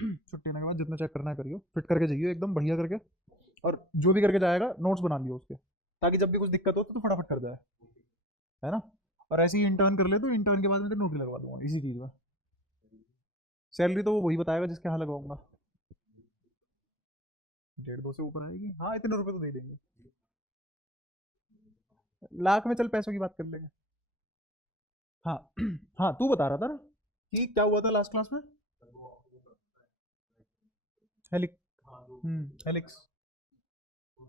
छुट्टी आने के बाद जितना चेक करना है करियो, फिट करके जाइयो एकदम बढ़िया करके। और जो भी करके जाएगा नोट्स बना लियो उसके, ताकि जब भी कुछ दिक्कत हो तो फटाफट कर जाए, है ना। और ऐसे ही इंटर्न कर ले तो इंटर्न के बाद मैं तो नौकरी लगवा दूंगा इसी चीज़ में। सैलरी तो वो वही बताएगा जिसके यहाँ लगवाऊंगा। 1.5-2 से ऊपर आएगी, हाँ इतने रुपए तो दे देंगे। लाख में चल पैसों की बात कर लेंगे। हाँ हाँ, तू बता रहा था ना कि क्या हुआ था लास्ट क्लास में। हेलिक हेलिक्स।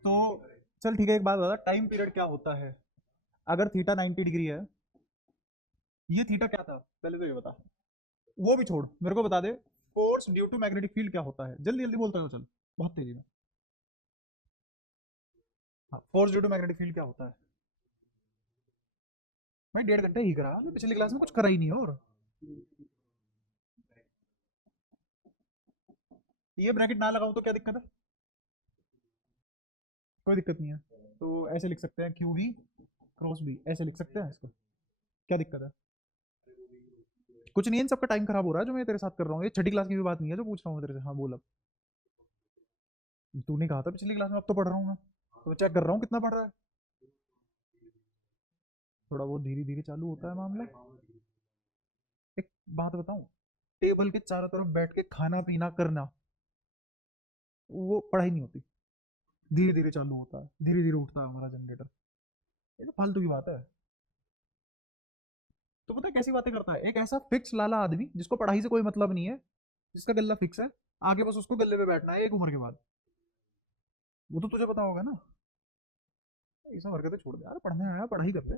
तो चल ठीक है, एक बात बता, टाइम पीरियड क्या होता है अगर थीटा 90 डिग्री है। ये थीटा क्या था पहले तो ये बता। वो भी छोड़, मेरे को बता दे, force due to magnetic field क्या होता है, जल्दी जल्दी बोलता है चल, बहुत तेजी में। हाँ, force due to magnetic field क्या होता है। मैं 1.5 घंटे ही करा, पिछली क्लास में कुछ करा ही नहीं। और ये ब्रैकेट ना लगाऊं तो क्या दिक्कत है। कोई दिक्कत नहीं है, तो ऐसे लिख सकते हैं क्यू बी क्रॉस बी, ऐसे लिख सकते हैं इसको। क्या दिक्कत है। कुछ नहीं है, इन सबका टाइम खराब हो रहा है जो मैं तेरे साथ कर रहा हूँ, ये छठी क्लास की भी बात नहीं है जो पूछ रहा हूँ तेरे से। हाँ बोल अब। तूने कहा था पिछली क्लास में, अब तो पढ़ रहा हूँ मैं, तो चेक कर रहा हूँ कितना पढ़ रहा है। थोड़ा बहुत धीरे धीरे चालू होता है मामला। एक बात बताऊं, टेबल के चारों तरफ बैठ के खाना पीना करना, वो पढ़ाई नहीं होती। धीरे धीरे चालू होता है, धीरे धीरे उठता है हमारा जनरेटर। ये तो फालतू की बात है। तो पता है कैसी बातें करता है, एक ऐसा फिक्स लाला आदमी जिसको पढ़ाई से कोई मतलब नहीं है, जिसका गल्ला फिक्स है, आगे बस उसको गल्ले पे बैठना है एक उम्र के बाद। वो तो तुझे पता होगा ना। ये सब हरकतें छोड़ दे यार, पढ़ने आया पढ़ाई कर ले।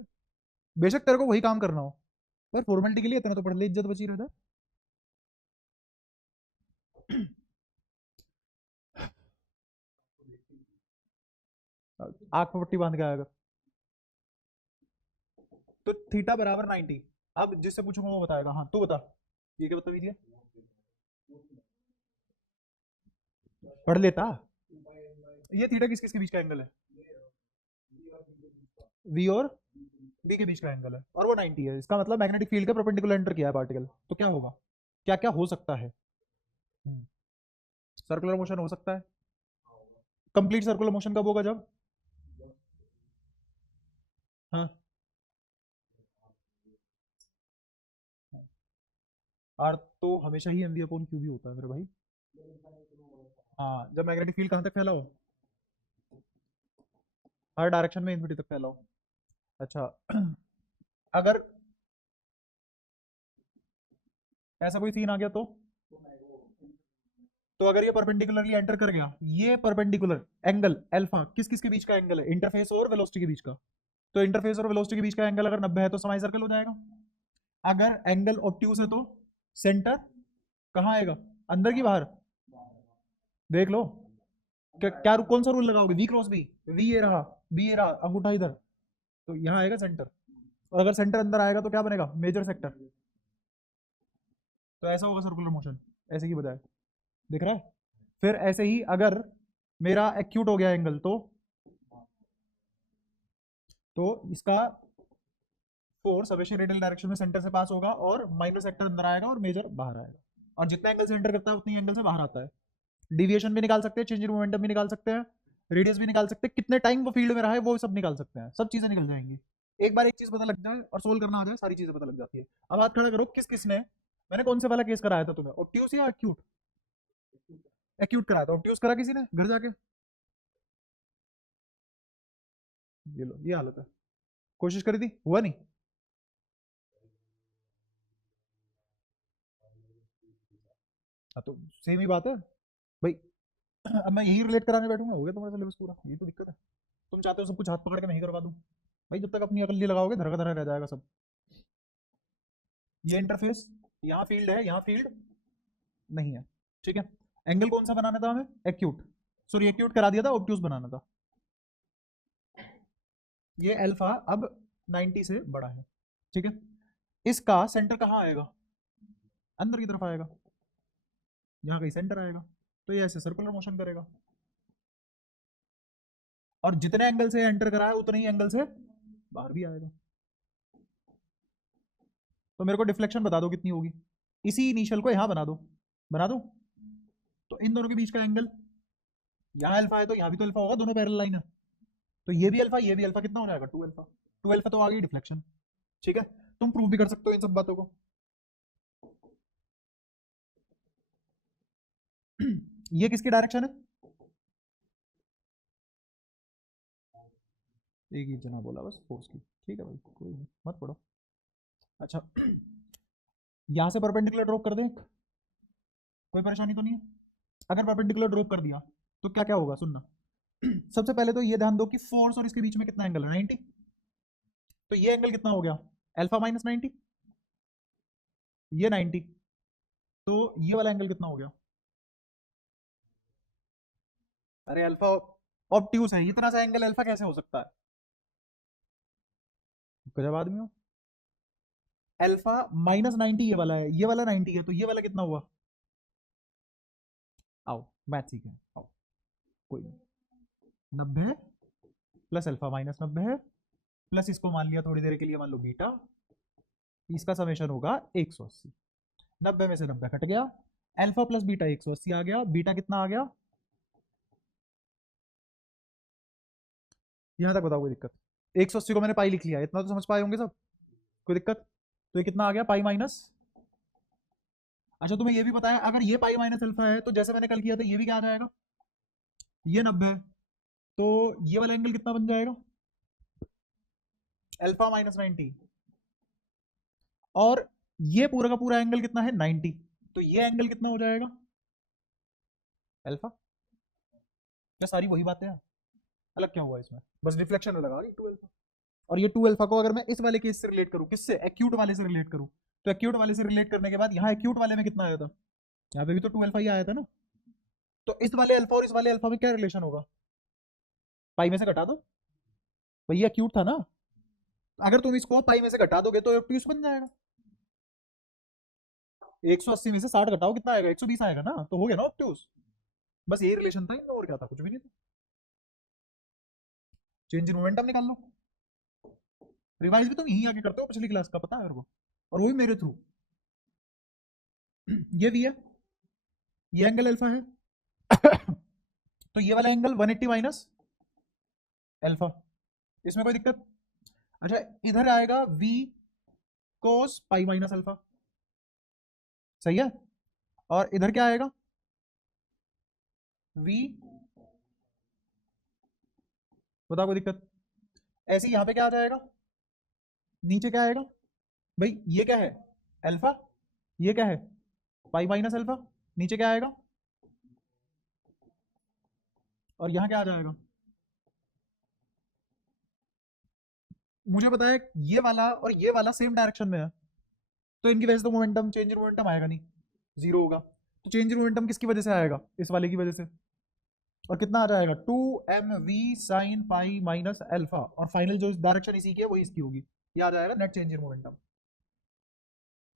बेशक तेरे को वही काम करना हो, पर फॉर्मेलिटी के लिए इतना तो पढ़ ले, इज्जत बची रहता है। आंख में पट्टी बांध के आएगा। तो थीटा बराबर 90। अब जिससे पूछूंगा वो बताएगा। हाँ तू बता, ये क्या बता दीजिए। पढ़ लेता। ये थीटा किस किस के बीच का एंगल है। वी और बी के बीच का एंगल है, और वो 90 है। इसका मतलब मैग्नेटिक फील्ड के परपेंडिकुलर एंटर किया है पार्टिकल, तो क्या होगा, क्या क्या हो सकता है। सर्कुलर मोशन हो सकता है। कंप्लीट सर्कुलर मोशन कब होगा, जब। हाँ, आर तो हमेशा ही एम वी अपॉन क्यू भी होता है मेरे भाई। हाँ, जब मैग्नेटिक फील्ड कहाँ तक फैला हो, हर डायरेक्शन में इन्फिनिटी तक फैला हो। अच्छा अगर ऐसा कोई सीन आ गया तो अगर ये परपेंडिकुलरली एंटर कर गया, ये परपेंडिकुलर एंगल अल्फा किस किस के बीच का एंगल है, इंटरफेस और वेलोसिटी के बीच का। तो इंटरफेस और वेलोसिटी के बीच का एंगल अगर 90 है तो समाई सर्कल हो जाएगा। अगर एंगल ऑब्ट्यूज है तो सेंटर कहाँ आएगा, अंदर की बाहर। देख लो, क्या कौन सा रूल लगाओगे, वी क्रॉस बी। वी ये रहा, बी ये रहा, अंगूठा इधर, तो यहाँ आएगा सेंटर। और अगर सेंटर अंदर आएगा तो क्या बनेगा, मेजर सेक्टर। तो ऐसा होगा सर्कुलर मोशन, ऐसे की बजाय। दिख रहा है। फिर ऐसे ही अगर मेरा एक्यूट हो गया एंगल, तो इसका फोर्स हमेशा रेडियल डायरेक्शन में सेंटर से पास होगा, और माइनर सेक्टर अंदर आएगा और मेजर बाहर आएगा। और जितना एंगल से एंटर करता है उतनी एंगल से बाहर आता है। डिविएशन भी निकाल सकते हैं, चेंज इन मोमेंटम भी निकाल सकते हैं, रेडियस भी निकाल सकते हैं, कितने टाइम वो फील्ड में रहा है वो सब निकाल सकते हैं, सब चीजें निकल जाएंगी। एक बार एक चीज पता लग जाए और सोल्व करना आ जाए, सारी चीजें पता लग जाती है। अब हाथ खड़ा करो, किस किसने, मैंने कौन से वाला केस कराया था तुम्हें, ऑब्ट्यूस या एक्यूट। एक्यूट कराया था, ऑब्ट्यूस करा किसी ने घर जाके। ये लो, ये हालत है। कोशिश करी थी, हुआ नहीं। हाँ तो सेम ही बात है भाई। अब मैं यही रिलेट कराने बैठूंगा, हो गया तुम्हारा सिलेबस पूरा, ये तो दिक्कत है। तुम चाहते हो सब कुछ हाथ पकड़ के मैं ही करवा दूं। भाई जब तक अपनी अकल नहीं लगाओगे धरा का धरा रह जाएगा सब। ये इंटरफेस, यहाँ फील्ड है, यहाँ फील्ड नहीं है। ठीक है, एंगल कौन सा बनाना था हमें, एक्यूट। सॉरी, एक्यूट करा दिया था, ऑब्ट्यूस बनाना था। ये अल्फा अब 90 से बड़ा है। ठीक है, इसका सेंटर कहाँ आएगा, अंदर की तरफ आएगा, यहाँ कहीं सेंटर आएगा। तो ये ऐसे सर्कुलर मोशन करेगा, और जितने एंगल से एंटर करा है उतने ही एंगल से बाहर भी आएगा। तो मेरे को डिफ्लेक्शन बता दो कितनी होगी, इसी इनिशियल को यहाँ बना दो, बना दो। इन दोनों के बीच का एंगल, यहाँ अल्फा है तो यहाँ भी तो अल्फा होगा, दोनों पैरेलल लाइन है, तो ये भी अल्फा ये भी अल्फा, कितना हो जाएगा 2 अल्फा। 2 अल्फा तो आ गई डिफ्लेक्शन। ठीक है, तुम प्रूव भी कर सकते हो इन सब बातों को। ये किसकी डायरेक्शन है? एक ही जना बोला बस, फोर्स की। ठीक है भाई, कोई नहीं, मत पढ़ो। अच्छा, यहां से परपेंडिकुलर ड्रॉप कर दें, कोई परेशानी तो नहीं है? अगर परपेंडिकुलर ड्रॉप कर दिया तो क्या क्या होगा, सुनना। सबसे पहले तो ये ध्यान दो कि फोर्स और इसके बीच में कितना एंगल है, 90। तो ये एंगल कितना हो गया, अल्फा माइनस 90, ये 90, तो ये वाला एंगल कितना हो गया? अरे अल्फा ऑब्ट्यूज है, इतना सा एंगल अल्फा कैसे हो सकता है? गजब आदमी हो। अल्फा माइनस 90 ये वाला है, ये वाला 90 है, तो ये वाला कितना हुआ? आओ मैथ सीखें, आओ। कोई नहीं, 90 प्लस अल्फा माइनस 90 है, प्लस इसको मान लिया थोड़ी देर के लिए, मान लो बीटा, इसका समेशन होगा 180। 90 में से 90 कट गया, अल्फा प्लस बीटा 180 आ गया, बीटा कितना आ गया? यहां तक बताओ कोई दिक्कत? 180 को मैंने पाई लिख लिया, इतना तो समझ पाए होंगे सब, कोई दिक्कत? तो ये कितना आ गया, पाई माइनस। अच्छा तुम्हें ये भी पता है, अगर ये पाई माइनस अल्फा है तो जैसे मैंने कल किया था, ये भी क्या आ जाएगा, ये 90 है, तो ये वाला एंगल कितना बन जाएगा, अल्फा माइनस 90, और ये पूरा का पूरा एंगल कितना है, 90, तो ये एंगल कितना हो जाएगा, अल्फा। क्या सारी वही बातें हैं, अलग क्या हुआ इसमें, बस रिफ्लेक्शन लगा रही 2 अल्फा। और ये 2 अल्फा को अगर मैं इस वाले केस से रिलेट करूं, किससे, एक्यूट वाले से रिलेट करूं, तो एक्यूट वाले से रिलेट करने के बाद यहाँ एक्यूट वाले में कितना आया था, यहाँ पे भी तो 2 अल्फा ही आया था ना, तो इस वाले अल्फा और इस वाले अल्फा में क्या रिलेशन होगा, पाई में से घटा दो, भाई ये एक्यूट था ना, अगर तुम इसको पाई में से घटा दोगे तो ऑब्ट्यूज बन जाएगा। 180 में से 60 घटाओ, कितना आएगा, 120 आएगा ना, तो हो गया ना ऑब्ट्यूज। बस यही रिलेशन था इनमें, और क्या था, कुछ भी नहीं था। चेंज इन मोमेंटम निकाल लो, रिवाइज भी तुम यहीं आके करते हो, पिछली क्लास का पता है मेरे को, और वो भी मेरे थ्रू। ये भी है, ये एंगल अल्फा है, तो ये वाला एंगल 180 माइनस अल्फा, इसमें कोई दिक्कत? अच्छा इधर आएगा v cos pi minus alpha, सही है, और इधर क्या आएगा, v, बताओ कोई दिक्कत? ऐसे ही यहां पे क्या आ जाएगा, नीचे क्या आएगा, भाई ये क्या है, अल्फा, ये क्या है, पाई माइनस अल्फा, नीचे क्या आएगा, और यहां क्या आ जाएगा, मुझे पता है ये वाला और ये वाला सेम डायरेक्शन में है, तो इनकी वजह से तो मोमेंटम, चेंज इन मोमेंटम आएगा नहीं, जीरो होगा। तो चेंज इन मोमेंटम किसकी वजह से आएगा, इस वाले की वजह से, और कितना आ जाएगा 2mv sine pi minus alpha, और फाइनल जो डायरेक्शन इसी की है वही इसकी होगी, ये आ जाएगा नेट चेंज इन मोमेंटम,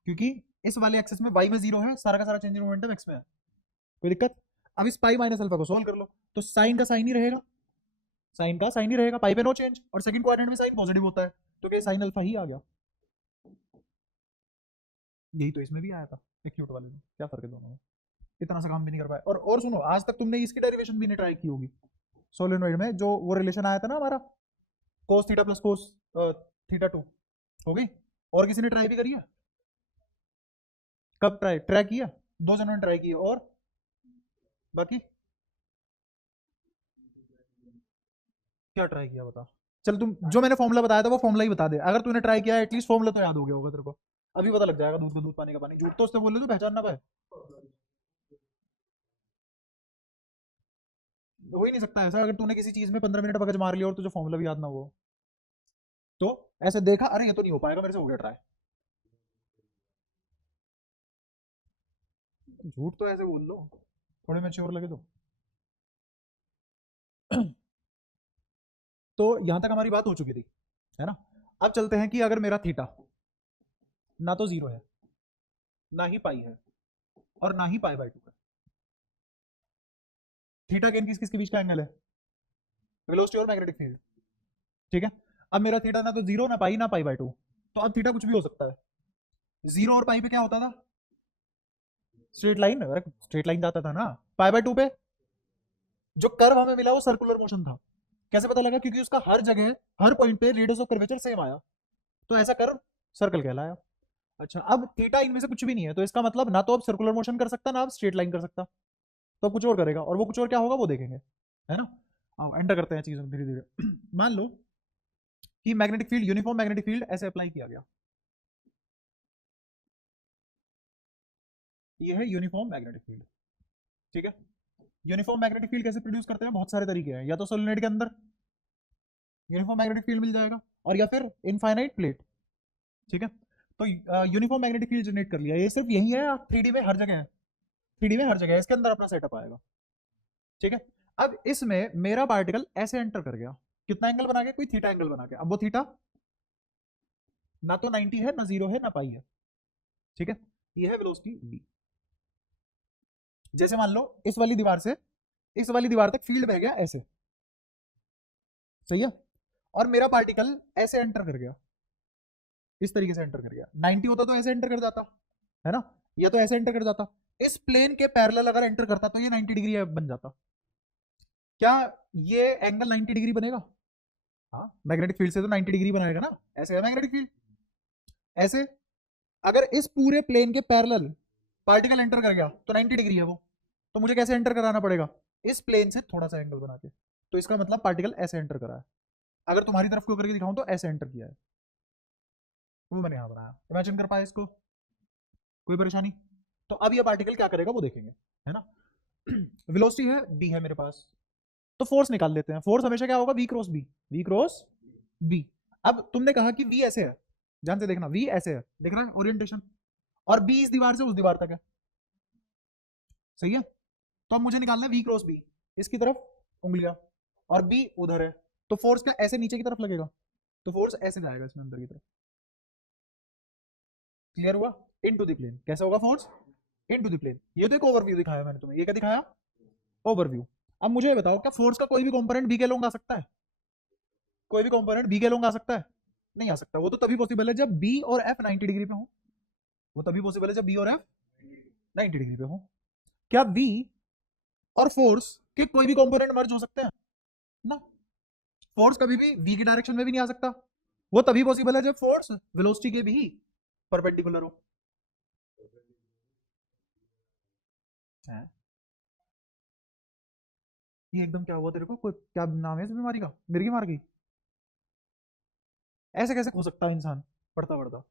क्योंकि इस वाले एक्सेस में y में 0 है, सारा का सारा चेंज इन मोमेंटम x में है। कोई दिक्कत? अब इस पाई माइनस अल्फा को सोल्व कर लो, तो साइन का साइन ही रहेगा, साइन का साइन ही रहेगा, पाई पे नो चेंज, और सेकंड क्वाड्रेंट में साइन पॉजिटिव होता है, तो क्या साइन अल्फा ही आ गया। यही तो इसमें भी आया था एक्यूट वाले में, क्या फर्क है दोनों में, इतना सा काम भी नहीं कर पाए। और सुनो, आज तक तुमने इसकी डेरिवेशन भी नहीं ट्राई की होगी, सोलेनोइड में जो वो रिलेशन आया था ना हमारा, cos theta plus cos theta 2, हो गई? और किसी ने ट्राई भी करी है? कब ट्राई ट्राई किया? 2 जनों ने ट्राई की, और बाकी क्या ट्राई किया बता। चल तुम जो मैंने फॉर्मूला बताया था वो फॉर्मूला ही बता दे, अगर तूने ट्राई किया है एटलीस्ट फॉर्मूला तो याद हो गया होगा तेरे को, अभी पता लग जाएगा दूध का दूध पानी का पानी, झूठ तो उससे बोले तो पहचान ना पाए, हो ही नहीं सकता ऐसा, अगर तूने किसी चीज में 15 मिनट बगज मार लिया और तुझे फॉर्मूला भी याद ना हो, तो ऐसे देखा अरे ये तो नहीं हो पाएगा मेरे से, हो गया ट्राई। झूठ तो ऐसे बोल लो, थोड़े मैच्योर लगे तो यहां तक हमारी बात हो चुकी थी, है ना? अब चलते हैं कि अगर मेरा थीटा ना तो 0 है, ना ही पाई है, और ना ही पाई बाय 2 है, थीटा के किस किसके बीच का एंगल है, वेलोसिटी और मैग्नेटिक फील्ड, ठीक है? अब मेरा थीटा ना तो 0 ना पाई, ना पाई बाय 2, तो अब थीटा कुछ भी हो सकता है। 0 और पाई पे क्या होता था, स्ट्रेट लाइन, अरे स्ट्रेट लाइन जाता था ना, पाई बाय 2 पे जो कर्व हमें मिला वो सर्कुलर मोशन था। कैसे पता लगा? क्योंकि उसका हर जगह हर पॉइंट पे रेडियस ऑफ कर्वेचर सेम आया, तो ऐसा कर्व सर्कल कहलाया। अच्छा, अब थीटा इनमें से कुछ भी नहीं है, तो इसका मतलब ना तो अब सर्कुलर मोशन कर सकता, ना अब स्ट्रेट लाइन कर सकता, तो अब कुछ और करेगा, और वो कुछ और क्या होगा वो देखेंगे, है ना। अब एंटर करते हैं चीजों धीरे धीरे। मान लो कि magnetic field, uniform magnetic field ऐसे अप्लाई किया गया, ये है यूनिफॉर्म मैग्नेटिक फील्ड, ठीक है। यूनिफॉर्म मैग्नेटिक फील्ड कैसे प्रोड्यूस करते हैं? बहुत सारे तरीके हैं, या तो सोलेनोइड के अंदर यूनिफॉर्म मैग्नेटिक फील्ड मिल जाएगा, और या फिर इनफाइनाइट प्लेट, ठीक है। तो यूनिफॉर्म मैग्नेटिक फील्ड जनरेट कर लिया, ये सिर्फ यही है, 3D में हर जगह है, 3D में हर जगह है, इसके अंदर अपना सेटअप आएगा, ठीक है। अब इसमें मेरा पार्टिकल ऐसे एंटर कर गया, कितना एंगल बना के? कोई थीटा एंगल बना के। अब वो थीटा ना तो 90 है, ना 0 है, ना पाई है, ठीक है। ये है वेलोसिटी v। जैसे मान लो इस वाली दीवार से इस वाली दीवार तक फील्ड बह गया ऐसे, सही है, और मेरा पार्टिकल ऐसे एंटर कर गया, इस तरीके से एंटर कर गया। 90 होता तो ऐसे एंटर कर जाता, है ना, या तो ऐसे एंटर कर जाता। इस प्लेन के पैरेलल अगर एंटर करता तो ये 90 डिग्री बन जाता। क्या ये एंगल 90 डिग्री बनेगा? हाँ, मैग्नेटिक फील्ड से तो 90 डिग्री बनाएगा ना, ऐसे है मैग्नेटिक फील्ड। ऐसे अगर इस पूरे प्लेन के पैरेलल पार्टिकल एंटर कर गया तो 90 डिग्री है वो, तो मुझे कैसे एंटर कराना पड़ेगा? इस प्लेन से थोड़ा सा एंगल बना के, तो इसका मतलब पार्टिकल ऐसे एंटर करा है। अगर तुम्हारी तरफ को करके दिखाऊं तो ऐसे एंटर किया है, वो मैंने यहां बनाया, इमेजिन कर पाए इसको? कोई परेशानी? तो अब ये पार्टिकल क्या करेगा वो देखेंगे, है ना। वेलोसिटी है b है मेरे पास, तो फोर्स निकाल लेते हैं। फोर्स हमेशा क्या होगा? v cross b, v cross b। अब तुमने कहा कि v ऐसे है, ध्यान से देखना, v ऐसे है, देख रहा है ओरिएंटेशन, और b इस दीवार से उस दीवार तक है, सही है। तो अब मुझे निकालना है v क्रॉस b, इसकी तरफ उंगलियां, और b उधर है, तो फोर्स क्या ऐसे नीचे की तरफ लगेगा? तो फोर्स ऐसे जाएगा इसमें अंदर की तरफ, क्लियर हुआ? Into the plane. कैसे होगा फोर्स? Into the plane. ये तो एक ओवरव्यू दिखाया मैंने तुम्हें, ये क्या दिखाया? ओवरव्यू। अब मुझे बताओ, क्या फोर्स का कोई भी कंपोनेंट b के लोंग आ सकता है? कोई भी कंपोनेंट b के लोंग आ सकता है? नहीं आ सकता। वो तो तभी पॉसिबल है जब b और f 90 डिग्री पे हो, वो तभी पॉसिबल है जब b और f 90 डिग्री पे हो। क्या v और फोर्स के कोई भी कंपोनेंट मर्ज हो सकते हैं? ना, फोर्स कभी भी v की डायरेक्शन में भी नहीं आ सकता, वो तभी पॉसिबल है जब फोर्स वेलोसिटी के भी परपेंडिकुलर हो। है? ये एकदम क्या हुआ तेरे को? कोई क्या नाम है इस बीमारी का? मिर्गी मार गई? ऐसे कैसे हो सकता है इंसान पढ़ता पढ़ता?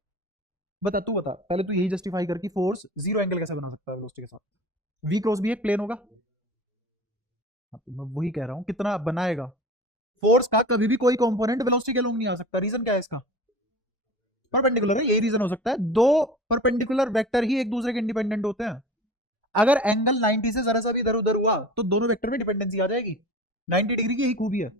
बता, तू बता पहले, तू यही जस्टिफाई कर कि फोर्स जीरो एंगल कैसे बना सकता है वेलोसिटी के साथ? v क्रॉस भी एक प्लेन होगा। हाँ, तो मैं वही कह रहा हूँ, कितना बनाएगा? फोर्स का कभी भी कोई कंपोनेंट वेलोसिटी के लोग नहीं आ सकता। रीजन क्या है इसका? परपेंडिकुलर है, यही रीजन हो सकता है। दो परपेंडिकुलर वेक्टर ही एक दूसरे के इंडिपेंडेंट होते हैं। अगर एंगल 90 से जरा सा भी इधर उधर हुआ तो दोनों वेक्टर में डिपेंडेंसी आ जाएगी। 90 डिग्री की यही खूबी है,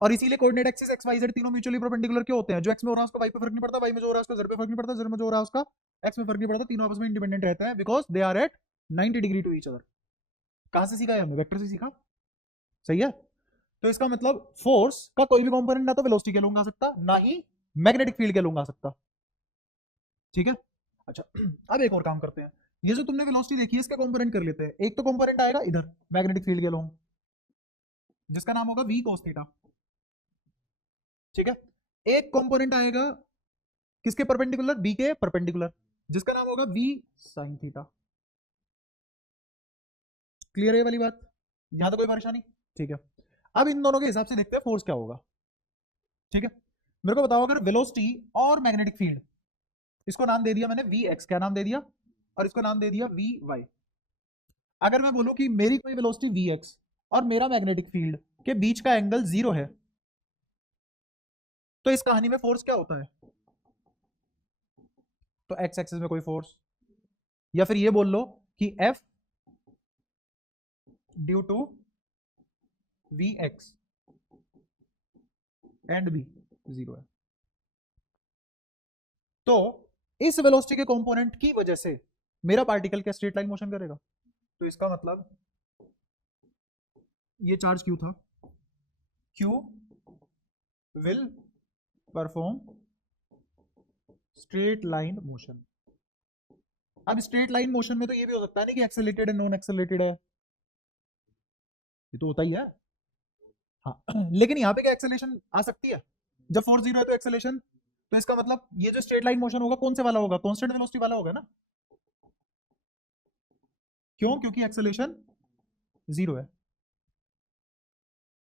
और इसीलिए coordinate axis X Y Z तीनों म्यूचुअली परपेंडिकुलर क्यों होते हैं? जो एक्स में हो रहा है उसका वाई पे फर्क नहीं पड़ता, वाई में जो हो रहा है उसका जेड पे फर्क नहीं पड़ता, जेड में जो हो रहा है उसका एक्स में फर्क नहीं पड़ता, तीनों आपस में इंडिपेंडेंट रहते हैं, because they are at 90 degree to each other. कहां से सीखा है हमने? वेक्टर से सीखा, सही है। तो इसका मतलब फोर्स का कोई भी कंपोनेंट ना तो वेलोसिटी के लोग आ सकता, ना ही मैग्नेटिक फील्ड के लोग आ सकता, ठीक है। अच्छा, अब एक और काम करते हैं। ये जो तुमने वेलोसिटी देखी है इसका कंपोनेंट कर लेते हैं। एक तो कंपोनेंट आएगा इधर मैग्नेटिक फील्ड के लोग, जिसका नाम होगा v cos थीटा, ठीक है। एक कंपोनेंट आएगा किसके परपेंडिकुलर? b के परपेंडिकुलर, जिसका नाम होगा v sin थीटा। क्लियर है ये वाली बात? यहां तो कोई परेशानी? ठीक है। अब इन दोनों के हिसाब से देखते हैं फोर्स क्या होगा, ठीक है। मेरे को बताओ, अगर वेलोसिटी और मैग्नेटिक फील्ड, इसको नाम दे दिया मैंने वी एक्स, क्या नाम दे दिया? और इसको नाम दे दिया वी वाई। अगर मैं बोलूं कि मेरी कोई वेलोसिटी वी एक्स और मेरा मैग्नेटिक फील्ड के बीच का एंगल 0 है, तो इस कहानी में फोर्स क्या होता है? तो एक्स एक्सिस में कोई फोर्स, या फिर ये बोल लो कि F due to V X and B 0 है। तो इस वेलोसिटी के कंपोनेंट की वजह से मेरा पार्टिकल क्या स्ट्रेट लाइन मोशन करेगा? तो इसका मतलब ये चार्ज क्यू था, Q will perform straight line motion. अब स्ट्रेट लाइन मोशन में तो ये भी हो सकता है ना कि एक्सेलरेटेड है, नॉन एक्सेलरेटेड है, ये तो होता ही है। हाँ लेकिन यहाँ पे क्या एक्सेलरेशन आ सकती है जब फोर्स जीरो है तो एक्सेलरेशन, तो इसका मतलब ये जो स्ट्रेट लाइन मोशन होगा कौन से वाला होगा, कांस्टेंट वेलोसिटी वाला होगा ना। क्यों, क्योंकि एक्सेलरेशन जीरो है।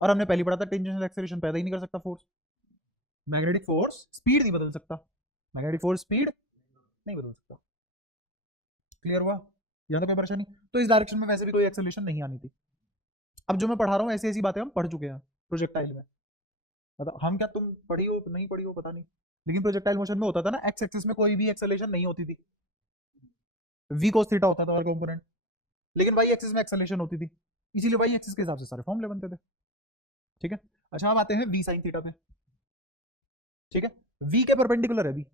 और हमने पहले पढ़ा था टेंजेंशियल एक्सेलरेशन पैदा ही नहीं कर सकता फोर्स। मैग्नेटिक फोर्स स्पीड नहीं बदल सकता, मैग्नेटिक फोर्स स्पीड नहीं बदल सकता। क्लियर हुआ, यहाँ तो कोई परेशानी। तो इस डायरेक्शन में वैसे भी कोई एक्सेलरेशन नहीं आनी थी। अब जो मैं पढ़ा रहा हूँ ऐसी ऐसी बातें हम पढ़ चुके हैं प्रोजेक्टाइल में। मतलब हम क्या, तुम पढ़ी हो नहीं पढ़ी हो पता नहीं, लेकिन प्रोजेक्टाइल मोशन में होता था ना एक्स एक्सिस में कोई भी एक्सेलरेशन नहीं होती थी, वी कोस थीटा होता था और कंपोनेंट, लेकिन वाई एक्सिस में एक्सेलरेशन होती थी, इसीलिए वाई एक्सिस के हिसाब से सारे फॉर्मूले बनते थे। ठीक है, अच्छा अब आते हैं वी साइन थीटा पे। ठीक है, वी के परपेंडिकुलर है वी,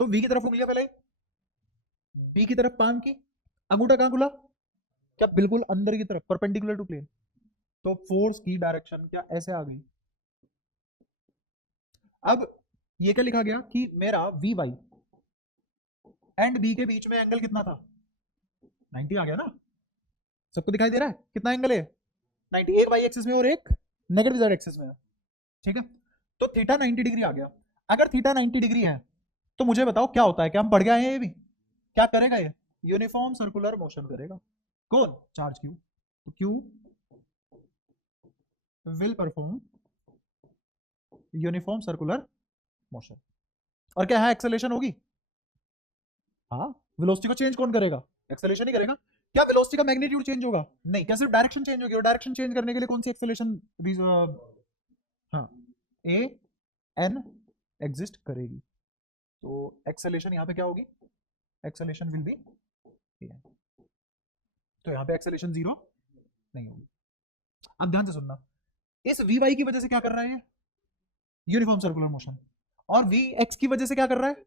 तो वी की तरफ उंगलियां फैलाई, वी की तरफ पाम की, अंगूठा कहां खुला, क्या बिल्कुल अंदर की तरफ परपेंडिकुलर टू प्लेन। तो फोर्स की डायरेक्शन क्या ऐसे आ गई। अब ये क्या लिखा गया कि मेरा वी वाई एंड बी के बीच में एंगल कितना था, 90 आ गया ना, सबको दिखाई दे रहा है कितना एंगल है, 90, एक वाई एक्सिस में और एक नेगेटिव जेड एक्सिस में है। ठीक है, तो थीटा 90 डिग्री आ गया। अगर थीटा 90 डिग्री है तो मुझे बताओ क्या होता है, क्या हम पढ़ गए हैं ये भी, क्या करेगा ये, यूनिफॉर्म सर्कुलर मोशन करेगा। कौन, चार्ज क्यू, तो Q will perform uniform circular motion. और क्या है, एक्सेलरेशन होगी। हाँ, वेलोसिटी को चेंज कौन करेगा, एक्सेलरेशन ही करेगा। क्या वेलोसिटी का मैग्नीट्यूड चेंज होगा, नहीं, क्या सिर्फ डायरेक्शन चेंज होगी, और डायरेक्शन चेंज करने के लिए कौन सी एक्सेलरेशन हाँ ए एन एग्जिस्ट करेगी। तो एक्सेलरेशन यहाँ पे क्या होगी, एक्सेलरेशन विल बी ए, तो यहाँ पे एक्सेलरेशन जीरो नहीं होगी। अब ध्यान से सुनना, इस वी वाई की वजह से क्या कर रहा है, यूनिफॉर्म सर्कुलर मोशन, और वी एक्स की वजह से क्या कर रहा है,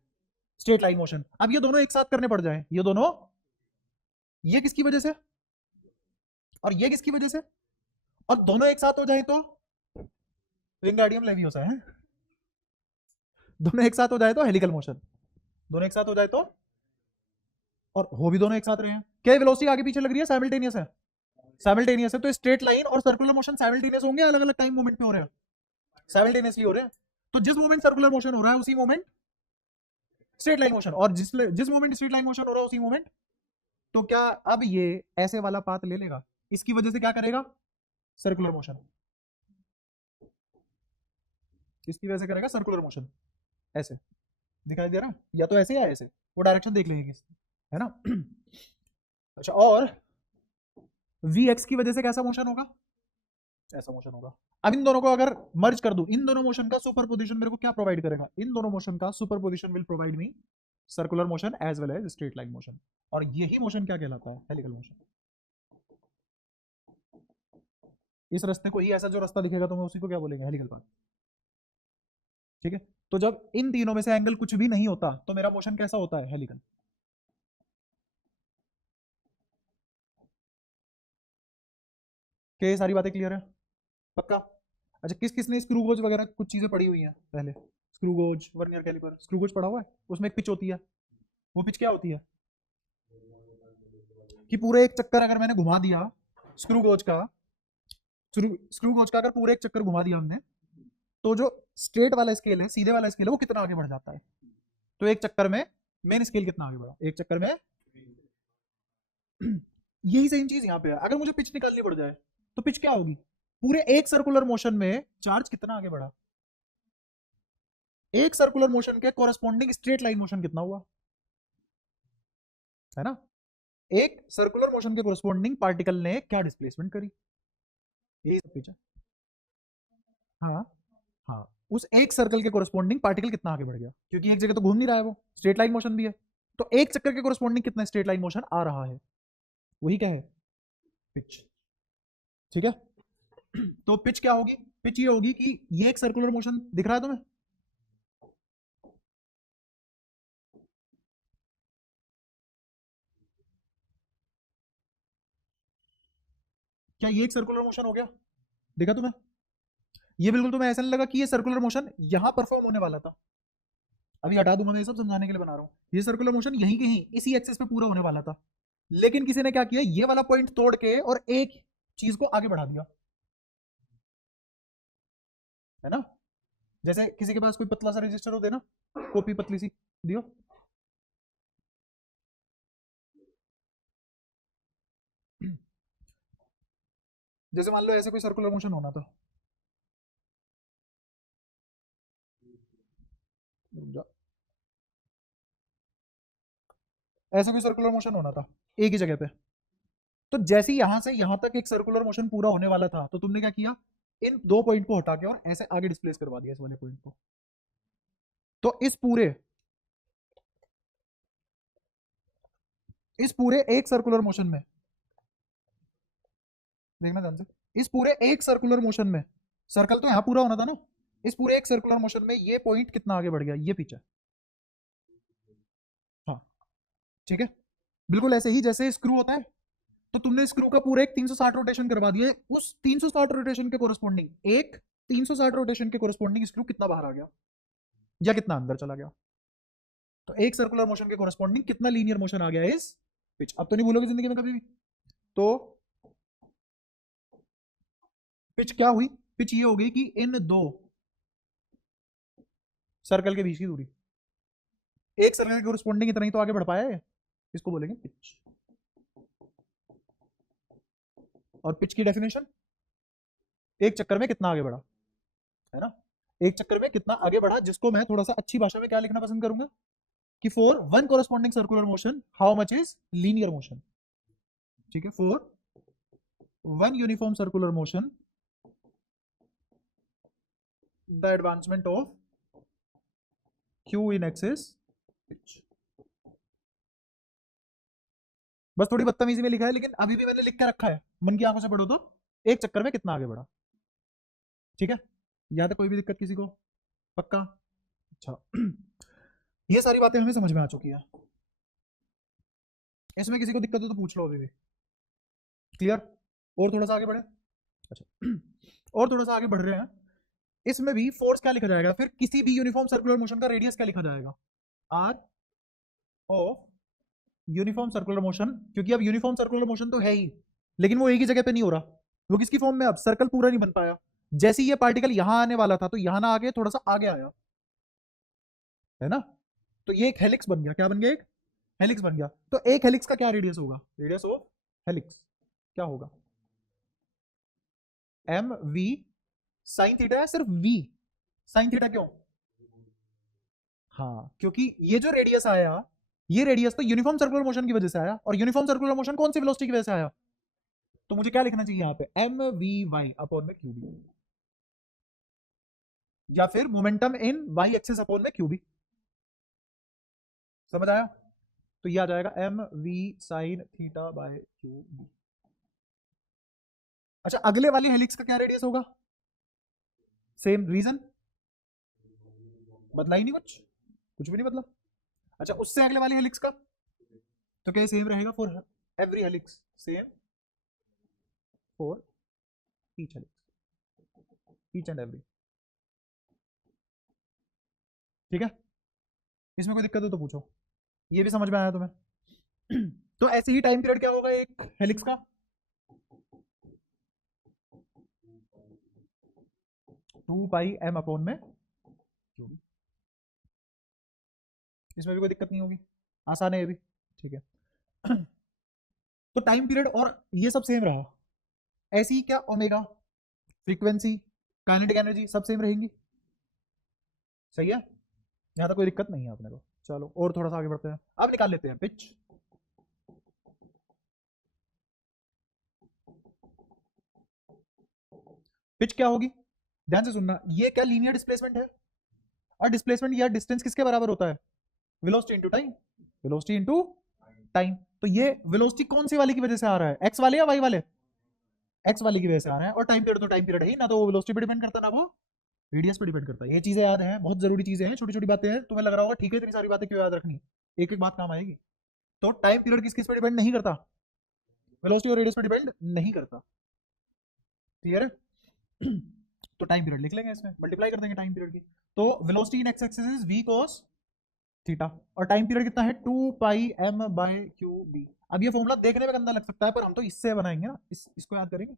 स्ट्रेट लाइन मोशन। अब ये दोनों एक साथ करने पड़ जाए, ये दोनों, ये किसकी वजह से और ये किसकी वजह से, और दोनों एक साथ हो जाए तो विंगार्डियम लेवियोसा है, दोनों एक साथ हो जाए तो हेलिकल मोशन, दोनों एक साथ हो जाए तो, और हो भी दोनों एक साथ रहे हैं, क्या वेलोसिटी आगे पीछे लग रही है, साइमल्टेनियस है, साइमल्टेनियस है। तो स्ट्रेट लाइन और सर्कुलर मोशन साइमल्टेनियस होंगे, अलग अलग टाइम मोमेंट में हो रहे हैं, साइमल्टेनियसली हो रहे हैं। तो जिस मोमेंट सर्कुलर मोशन हो रहा है उसी मोमेंट स्ट्रेट लाइन मोशन, और जिस मोमेंट स्ट्रेट लाइन मोशन हो रहा है उसी मोमेंट, तो क्या अब ये ऐसे वाला पाथ ले लेगा, इसकी वजह से क्या करेगा, सर्कुलर मोशन, इसकी वजह से करेगा सर्कुलर मोशन, ऐसे दिखाई दे रहा है, या तो ऐसे या ऐसे, वो डायरेक्शन देख लेंगे है ना। अच्छा, और वी एक्स की वजह से कैसा मोशन होगा, ऐसा मोशन होगा। अब इन दोनों को अगर मर्ज कर दूं, इन दोनों मोशन का सुपर पोजिशन मेरे को क्या प्रोवाइड करेगा, इन दोनों मोशन का superposition will provide me circular motion as well as straight line motion, और यही मोशन क्या कहलाता है, हेलिकल मोशन। इस रास्ते को ही, ऐसा जो रास्ता दिखेगा तो मैं उसी को क्या बोलेंगे, हेलिकल पाथ। ठीक है, तो जब इन तीनों में से एंगल कुछ भी नहीं होता तो मेरा मोशन कैसा होता है, हेलिकल। क्या ये सारी बातें क्लियर है, पक्का। अच्छा, किस किसने स्क्रू गोज वगैरह कुछ चीजें पढ़ी हुई हैं पहले, screw gauge, vernier calliper, screw gauge पढ़ा हुआ है, उसमें एक पिच होती है, वो पिच क्या होती है, कि पूरे एक चक्कर अगर मैंने घुमा दिया स्क्रू गोज का, स्क्रू गोज का अगर पूरे एक चक्कर घुमा दिया हमने, तो जो स्ट्रेट वाला स्केल है, सीधे वाला स्केल है, वो कितना आगे बढ़ जाता है, तो एक चक्कर में मेन स्केल कितना आगे बढ़ा, एक चक्कर में। यही सेम चीज यहाँ पे है, अगर मुझे पिच निकालनी पड़ जाए तो पिच क्या होगी, पूरे एक सर्कुलर मोशन में चार्ज कितना आगे बढ़ा, एक सर्कुलर मोशन के कोरस्पॉन्डिंग स्ट्रेट लाइन मोशन कितना हुआ, है ना। एक सर्कुलर मोशन के कोरस्पॉन्डिंग पार्टिकल ने क्या डिस्प्लेसमेंट करी, यही सब पिच है। हाँ, हाँ, उस एक सर्कल के कोरस्पॉन्डिंग पार्टिकल कितना आगे बढ़ गया, क्योंकि एक जगह तो घूम नहीं रहा है, वो स्ट्रेट लाइन मोशन भी है, तो एक चक्कर के कोरस्पॉन्डिंग कितना स्ट्रेट लाइन मोशन आ रहा है, वही क्या है, पिच। ठीक है, तो पिच क्या होगी, पिच ये होगी कि ये एक सर्कुलर मोशन दिख रहा है तुम्हें, क्या ये एक सर्कुलर मोशन हो गया, देखा तुम्हें, ये बिल्कुल तुम्हें ऐसा नहीं लगा कि ये सर्कुलर मोशन यहां परफॉर्म होने वाला था, अभी हटा दूंगा, मैं ये सब समझाने के लिए बना रहा हूं, ये सर्कुलर मोशन यहीं कहीं इसी एक्सेस पे पूरा होने वाला था, लेकिन किसी ने क्या किया, ये वाला पॉइंट तोड़ के और एक चीज को आगे बढ़ा दिया, है ना। जैसे किसी के पास कोई पतला सा रजिस्टर हो, देना कॉपी पतली सी दियो। जैसे मान लो ऐसे कोई सर्कुलर मोशन होना था, ऐसे कोई सर्कुलर मोशन होना था एक ही जगह पे। तो जैसे ही यहां से यहां तक एक सर्कुलर मोशन पूरा होने वाला था, तो तुमने क्या किया, इन दो पॉइंट को हटा के और ऐसे आगे डिस्प्लेस करवा दिया इस वाले पॉइंट को। तो इस पूरे एक सर्कुलर मोशन में, देखना ध्यान से, इस पूरे एक सर्कुलर मोशन में, सर्कल तो यहां पूरा होना था ना, इस पूरे एक सर्कुलर मोशन में ये पॉइंट कितना आगे बढ़ गया, ये पीछे। हाँ ठीक है, बिल्कुल ऐसे ही जैसे स्क्रू होता है, तो तुमने स्क्रू का पूरा एक 360 रोटेशन करवा दिए, उस 360 रोटेशन के कोरस्पॉन्डिंग एक 360 रोटेशन के कोरस्पॉन्डिंग स्क्रू कितना बाहर आ गया या कितना अंदर चला गया। तो एक सर्कुलर मोशन के कोरस्पॉन्डिंग कितना लीनियर मोशन आ गया इस पिच। अब तो नहीं भूलोगे जिंदगी में कभी भी। तो पिच क्या हुई, पिच ये हो गई कि इन दो सर्कल के बीच की दूरी, एक सर्कल के कोरस्पॉन्डिंग इतना ही तो आगे बढ़ पाया है, इसको बोलेंगे पिच। और पिच की डेफिनेशन, एक चक्कर में कितना आगे बढ़ा, है ना, एक चक्कर में कितना आगे बढ़ा, जिसको मैं थोड़ा सा अच्छी भाषा में क्या लिखना पसंद करूंगा कि for one corresponding circular motion how much is linear motion. ठीक है, for one uniform circular motion the advancement of q in x is pitch। बस थोड़ी बदतमीजी में लिखा है, लेकिन अभी भी मैंने लिख के रखा है, मन की आंखों से पढ़ो तो एक चक्कर में कितना आगे बढ़ा। ठीक है, याद है, कोई भी दिक्कत किसी को, पक्का। अच्छा ये सारी बातें हमें समझ में आ चुकी है, इसमें किसी को दिक्कत हो तो पूछ लो अभी भी। क्लियर, और थोड़ा सा आगे बढ़े। अच्छा और थोड़ा सा आगे बढ़ रहे हैं, इसमें भी फोर्स क्या लिखा जाएगा फिर, किसी भी यूनिफॉर्म सर्कुलर मोशन का रेडियस क्या लिखा जाएगा, R of uniform circular motion. क्योंकि अब यूनिफॉर्म सर्कुलर मोशन तो है ही, लेकिन वो एक ही जगह पे नहीं हो रहा, वो किसकी फॉर्म में, अब सर्कल पूरा नहीं बन पाया। जैसे ही ये पार्टिकल यहां आने वाला था, तो यहां ना आगे थोड़ा सा आगे आया, है ना, तो ये एक हेलिक्स बन गया। क्या बन गया, एक हेलिक्स बन गया। तो एक हेलिक्स का क्या रेडियस होगा, रेडियस ऑफ हेलिक्स क्या होगा, एम वी साइन थीटा है, सिर्फ वी साइन थीटा। क्यों, हाँ क्योंकि ये जो रेडियस आया, ये रेडियस तो यूनिफॉर्म सर्कुलर मोशन की वजह से आया, और यूनिफॉर्म सर्कुलर मोशन कौन सी वेलोसिटी की वजह से आया, तो मुझे क्या लिखना चाहिए यहाँ पे, एम वी वाई अपॉन में क्यू बी, या फिर momentum in Y axis upon में क्यू बी। समझ आया, तो ये आ जाएगा M V sine theta by Q B. अच्छा अगले वाले हेलिक्स का क्या रेडियस होगा, सेम रीजन, बदला ही नहीं, कुछ भी नहीं बदला। अच्छा उससे अगले वाले हेलिक्स का तो क्या सेम रहेगा, for every helix same, for each helix, each and every. ठीक है, इसमें कोई दिक्कत हो तो पूछो, ये भी समझ में आया तुम्हें। तो ऐसे ही टाइम पीरियड क्या होगा एक हेलिक्स का, 2 पाई एम अपॉन में क्यू बी। इसमें भी कोई दिक्कत नहीं होगी, आसान है ये भी। ठीक है तो टाइम पीरियड और ये सब सेम रहा, ऐसी ही क्या ओमेगा, फ्रीक्वेंसी, काइनेटिक एनर्जी सब सेम रहेंगी। सही है, यहां तक कोई दिक्कत नहीं है अपने को। चलो और थोड़ा सा आगे बढ़ते हैं, अब निकाल लेते हैं पिच। पिच क्या होगी, ध्यान से सुनना, ये क्या लीनियर डिस्प्लेसमेंट है, और डिस्प्लेसमेंट या डिस्टेंस किसके बराबर होता है, velocity into time, velocity into time. तो ये वेलोसिटी कौन सी वाले की वजह से आ रहा है, एक्स वाले या वाई वाले, एक्स वाले की वजह से आ रहा है, और टाइम पीरियड तो टाइम पीरियड है ही ना, तो वो वेलोसिटी पे डिपेंड करता है ना वो रेडियस पे डिपेंड करता है। ये चीजें याद हैं, बहुत जरूरी चीजें हैं, छोटी छोटी बातें हैं, तुम्हें लग रहा होगा ठीक है इतनी सारी बातें क्यों याद रखनी, एक एक बात काम आएगी। तो टाइम पीरियड किस किस पे डिपेंड नहीं करता, वेलोसिटी और रेडियस पे डिपेंड नहीं करता। क्लियर है तो टाइम पीरियड लिख लेंगे, इसमें मल्टीप्लाई कर देंगे टाइम पीरियड की। तो velocity in x axis is v cos theta, और टाइम पीरियड कितना है 2 पाई m बाय क्यू बी। अब ये फॉर्मूला देखने में गंदा लग सकता है, पर हम तो इससे बनाएंगे ना, इसको याद करेंगे।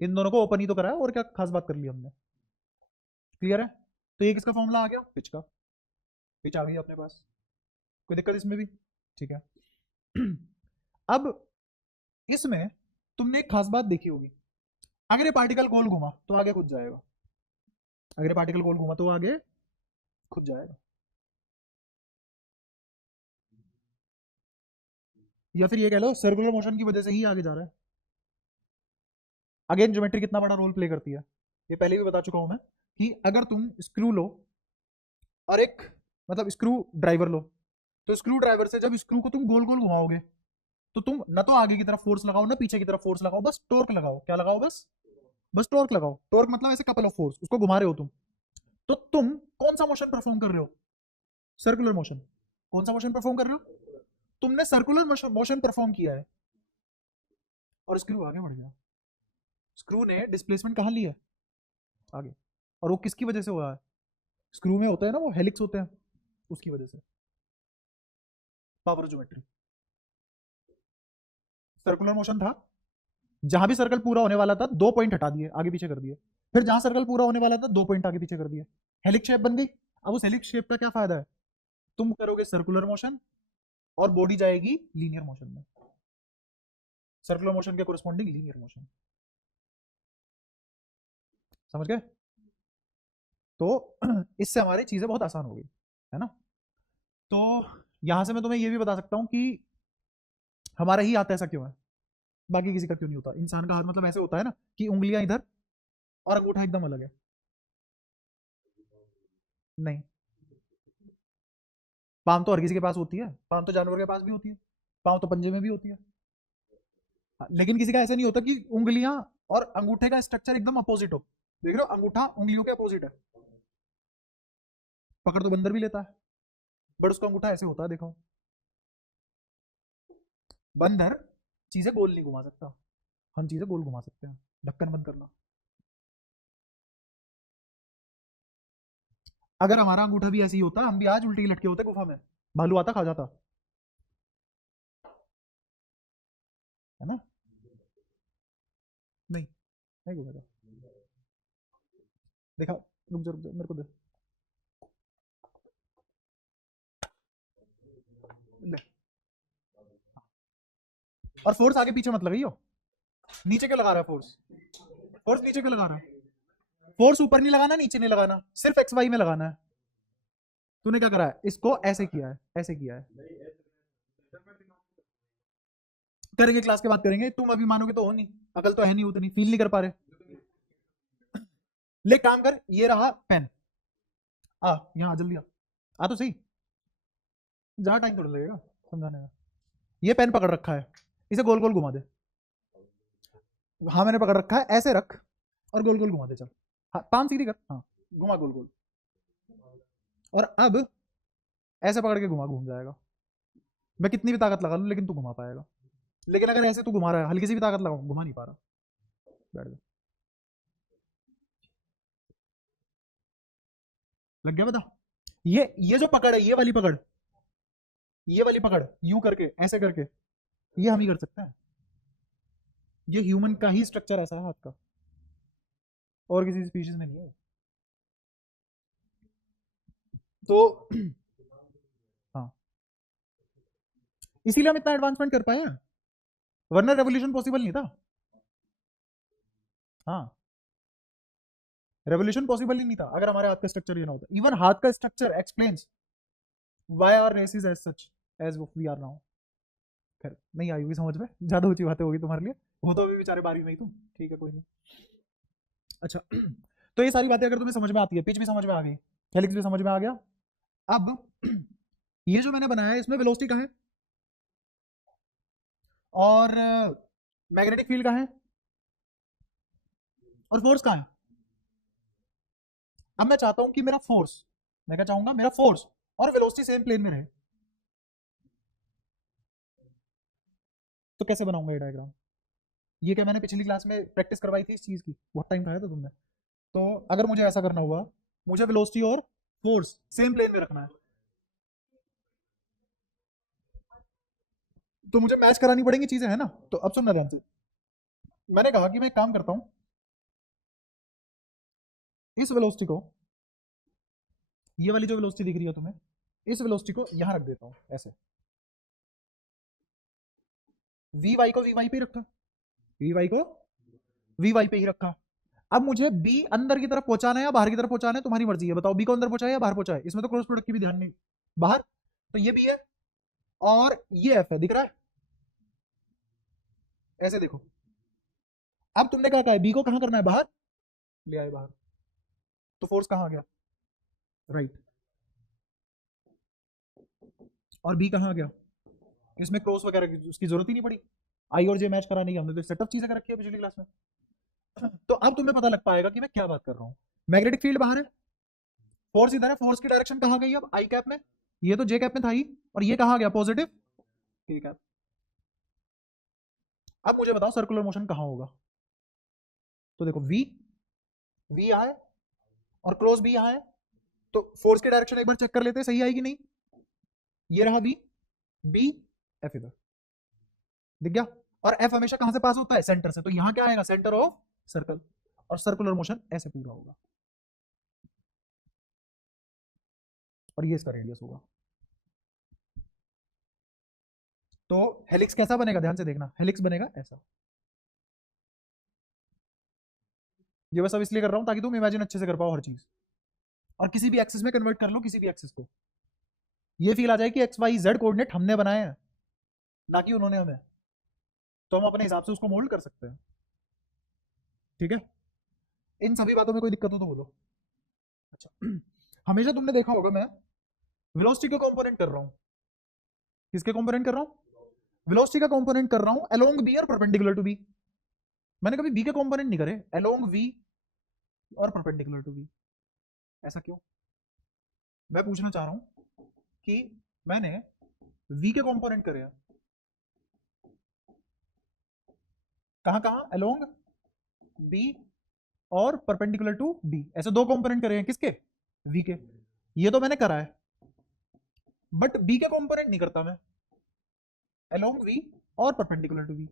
इन दोनों को ओपन ही तो करा है, और क्या खास बात कर ली हमने। क्लियर है? तो ये किसका फॉर्मूला आ गया? पिच का। पिच आ गई अपने पास, कोई दिक्कत इसमें भी? ठीक है। अब इसमें तुमने एक खास बात देखी होगी, अगर ये पार्टिकल गोल घुमा तो आगे खुद जाएगा, अगर ये पार्टिकल गोल घुमा तो आगे खुद जाएगा, या फिर ये कह लो सर्कुलर मोशन की वजह से ही आगे जा रहा है। अगेन ज्योमेट्री कितना बड़ा रोल प्ले करती है, ये पहले भी बता चुका हूं मैं, कि अगर तुम स्क्रू लो और एक मतलब स्क्रू ड्राइवर लो, तो स्क्रू ड्राइवर से जब स्क्रू को तुम गोल गोल घुमाओगे, तो तुम न तो आगे की तरफ फोर्स लगाओ ना पीछे की तरफ फोर्स लगाओ, बस टॉर्क लगाओ। क्या लगाओ? बस बस टॉर्क लगाओ। टॉर्क मतलब ऐसे कपल ऑफ फोर्स, उसको घुमा रहे हो तुम, तो तुम कौन सा मोशन परफॉर्म कर रहे हो? Circular motion. कौन सा मोशन परफॉर्म कर रहे हो? तुमने सर्कुलर मोशन परफॉर्म किया है, और स्क्रू आगे बढ़ गया। स्क्रू ने डिस्प्लेसमेंट कहाँ लिया? आगे। और वो किसकी वजह से हुआ है? स्क्रू में होता है ना वो हेलिक्स होते हैं, उसकी वजह से। Power geometry. सर्कुलर मोशन था, जहां भी सर्कल पूरा होने वाला था 2 पॉइंट हटा दिए, आगे पीछे कर दिए। फिर जहां सर्कल पूरा होने वाला था 2 पॉइंट आगे पीछे कर दिए, हेलिक्स शेप बन गई। अब उस हेलिक्स शेप का क्या फायदा है? तुम करोगे सर्कुलर मोशन और बॉडी जाएगी लीनियर मोशन में, सर्कुलर मोशन के कोरिस्पॉन्डिंग लीनियर मोशन। समझ गए? तो इससे हमारी चीजें बहुत आसान हो गई, है ना? तो यहां से मैं तुम्हें यह भी बता सकता हूं कि हमारा ही हाथ ऐसा क्यों है, बाकी किसी का क्यों नहीं होता। इंसान का हाथ मतलब ऐसे होता है ना कि उंगलियां इधर और अंगूठा एकदम अलग है। नहीं, पाम तो हर किसी के पास होती है, पाम तो जानवर के पास भी होती है, पाम तो पंजे में भी होती है। लेकिन किसी का ऐसा नहीं होता कि उंगलियां और अंगूठे का स्ट्रक्चर एकदम अपोजिट हो। देख रहे हो, अंगूठा उंगलियों के अपोजिट है। पकड़ तो बंदर भी लेता है, बट उसका अंगूठा ऐसे होता है, देखो। बंदर चीजें गोल नहीं घुमा सकता, हम चीजें गोल घुमा सकते हैं। ढक्कन बंद करना। अगर हमारा अंगूठा भी ऐसे ही होता, हम भी आज उल्टी लटके होते गुफा में, भालू आता खा जाता, है ना? नहीं, नहीं घुमेगा। देखा? रुक जा मेरे को दे, ले। और फोर्स आगे पीछे मत लगाइयो, नीचे क्यों लगा रहा है फोर्स? फोर्स नीचे क्यों लगा रहा है? फोर्स ऊपर नहीं लगाना, नीचे नहीं लगाना, सिर्फ एक्स वाई में लगाना है। तूने क्या करा है? इसको ऐसे किया है, ऐसे किया है। करेंगे, क्लास के बाद करेंगे, तुम अभी मानोगे तो हो नहीं, अकल तो है नहीं उतनी, फील नहीं कर पा रहे। ले काम कर, ये रहा पेन। आ यहाँ जल्दी आ, आ तो सही, ज्यादा टाइम थोड़ा लगेगा समझाने में। ये पेन पकड़ रखा है, इसे गोल गोल घुमा दे। हाँ मैंने पकड़ रखा है, ऐसे रख और गोल गोल घुमा दे, चल। हाँ पाम सीधी कर, हाँ घुमा गोल गोल। और अब ऐसे पकड़ के घुमा, घूम जाएगा। मैं कितनी भी ताकत लगा लूं लेकिन तू घुमा पाएगा। लेकिन अगर ऐसे तू घुमा रहा है, हल्की सी भी ताकत लगाऊं, घुमा नहीं पा रहा। बैठ जा। लग गया बता? ये जो पकड़ है, ये वाली पकड़, ये वाली पकड़ यूं करके ऐसे करके, ये हम ही कर सकते हैं। ये ह्यूमन का ही स्ट्रक्चर ऐसा है हाथ का, और किसी स्पीशीज में नहीं है। तो हाँ, इसीलिए हम इतना एडवांसमेंट कर पाए हैं, वरना रेवोल्यूशन पॉसिबल नहीं था। हाँ, रेवोल्यूशन पॉसिबल ही नहीं था अगर हमारे हाथ का स्ट्रक्चर ये ना होता। इवन हाथ का structure explains why our race is as such as we are now. खैर नहीं आई होगी समझ में, ज्यादा ऊंची बातें होगी तुम्हारे लिए, वो तो अभी बेचारे बारी में ही तुम, ठीक है कोई नहीं। अच्छा, तो ये सारी बातें अगर तुम्हें समझ में आती है, पिच भी समझ में आ गई, हेलिक्स भी समझ में आ गया। अब ये जो मैंने बनाया है इसमें वेलोसिटी कहाँ है, और मैग्नेटिक फील्ड कहाँ है, और फोर्स कहाँ है? अब मैं चाहता हूं कि मेरा फोर्स, मैं क्या चाहूंगा, मेरा फोर्स और वेलोसिटी सेम प्लेन में रहे। तो कैसे बनाऊंगा ये डायग्राम? ये क्या मैंने पिछली क्लास में प्रैक्टिस करवाई थी इस चीज की, बहुत टाइम खाया था तुमने। तो अगर मुझे ऐसा करना हुआ, मुझे वेलोसिटी और फोर्स सेम प्लेन में रखना है। तो मुझे मैच करानी पड़ेंगी चीजें, है ना। तो अब सुनना ध्यान से, मैंने कहा कि मैं एक काम करता हूं, इस वेलोसिटी को, ये वाली जो वेलोसिटी दिख रही है तुम्हें, इस वेलोसिटी को यहां रख देता हूं ऐसे, वी वाई को वी वाई पे रखा, वी वाई को वी वाई पे ही रखा। अब मुझे बी अंदर की तरफ पहुंचाना है या बाहर की तरफ पहुंचाना है, तुम्हारी मर्जी है, बताओ बी को अंदर पहुंचाए या बाहर पहुंचाए, इसमें तो क्रॉस प्रोडक्ट की भी ध्यान नहीं, बाहर, तो ये बी है और ये एफ है, दिख रहा है, ऐसे देखो। अब तुमने क्या कहा है, बी को कहां करना है, बाहर ले आए बाहर, तो फोर्स कहां आ गया, राइट, और बी कहां आ गया, इसमें क्रॉस वगैरह की उसकी जरूरत ही नहीं पड़ी, आई और जे मैच कराने की हमने तो सेटअप चीजें कर रखी है पिछली क्लास में। तो अब तुम्हें पता लग पाएगा कि मैं क्या बात कर रहा हूं। मैग्नेटिक फील्ड बाहर है, फोर्स इधर है, फोर्स की डायरेक्शन कहां गई अब, आई कैप में, ये तो जे कैप में था ही, और ये कहां गया, पॉजिटिव के कैप। अब मुझे बताओ सर्कुलर मोशन कहां होगा, तो देखो वी, वी यहां है और क्रॉस भी यहां है, तो फोर्स की डायरेक्शन एक बार चेक कर लेते हैं सही आएगी नहीं, ये रहा वी, बी, एफ इधर, दिख गया। और एफ हमेशा कहां से पास होता है, सेंटर से, तो यहां क्या आएगा, सेंटर ऑफ सर्कल, और सर्कुलर मोशन ऐसे पूरा होगा, और ये इसका रेडियस होगा। तो हेलिक्स कैसा बनेगा, ध्यान से देखना, हेलिक्स बनेगा ऐसा। ये बस अब इसलिए कर रहा हूं ताकि तुम इमेजिन अच्छे से कर पाओ हर चीज, और किसी भी एक्सिस में कन्वर्ट कर लो, किसी भी एक्सिस को, ये फील आ जाए कि एक्स वाई जेड कोऑर्डिनेट हमने बनाए हैं, ना कि उन्होंने हमें, तो हम अपने हिसाब से उसको मोल्ड कर सकते हैं, ठीक है। इन सभी बातों में कोई दिक्कत हो तो बोलो। अच्छा, हमेशा तुमने देखा होगा मैं वेलोसिटी का कंपोनेंट कर रहा हूं, किसके कंपोनेंट कर रहा हूं, वेलोसिटी का कंपोनेंट कर रहा हूं अलोंग बी और परपेंडिकुलर टू बी, मैंने कभी बी के कंपोनेंट नहीं करे अलोंग वी और परपेंडिकुलर टू बी, ऐसा क्यों, मैं पूछना चाह रहा हूं कि मैंने वी के कंपोनेंट करे हैं कहां कहां, अलोंग बी और परपेंडिकुलर टू बी, ऐसे दो कंपोनेंट करे हैं किसके, वी के, ये तो मैंने करा है, बट बी के कंपोनेंट नहीं करता मैं अलोंग वी और परपेंडिकुलर टू बी,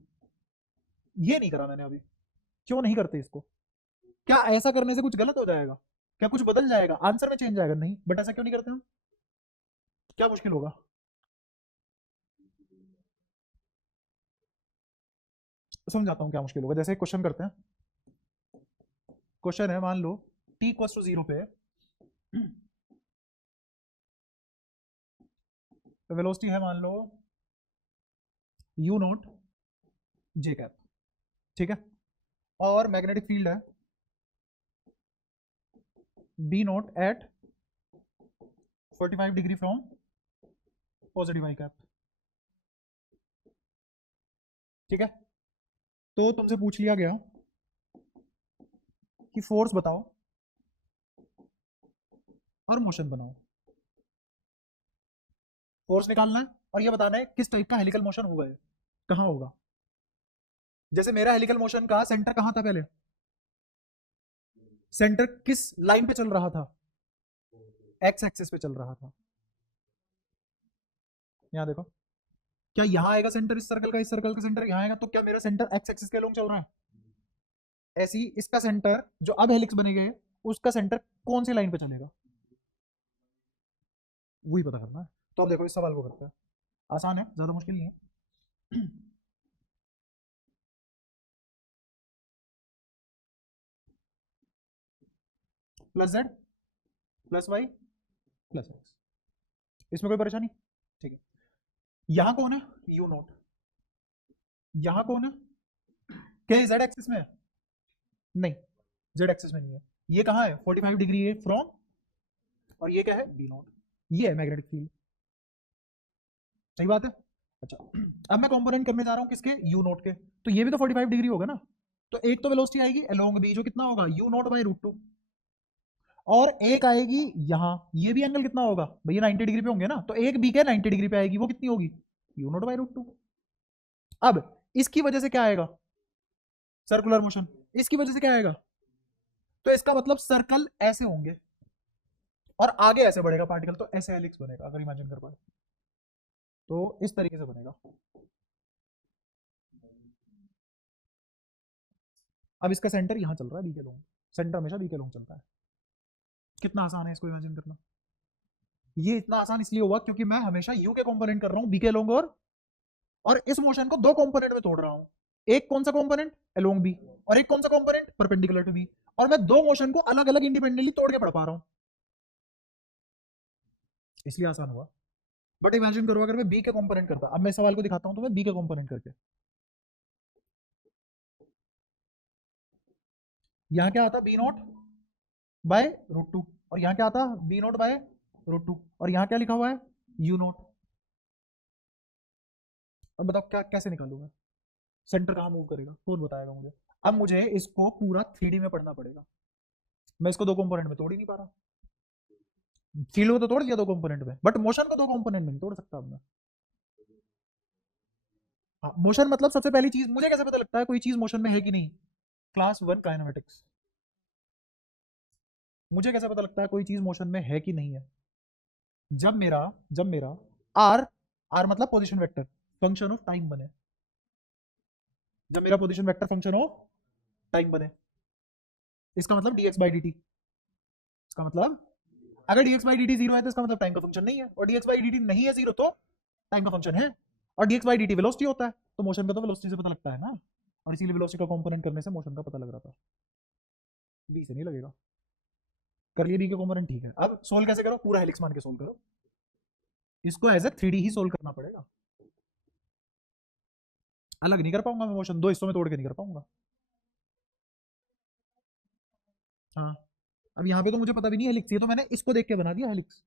ये नहीं करा मैंने अभी, क्यों नहीं करते इसको, क्या ऐसा करने से कुछ गलत हो जाएगा, क्या कुछ बदल जाएगा, आंसर में चेंज आएगा, नहीं, बट ऐसा क्यों नहीं करते हम, क्या मुश्किल होगा, समझाता हूं क्या मुश्किल होगा। जैसे क्वेश्चन करते हैं, क्वेश्चन है मान लो t इक्वल टू 0 पे वेलोसिटी है मान लो u नॉट j कैप, ठीक है, और मैग्नेटिक फील्ड है b not at 45 degree from positive I cap, ठीक है। तो तुमसे पूछ लिया गया कि फोर्स बताओ और मोशन बनाओ, फोर्स निकालना है और ये बताना है किस टाइप का हेलिकल मोशन होगा, ये कहां होगा। जैसे मेरा हेलिकल मोशन का सेंटर कहां था पहले, सेंटर किस लाइन पे चल रहा था, एक्स एक्सिस पे चल रहा था, यहां देखो, क्या यहां आएगा सेंटर, इस सर्कल का, इस सर्कल का सेंटर यहां आएगा, तो क्या मेरा सेंटर एक्स एक्सिस के लोग चल रहा है, ऐसी इसका सेंटर जो अब हेलिक्स बने गए उसका सेंटर कौन सी लाइन पे चलेगा, वही पता करना है। तो अब देखो इस सवाल को करते हैं, आसान है, ज्यादा मुश्किल नहीं है। Plus Z plus Y plus X, इसमें कोई परेशानी, ठीक है। यहां कौन है, यू नोट, यहां कौन है, क्या जेड एक्सिस में है, नहीं, जेड एक्सिस में नहीं है, ये कहां है 45 डिग्री है फ्रॉम, और ये क्या है बी नोट, ये है मैग्नेटिक फील्ड, सही बात है। अच्छा, अब मैं कंपोनेंट करने जा रहा हूं किसके, यू नोट के, तो ये भी तो 45 डिग्री होगा ना, तो एक तो वेलोसिटी आएगी अलोंग बी जो कितना होगा यू नोट बाई रूट 2, और एक आएगी यहां, ये भी एंगल कितना होगा भैया 90 डिग्री पे होंगे ना, तो एक बी के 90 डिग्री पे आएगी, वो कितनी होगी यू नोट बाई रूट 2। अब इसकी वजह से क्या आएगा, सर्कुलर मोशन, इसकी वजह से क्या आएगा, तो इसका मतलब सर्कल ऐसे होंगे और आगे ऐसे बढ़ेगा पार्टिकल, तो ऐसे हेलिक्स बनेगा, अगर इमेजिन कर पाए तो इस तरीके से बनेगा, अब इसका सेंटर यहाँ चल रहा है बी के लोंग, सेंटर हमेशा बी के लोंग चलता है। कितना आसान है इसको इमेजिन करना। ये इतना आसान इसलिए हुआ क्योंकि मैं हमेशा यू के कंपोनेंट कर रहा हूँ बी के लोंग, और इस मोशन को दो कंपोनेंट में तोड़ रहा हूँ। एक कौन सा कंपोनेंट अलोंग बी, और एक कौन सा कंपोनेंट परपेंडिकुलर टू बी, और मैं दो मोशन को अलग अलग इंडिपेंडेंटली तोड़ के पढ़ पा रहा हूँ, इसलिए आसान हुआ। बट इमेजिन करो अगर मैं बी के कंपोनेंट करता, अब मैं सवाल को दिखाता हूं तो मैं बी के कंपोनेंट करके, यहां क्या आता B naught by root two, और यहां क्या आता B naught by root two, और यहां क्या लिखा हुआ है यू नॉट। अब बताओ क्या कैसे निकालूंगा, सेंटर कहां मूव करेगा, कौन बताएगा मुझे। अब मुझे इसको पूरा 3D में पढ़ना पड़ेगा, मैं इसको दो कंपोनेंट में तोड़ ही नहीं पा रहा। फील्ड को तो तोड़ दिया दो कंपोनेंट में, बट मोशन को दो कंपोनेंट में नहीं तोड़ सकता अब मैं। हाँ, मोशन मतलब सबसे पहली चीज मुझे कैसे पता लगता है कोई चीज मोशन में है कि नहीं, क्लास 1 काइनेमेटिक्स। मुझे कैसे पता लगता है कोई चीज मोशन में है कि नहीं है, जब मेरा आर, आर मतलब position vector function of time बने, जब मेरा position vector function of time बने, इसका मतलब dx by dt, इसका मतलब अगर dx by dt जीरो है तो इसका मतलब टाइम का फंक्शन नहीं है, और dx by dt नहीं है जीरो तो टाइम का फंक्शन है, और dx by dt वेलोसिटी होता है, तो मोशन का तो वेलोसिटी से पता लगता है ना, और इसीलिए वेलोसिटी का कंपोनेंट करने से मोशन का पता लग रहा था। बी से नहीं लगेगा, कर लिए बी के कंपोनेंट, ठीक है। अब सोल्व कैसे करो, पूरा हेलिक्स मान के सोल्व करो, इसको as a 3D he solve करना पड़ेगा, अलग नहीं कर पाऊंगा मैं, मोशन दो हिस्सों में तोड़ के नहीं कर पाऊंगा। हाँ, अब यहाँ पे तो मुझे पता भी नहीं हेलिक्स, ये तो मैंने इसको देख के बना दिया हेलिक्स।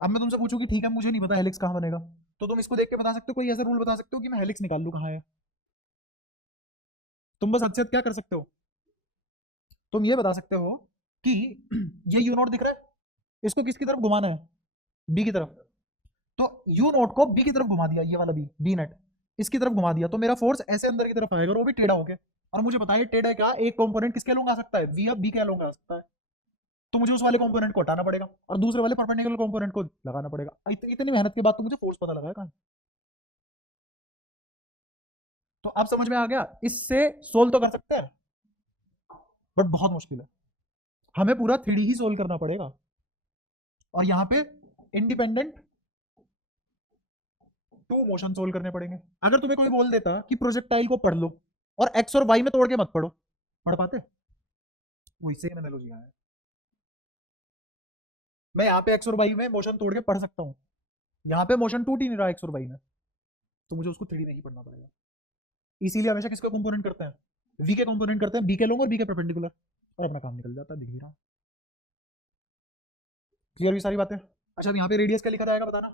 अब मैं तुमसे पूछूं कि ठीक है मुझे नहीं पता हेलिक्स कहाँ बनेगा, तो तुम इसको देख के बता सकते हो, कोई ऐसा रूल बता सकते हो कि मैं हेलिक्स निकाल लूं कहाँ है। तुम बस हद से हद क्या कर सकते हो, तुम ये बता सकते हो कि ये यू नॉट दिख रहा है, इसको किसकी तरफ घुमाना है, बी की तरफ, तो यू नॉट को बी की तरफ घुमा दिया, ये वाला बी, बी नेट इसकी तरफ घुमा दिया, तो मेरा फोर्स ऐसे अंदर की तरफ आएगा और वो भी टेढ़ा होके, और मुझे बताइए टेढ़ा क्या एक कंपोनेंट किसके अलोंग आ सकता है, वी अब बी के अलोंग आ सकता है, तो मुझे उस वाले कंपोनेंट को हटाना पड़ेगा और दूसरे वाले परपेंडिकुलर कंपोनेंट को लगाना पड़ेगा। इतनी मेहनत के बाद तो मुझे फोर्स पता लगा है कहाँ। तो अब समझ में आ गया, इससे सोल्व तो कर सकते हैं बट बहुत मुश्किल है, हमें पूरा 3D ही सोल्व करना पड़ेगा, और यहां पे इंडिपेंडेंट टू मोशन सोल्व करने पड़ेंगे। अगर तुम्हें कोई बोल देता कि प्रोजेक्टाइल को पढ़ लो और एक्स और वाई में तोड़ के मत पढ़ो, पढ़ पाते, वही सेम एनालॉजी है, मैं यहाँ पे एक्स और वाई में मोशन तोड़ के पढ़ सकता हूँ, यहाँ पे मोशन टूट ही नहीं रहा एक्स और वाई में, तो मुझे उसको 3D में ही पढ़ना पड़ेगा। इसीलिए हमेशा किसको कंपोनेंट करते हैं, वी के कंपोनेंट करते हैं, बी के लोग और बी के परपेंडिकुलर, और अपना काम निकल जाता है, दिख भी रहा। क्लियर हुई सारी बातें। अच्छा अब यहाँ पे रेडियस क्या लिखा जाएगा बताना,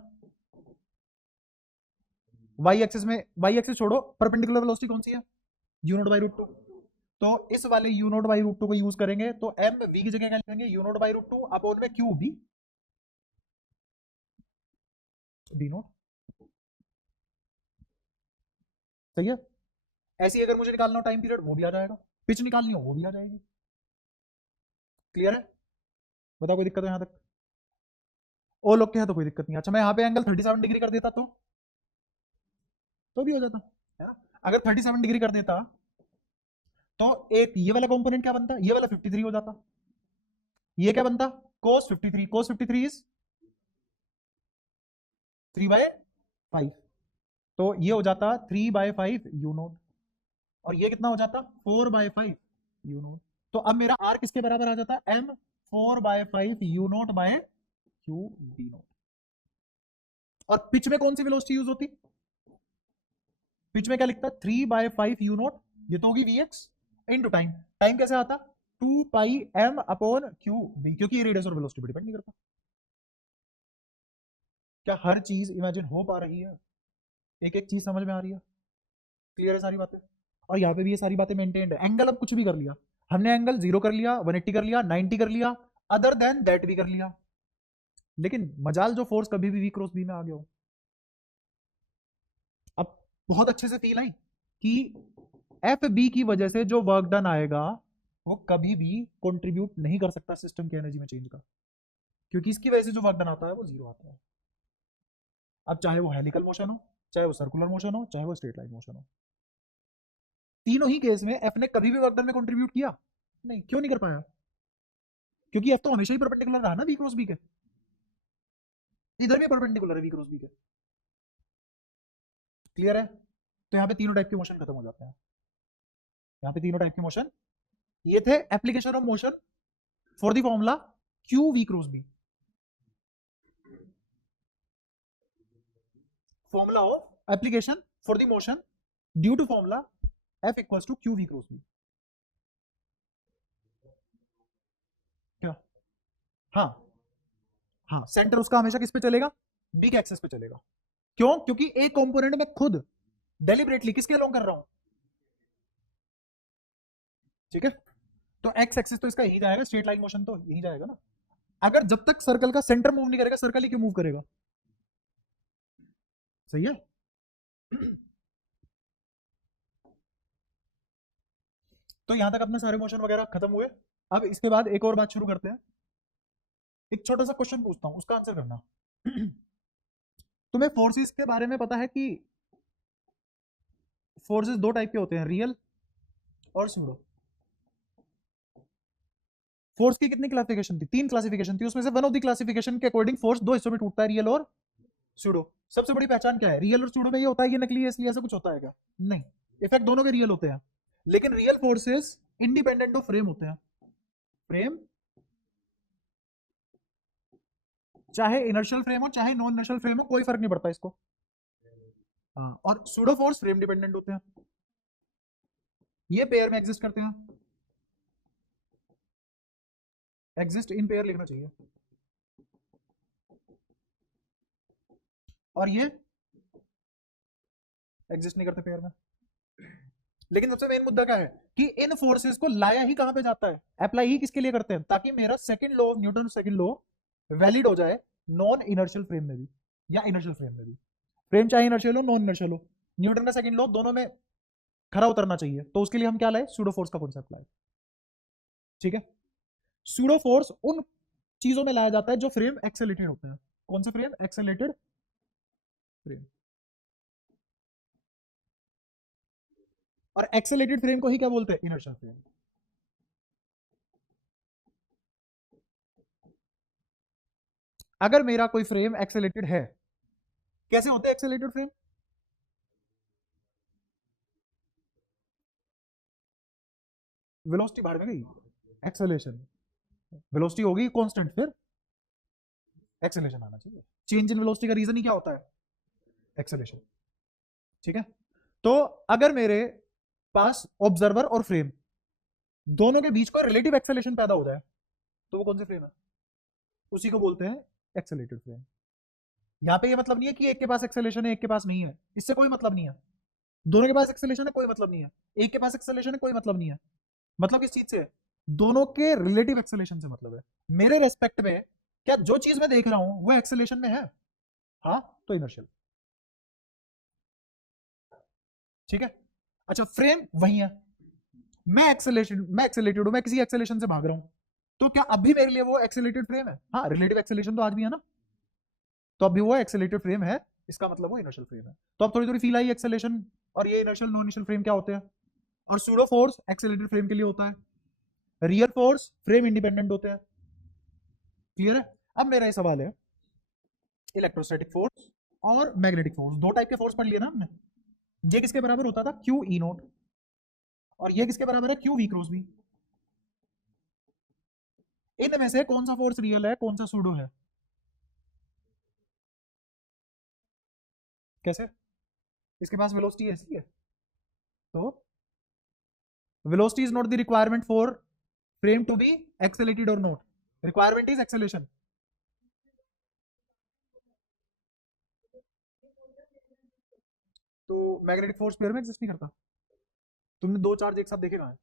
वाई एक्सिस में, वाई एक्सिस छोड़ो, परपेंडिकुलर वेलोसिटी कौन सी है, U naught by root two, तो इस वाले U naught by root two को यूज करेंगे, तो एम वी की जगह क्या लिखेंगे, U naught by root two upon में क्यू बी, बी नॉट, सही है। ऐसी अगर मुझे निकालना हो टाइम पीरियड वो भी आ जाएगा, पिच निकालनी हो वो भी आ जाएगी। क्लियर है, बताओ कोई दिक्कत है यहाँ तक, ओ लोग के है तो कोई दिक्कत नहीं। अच्छा मैं यहाँ पे एंगल 37 डिग्री कर देता तो भी हो जाता है ना, अगर 37 डिग्री कर देता तो एक ये वाला कंपोनेंट क्या बनता, ये वाला 53 हो जाता, ये क्या बनता cos 53, cos 53 इज 3/5, तो ये हो जाता 3/5 यू नोट, और ये कितना हो जाता 4/5 यू नोट, तो अब मेरा आर किसके बराबर आ जाता M 4/5 U naught by Q B naught. और पिच में कौन सी वेलोसिटी यूज होती, पिच में क्या लिखता 3/5 यू नोट, ये तो होगी V X into time, time कैसे आता 2πm अपॉन क्यू बी, क्योंकि ये रेडियस और वेलोसिटी पर डिपेंड नहीं करता। क्या हर चीज इमेजिन हो पा रही है, एक एक चीज समझ में आ रही है, क्लियर है सारी बातें। और यहाँ पे भी ये सारी बातें मेंटेन्ड है, एंगल अब कुछ भी कर लिया हमने, एंगल 0 कर लिया, 180 कर लिया, 90 कर लिया, अदर देन दैट भी कर लिया, लेकिन मजाल जो फोर्स कभी भी वी क्रॉस बी में आ गया हो। अब बहुत अच्छे से फील आई कि एफ बी की वजह से जो वर्क डन आएगा वो कभी भी कंट्रीब्यूट नहीं कर सकता सिस्टम की एनर्जी में चेंज का, क्योंकि इसकी वजह से जो वर्क डन आता है वो जीरो आता है। अब चाहे वो हेलिकल मोशन हो, चाहे वो सर्कुलर मोशन हो, चाहे वो स्ट्रेट लाइन मोशन हो, तीनों ही केस में एफ ने कभी भी वर्क डन में कंट्रीब्यूट किया नहीं। क्यों नहीं कर पाया? क्योंकि एफ तो हमेशा ही परपेंडिकुलर रहा ना वी क्रॉस बी के, इधर भी परपेंडिकुलर है वी क्रॉस बी के। क्लियर है? तो यहाँ पे तीनों टाइप के मोशन खत्म हो जाते हैं। यहाँ पे तीनों टाइप के मोशन ये थे application of motion for the formula Q V cross B. Formula of application for the motion due to formula F equals to Q V cross B. क्या? हाँ हाँ, सेंटर उसका हमेशा किस पे चलेगा? बी के एक्सेस पे चलेगा। क्यों? क्योंकि एक कंपोनेंट में खुद डेलिबरेटली किसके अलोंग कर रहा हूं। ठीक है, तो एक्स एक्सिस तो इसका यही जाएगा, स्ट्रेट लाइन मोशन तो यही जाएगा ना। अगर जब तक सर्कल का सेंटर मूव नहीं करेगा, सर्कल ही क्यों मूव करेगा? सही है। तो यहां तक अपने सारे मोशन वगैरह खत्म हुए। अब इसके बाद एक और बात शुरू करते हैं। एक छोटा सा क्वेश्चन पूछता हूं, उसका आंसर करना। तुम्हें फोर्सेस के बारे में पता है कि फोर्सेस दो टाइप के होते हैं, रियल और स्यूडो। फोर्स की कितनी क्लासिफिकेशन थी? तीन क्लासिफिकेशन थी, उसमें से वन ऑफ द क्लासिफिकेशन के अकॉर्डिंग फोर्स दो हिस्सों में टूटता है, रियल और स्यूडो। सबसे बड़ी पहचान क्या है? रियल और स्यूडो में ये होता है कि नकली है इसलिए ऐसा कुछ होता है क्या? नहीं, इफेक्ट दोनों के रियल होते हैं, लेकिन real forces independent of frame होते हैं। फ्रेम चाहे इनर्शियल फ्रेम हो चाहे नॉन इनर्शियल फ्रेम हो, कोई फर्क नहीं पड़ता इसको। हाँ, और सूडो फोर्स फ्रेम डिपेंडेंट होते हैं, ये पेयर में एग्जिस्ट करते हैं। एग्जिस्ट इन पेयर लिखना चाहिए। और ये एग्जिस्ट नहीं करते पेयर में। लेकिन सबसे मेन मुद्दा क्या है कि इन फोर्सेस को लाया ही कहां पे जाता है, अप्लाई ही किसके लिए करते हैं? ताकि मेरा second law of Newton second law valid हो जाए नॉन इनर्शियल फ्रेम में भी या इनर्शियल फ्रेम में भी। फ्रेम चाहे इनर्शियल हो नॉन इनर्शियल हो, न्यूटन का सेकंड लॉ दोनों में खरा उतरना चाहिए। तो उसके लिए हम क्या लाए? सूडो फोर्स का कॉन्सेप्ट लाए। ठीक है, सूडो फोर्स उन चीजों में लाया जाता है जो फ्रेम एक्सेलेटेड होते हैं। कौन से फ्रेम? Accelerated frame. और एक्सेलेटेड फ्रेम को ही क्या बोलते हैं? Inertial frame. अगर मेरा कोई फ्रेम एक्सेलेटेड है, कैसे होते हैं एक्सेलेटेड फ्रेम? वेलोसिटी बाहर में गई, एक्सेलेरेशन, वेलोसिटी होगी कांस्टेंट, फिर एक्सेलेरेशन आना चाहिए। चेंज इन वेलोसिटी का रीजन ही क्या होता है? एक्सेलेरेशन। ठीक है, तो अगर मेरे पास ऑब्जर्वर और फ्रेम दोनों के बीच कोई रिलेटिव एक्सेलेरेशन पैदा हो जाए, तो वो कौन सी फ्रेम है? उसी को बोलते हैं एक्सेलेटेड फ्रेम। यहां पे ये मतलब नहीं है कि एक के पास एक्सेलेरेशन है एक के पास नहीं है, इससे कोई मतलब नहीं है। दोनों के पास एक्सेलेरेशन है कोई मतलब नहीं है, एक के पास एक्सेलेरेशन है कोई मतलब नहीं है। मतलब किस चीज से है? दोनों के रिलेटिव एक्सेलेरेशन से मतलब है। मेरे रेस्पेक्ट में क्या जो चीज मैं देख रहा हूं वो एक्सेलेरेशन में है? हाँ, तो इनर्शियल। ठीक है, अच्छा फ्रेम वही है, मैं एक्सेलेटेड हूं, मैं किसी एक्सेलेरेशन से भाग रहा हूं, तो क्या अभी मेरे लिए वो एक्सेलेटेड फ्रेम है? हाँ, रिलेटिव एक्सेलेरेशन तो आज भी है ना, तो अभी वो एक्सेलेटेड फ्रेम है, इसका मतलब वो इनर्शियल फ्रेम है। तो अब थोड़ी थोड़ी फील आई एक्सेलेरेशन और ये इनर्शियल नॉन इनर्शियल फ्रेम क्या होते हैं। और सूडो फोर्स एक्सेलेटेड फ्रेम के लिए होता है, रियल फोर्स फ्रेम इंडिपेंडेंट होते हैं। क्लियर है? अब मेरा ये सवाल है, इलेक्ट्रोस्टैटिक फोर्स और मैग्नेटिक फोर्स, दो टाइप के फोर्स पढ़ लिए ना हमने। ये किसके बराबर होता था? Q E naught. और ये किसके बराबर है? Q V cross B. इनमें से कौन सा फोर्स रियल है, कौन सा सूडो है? कैसे? इसके पास वेलोसिटी ऐसी है, तो velocity is not the requirement for frame to be accelerated और नॉट, रिक्वायरमेंट इज एक्सेलेरेशन। तो मैग्नेटिक फोर्स पेयर में एग्जिस्ट नहीं करता। तुमने दो चार्ज एक साथ देखे कहाँ है?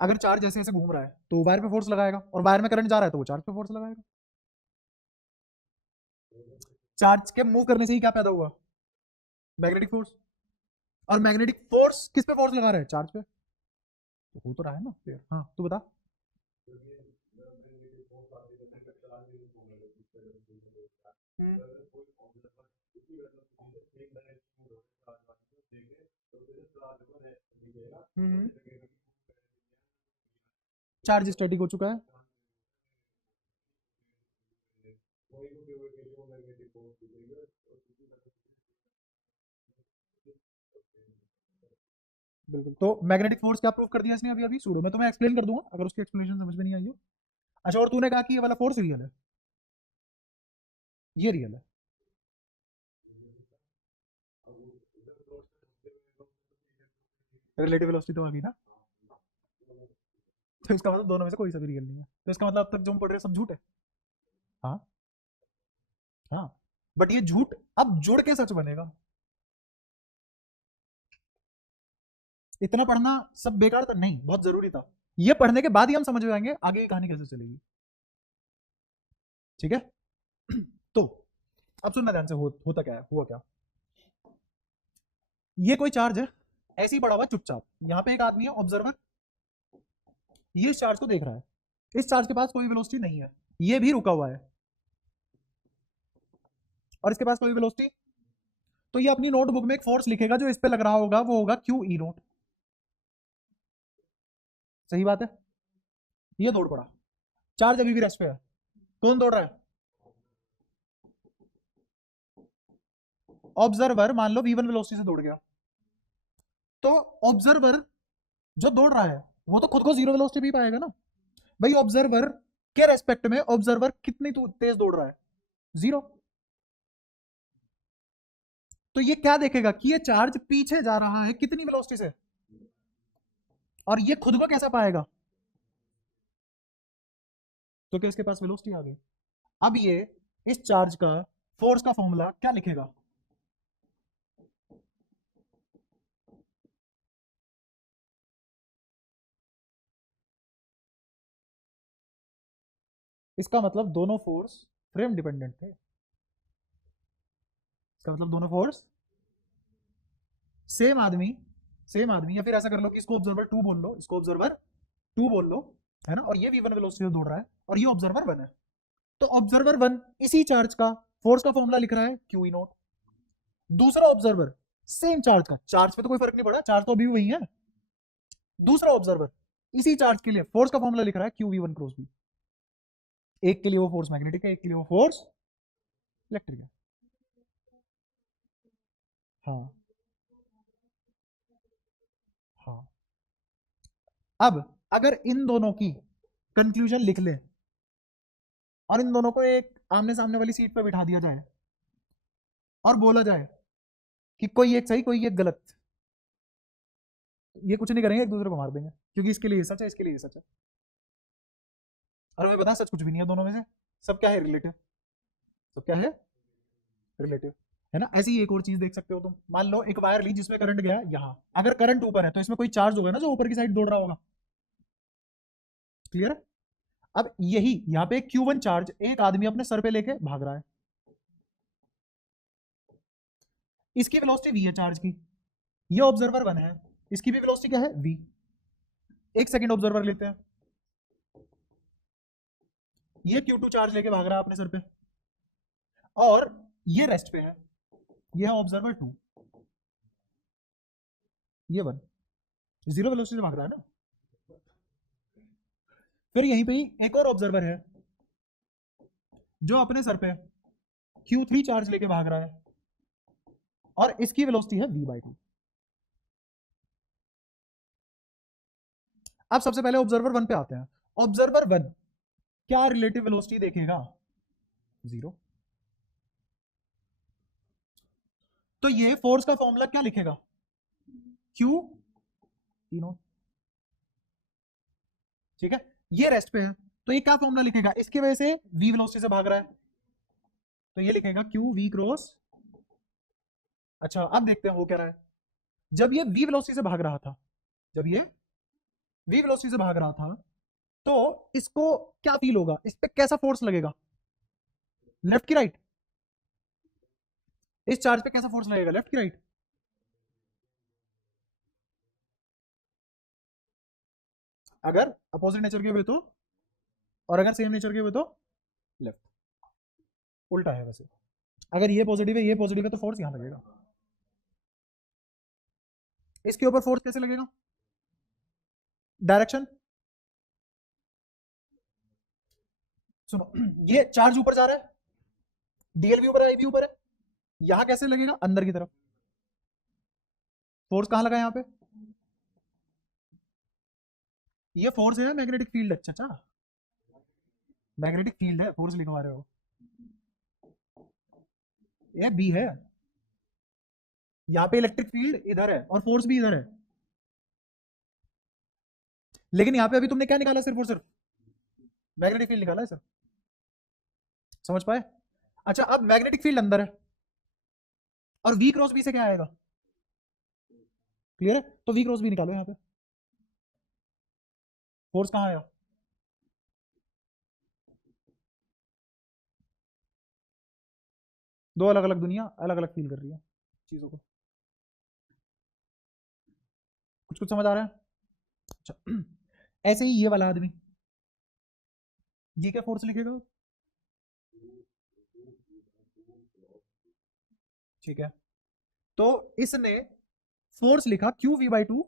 अगर चार्ज जैसे ऐसे घूम रहा है तो वायर पे फोर्स लगाएगा, और वायर में करंट जा रहा है तो वो चार्ज पे फोर्स लगाएगा। चार्ज के मूव करने से ही क्या पैदा हुआ? Magnetic force. और मैग्नेटिक फोर्स किस पे फोर्स लगा रहा है? चार्ज पे। तो हो तो रहा है ना फिर। हाँ, तू बता। हम्म, चार्ज स्टैटिक हो चुका है। बिल्कुल, तो मैग्नेटिक फोर्स क्या प्रूव कर दिया इसने अभी अभी सूडो में, तो मैं एक्सप्लेन कर दूंगा अगर उसकी एक्सप्लेनेशन समझ में नहीं आई हो। अच्छा, और तूने कहा कि ये वाला फोर्स रियल है, ये रियल है। रिलेटिव वेलोसिटी तो आ गई ना, तो इसका मतलब दोनों में से कोई सा भी रियल नहीं है, तो इसका मतलब अब तक जो हम पढ़ रहे हैं सब झूठ है। हाँ हाँ, बट ये झूठ अब जुड़ के सच बनेगा। इतना पढ़ना सब बेकार था नहीं, बहुत जरूरी था। ये पढ़ने के बाद ही हम समझ में आएंगे आगे की कहानी कैसे चलेगी। ठीक है। तो अब सुनना ध्यान से, होता क्या है, हुआ क्या। ये कोई चार्ज है, ऐसे ही पड़ा हुआ चुपचाप, यहाँ पे एक आदमी है ऑब्जर्वर, ये इस चार्ज को देख रहा है, इस चार्ज के पास कोई वेलोसिटी नहीं है, ये भी रुका हुआ है, और इसके पास कोई वेलोसिटी, तो ये अपनी नोटबुक में एक फोर्स लिखेगा जो इस पे लग रहा होगा, वो होगा क्यू ई नोट। सही बात है। ये दौड़ पड़ा, चार्ज अभी भी रेस्ट पे है, कौन दौड़ रहा है, ऑब्जर्वर मान लो v1 वेलोसिटी से दौड़ गया, तो ऑब्जर्वर जो दौड़ रहा है वो तो खुद को जीरो वेलोसिटी भी पाएगा ना भाई। ऑब्जर्वर के रेस्पेक्ट में ऑब्जर्वर कितनी तेज दौड़ रहा है, जीरो। तो ये क्या देखेगा कि ये चार्ज पीछे जा रहा है कितनी वेलोसिटी से, और ये खुद को कैसा पाएगा, तो क्या इसके पास वेलोसिटी आ गई। अब ये इस चार्ज का फोर्स का फॉर्मूला क्या लिखेगा, इसका मतलब दोनों फोर्स फ्रेम डिपेंडेंट थे, इसका मतलब दोनों फोर्स सेम आदमी, सेम आदमी, या फिर ऐसा कर लो कि इसको ऑब्जर्वर टू बोल लो, इसको ऑब्जर्वर टू बोल लो, है ना, और ये v1 वेलोसिटी से दौड़ रहा है और ये ऑब्जर्वर वन है, तो ऑब्जर्वर वन इसी चार्ज का फोर्स का फॉर्मूला लिख रहा है क्यू ई नोट। दूसरा ऑब्जर्वर सेम चार्ज का, चार्ज पे तो कोई फर्क नहीं पड़ा, चार्ज तो अभी वही है, दूसरा ऑब्जर्वर इसी चार्ज के लिए फोर्स का फॉर्मूला लिख रहा है Q V one cross B. एक के लिए वो फोर्स मैग्नेटिक है, एक के लिए वो फोर्स इलेक्ट्रिक है। हाँ हाँ। अब अगर इन दोनों की कंक्लूजन लिख ले और इन दोनों को एक आमने सामने वाली सीट पर बिठा दिया जाए और बोला जाए कि कोई एक सही कोई एक गलत, ये कुछ नहीं करेंगे, एक दूसरे को मार देंगे, क्योंकि इसके लिए सच है, इसके लिए सच है। और मैं बता, सच कुछ भी नहीं है दोनों में से, सब क्या है, रिलेटिव, सब क्या है, रिलेटिव, है ना। ऐसी एक और चीज देख सकते हो तुम, मान लो एक वायर ली जिसमें करंट गया यहाँ, अगर करंट ऊपर है तो इसमें कोई चार्ज होगा ना जो ऊपर की साइड दौड़ रहा होगा, क्लियर है। अब यही यहाँ पे Q1 चार्ज एक आदमी अपने सर पे लेके भाग रहा है, इसकी वेलोसिटी v है चार्ज की, ये ऑब्जर्वर वन है, इसकी भी वेलोसिटी क्या है v। एक सेकंड ऑब्जर्वर लेते हैं, ये Q2 चार्ज लेके भाग रहा है अपने सर पे, और ये रेस्ट पे है, ये है ऑब्जर्वर टू, ये वन, जीरो वेलोसिटी से भाग रहा है ना। फिर यहीं पे ही एक और ऑब्जर्वर है जो अपने सर पे Q3 चार्ज लेके भाग रहा है, और इसकी वेलोसिटी है v/2। अब सबसे पहले ऑब्जर्वर वन पे आते हैं, ऑब्जर्वर वन क्या रिलेटिव वेलोसिटी देखेगा, जीरो। तो ये फोर्स का फॉर्मूला क्या लिखेगा, क्यू तीनों, ठीक है। ये रेस्ट पे है, तो ये क्या फॉर्मूला लिखेगा, इसकी वजह से v वेलोसिटी से भाग रहा है, तो ये लिखेगा क्यू वी क्रॉस। अच्छा, अब देखते हैं वो क्या रहा है, जब ये v वेलोसिटी से भाग रहा था, जब ये v वेलोसिटी से भाग रहा था, तो इसको क्या फील होगा, इस पे कैसा फोर्स लगेगा, लेफ्ट की राइट, इस चार्ज पे कैसा फोर्स लगेगा, लेफ्ट की राइट, अगर अपोजिट नेचर के हुए तो, और अगर सेम नेचर के हुए तो लेफ्ट, उल्टा है वैसे, अगर ये पॉजिटिव है ये पॉजिटिव है तो फोर्स यहां लगेगा। इसके ऊपर फोर्स कैसे लगेगा? डायरेक्शन सुनो, ये चार्ज ऊपर जा रहा है, डीएल भी ऊपर है, आई भी ऊपर है, यहां कैसे लगेगा? अंदर की तरफ। फोर्स कहां लगा? यहां पे ये फोर्स है मैग्नेटिक फील्ड। अच्छा अच्छा, मैग्नेटिक फील्ड है, फोर्स लिखवा रहे हो। ये बी है, यहाँ पे इलेक्ट्रिक फील्ड इधर है और फोर्स भी इधर है, लेकिन यहाँ पे अभी तुमने क्या निकाला? सिर्फ और सिर्फ मैग्नेटिक फील्ड निकाला है सर। समझ पाए? अच्छा, अब मैग्नेटिक फील्ड अंदर है और वी क्रॉस बी से क्या आएगा? क्लियर है? तो वी क्रॉस बी निकालो। यहाँ पे फोर्स कहाँ आया? दो अलग अलग दुनिया अलग अलग फील कर रही है चीजों को। कुछ कुछ समझ आ रहा है? अच्छा, ऐसे ही ये वाला आदमी, ये क्या फोर्स लिखेगा? ठीक है, तो इसने फोर्स लिखा क्यू वी बाई टू।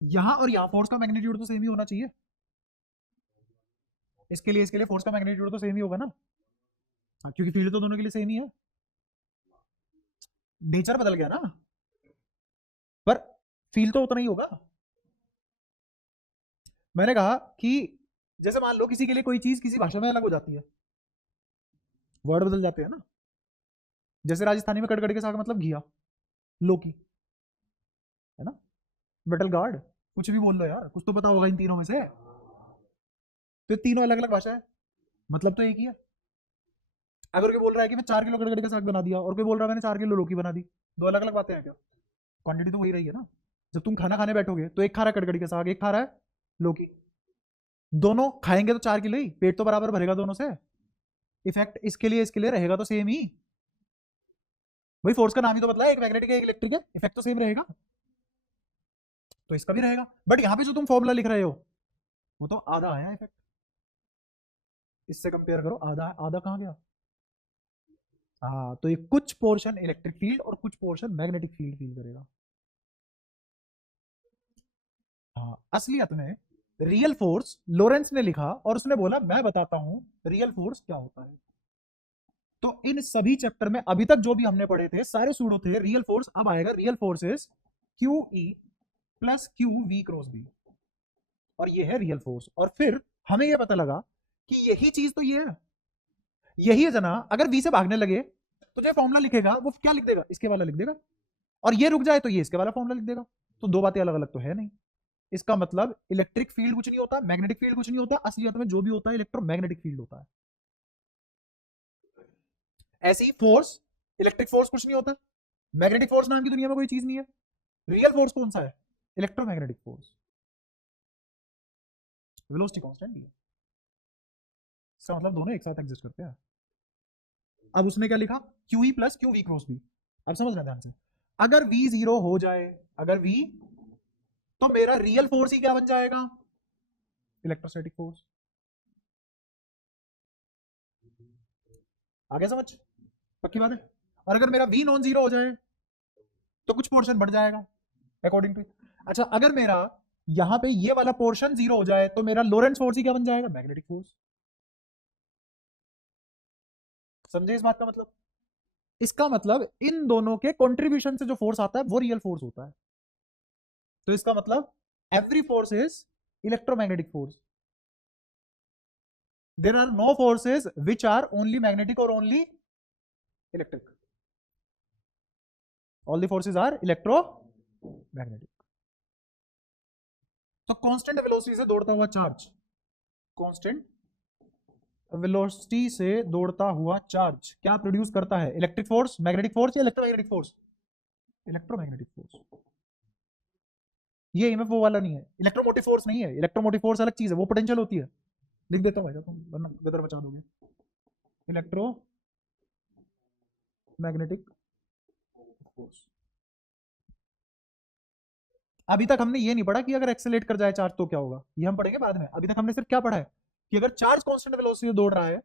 यहां और यहां फोर्स का मैग्नीट्यूड तो सेम ही होना चाहिए। इसके लिए फोर्स का मैग्नीट्यूड तो सेम ही होगा ना। हाँ, क्योंकि फील्ड तो दोनों के लिए सेम ही है। नेचर बदल गया ना, पर फील तो उतना ही होगा। मैंने कहा कि जैसे मान लो किसी के लिए कोई चीज किसी भाषा में अलग हो जाती है, वर्ड बदल जाते हैं ना। जैसे राजस्थानी में कड़कड़ी के साग मतलब घिया, लोकी, है ना, मेटल गार्ड, कुछ भी बोल लो यार, कुछ तो पता होगा इन तीनों में से। तो ये तीनों अलग अलग भाषा है, मतलब तो एक ही है। अगर कोई बोल रहा है कि मैं 4 किलो कड़कड़ी का साग बना दिया और कोई बोल रहा है मैंने 4 किलो लौकी बना दी, दो अलग अलग बातें हैं क्या? क्वांटिटी तो वही रही है ना। जब तुम खाना खाने बैठोगे तो एक खा रहा है कड़कड़ी का साग, एक खा रहा है लौकी, दोनों खाएंगे तो 4 किलो ही, पेट तो बराबर भरेगा दोनों से। इफेक्ट इसके लिए रहेगा तो सेम ही। भाई फोर्स का नाम ही तो बतला है, एक मैग्नेटिक है एक इलेक्ट्रिक है, इफेक्ट तो सेम रहेगा, तो इसका भी रहेगा। बट यहाँ पे जो तुम फॉर्मूला लिख रहे हो वो तो आधा आया इफेक्ट, इससे कंपेयर करो, आधा आधा कहाँ गया? हाँ, तो ये कुछ पोर्शन इलेक्ट्रिक फील्ड और कुछ पोर्शन मैग्नेटिक फील्ड फील करेगा। हाँ, असलियत में रियल फोर्स लोरेंस ने लिखा और उसने बोला मैं बताता हूं रियल फोर्स क्या होता है। तो इन सभी चैप्टर में अभी तक जो भी हमने पढ़े थे सारे सूडो थे रियल फोर्स। अब आएगा real force is Q E plus Q V cross B, और ये है रियल फोर्स। और फिर हमें यह पता लगा कि यही चीज तो ये है, यही है जना। अगर वी से भागने लगे तो जो फॉर्मूला लिखेगा वो क्या लिख देगा? इसके वाला लिख देगा, और ये रुक जाए तो ये इसके वाला फॉर्मूला लिख देगा। तो दो बातें अलग अलग तो है नहीं। इसका मतलब इलेक्ट्रिक फील्ड कुछ नहीं होता, मैग्नेटिक फील्ड कुछ नहीं होता, असलियत में जो भी होता है इलेक्ट्रोमैग्नेटिक फील्ड होता है। ऐसे ही फोर्स, इलेक्ट्रिक फोर्स कुछ नहीं होता, मैग्नेटिक फोर्स नाम की दुनिया में कोई चीज नहीं है। रियल फोर्स कौन सा है? Electromagnetic force. वेलोसिटी कांस्टेंट है, इसका मतलब दोनों एक साथ एग्जिस्ट करते हैं। अब उसने क्या लिखा? Q E plus Q V cross B. अब समझ रहे ध्यान से, अगर वी जीरो हो जाए, अगर वी, तो मेरा रियल फोर्स ही क्या बन जाएगा? Electrostatic force. आगे समझ? पक्की बात है। और अगर मेरा वी नॉन जीरो हो जाए तो कुछ पोर्शन बढ़ जाएगा अकॉर्डिंग टू। अच्छा, अगर मेरा यहां पे ये वाला पोर्शन जीरो हो जाए तो मेरा लोरेंस फोर्स ही क्या बन जाएगा? Magnetic force. समझे इस बात का मतलब? इसका मतलब इन दोनों के कंट्रीब्यूशन से जो फोर्स आता है वो रियल फोर्स होता है। तो इसका मतलब every force is electromagnetic force. There are no forces which are only magnetic or only electric. All the forces are electromagnetic. तो कांस्टेंट वेलोसिटी से दौड़ता हुआ चार्ज, कांस्टेंट वेलोसिटी से दौड़ता हुआ चार्ज क्या प्रोड्यूस करता है? इलेक्ट्रिक फोर्स, मैग्नेटिक फोर्स या इलेक्ट्रोमैग्नेटिक फोर्स? Electromagnetic force. ये ईएमएफ वो वाला नहीं है, इलेक्ट्रोमोटिव फोर्स नहीं है। इलेक्ट्रोमोटिव फोर्स अलग चीज है, वो पोटेंशियल होती है। लिख देता हूं भाई, तुम वरना गदर बचा दोगे। Electro magnetic force. अभी तक हमने ये नहीं पढ़ा कि अगर एक्सेलेरेट कर जाए चार्ज तो क्या होगा, ये हम पढ़ेंगे बाद में। अभी तक हमने सिर्फ क्या पढ़ा है कि अगर चार्ज कांस्टेंट वेलोसिटी से दौड़ रहा है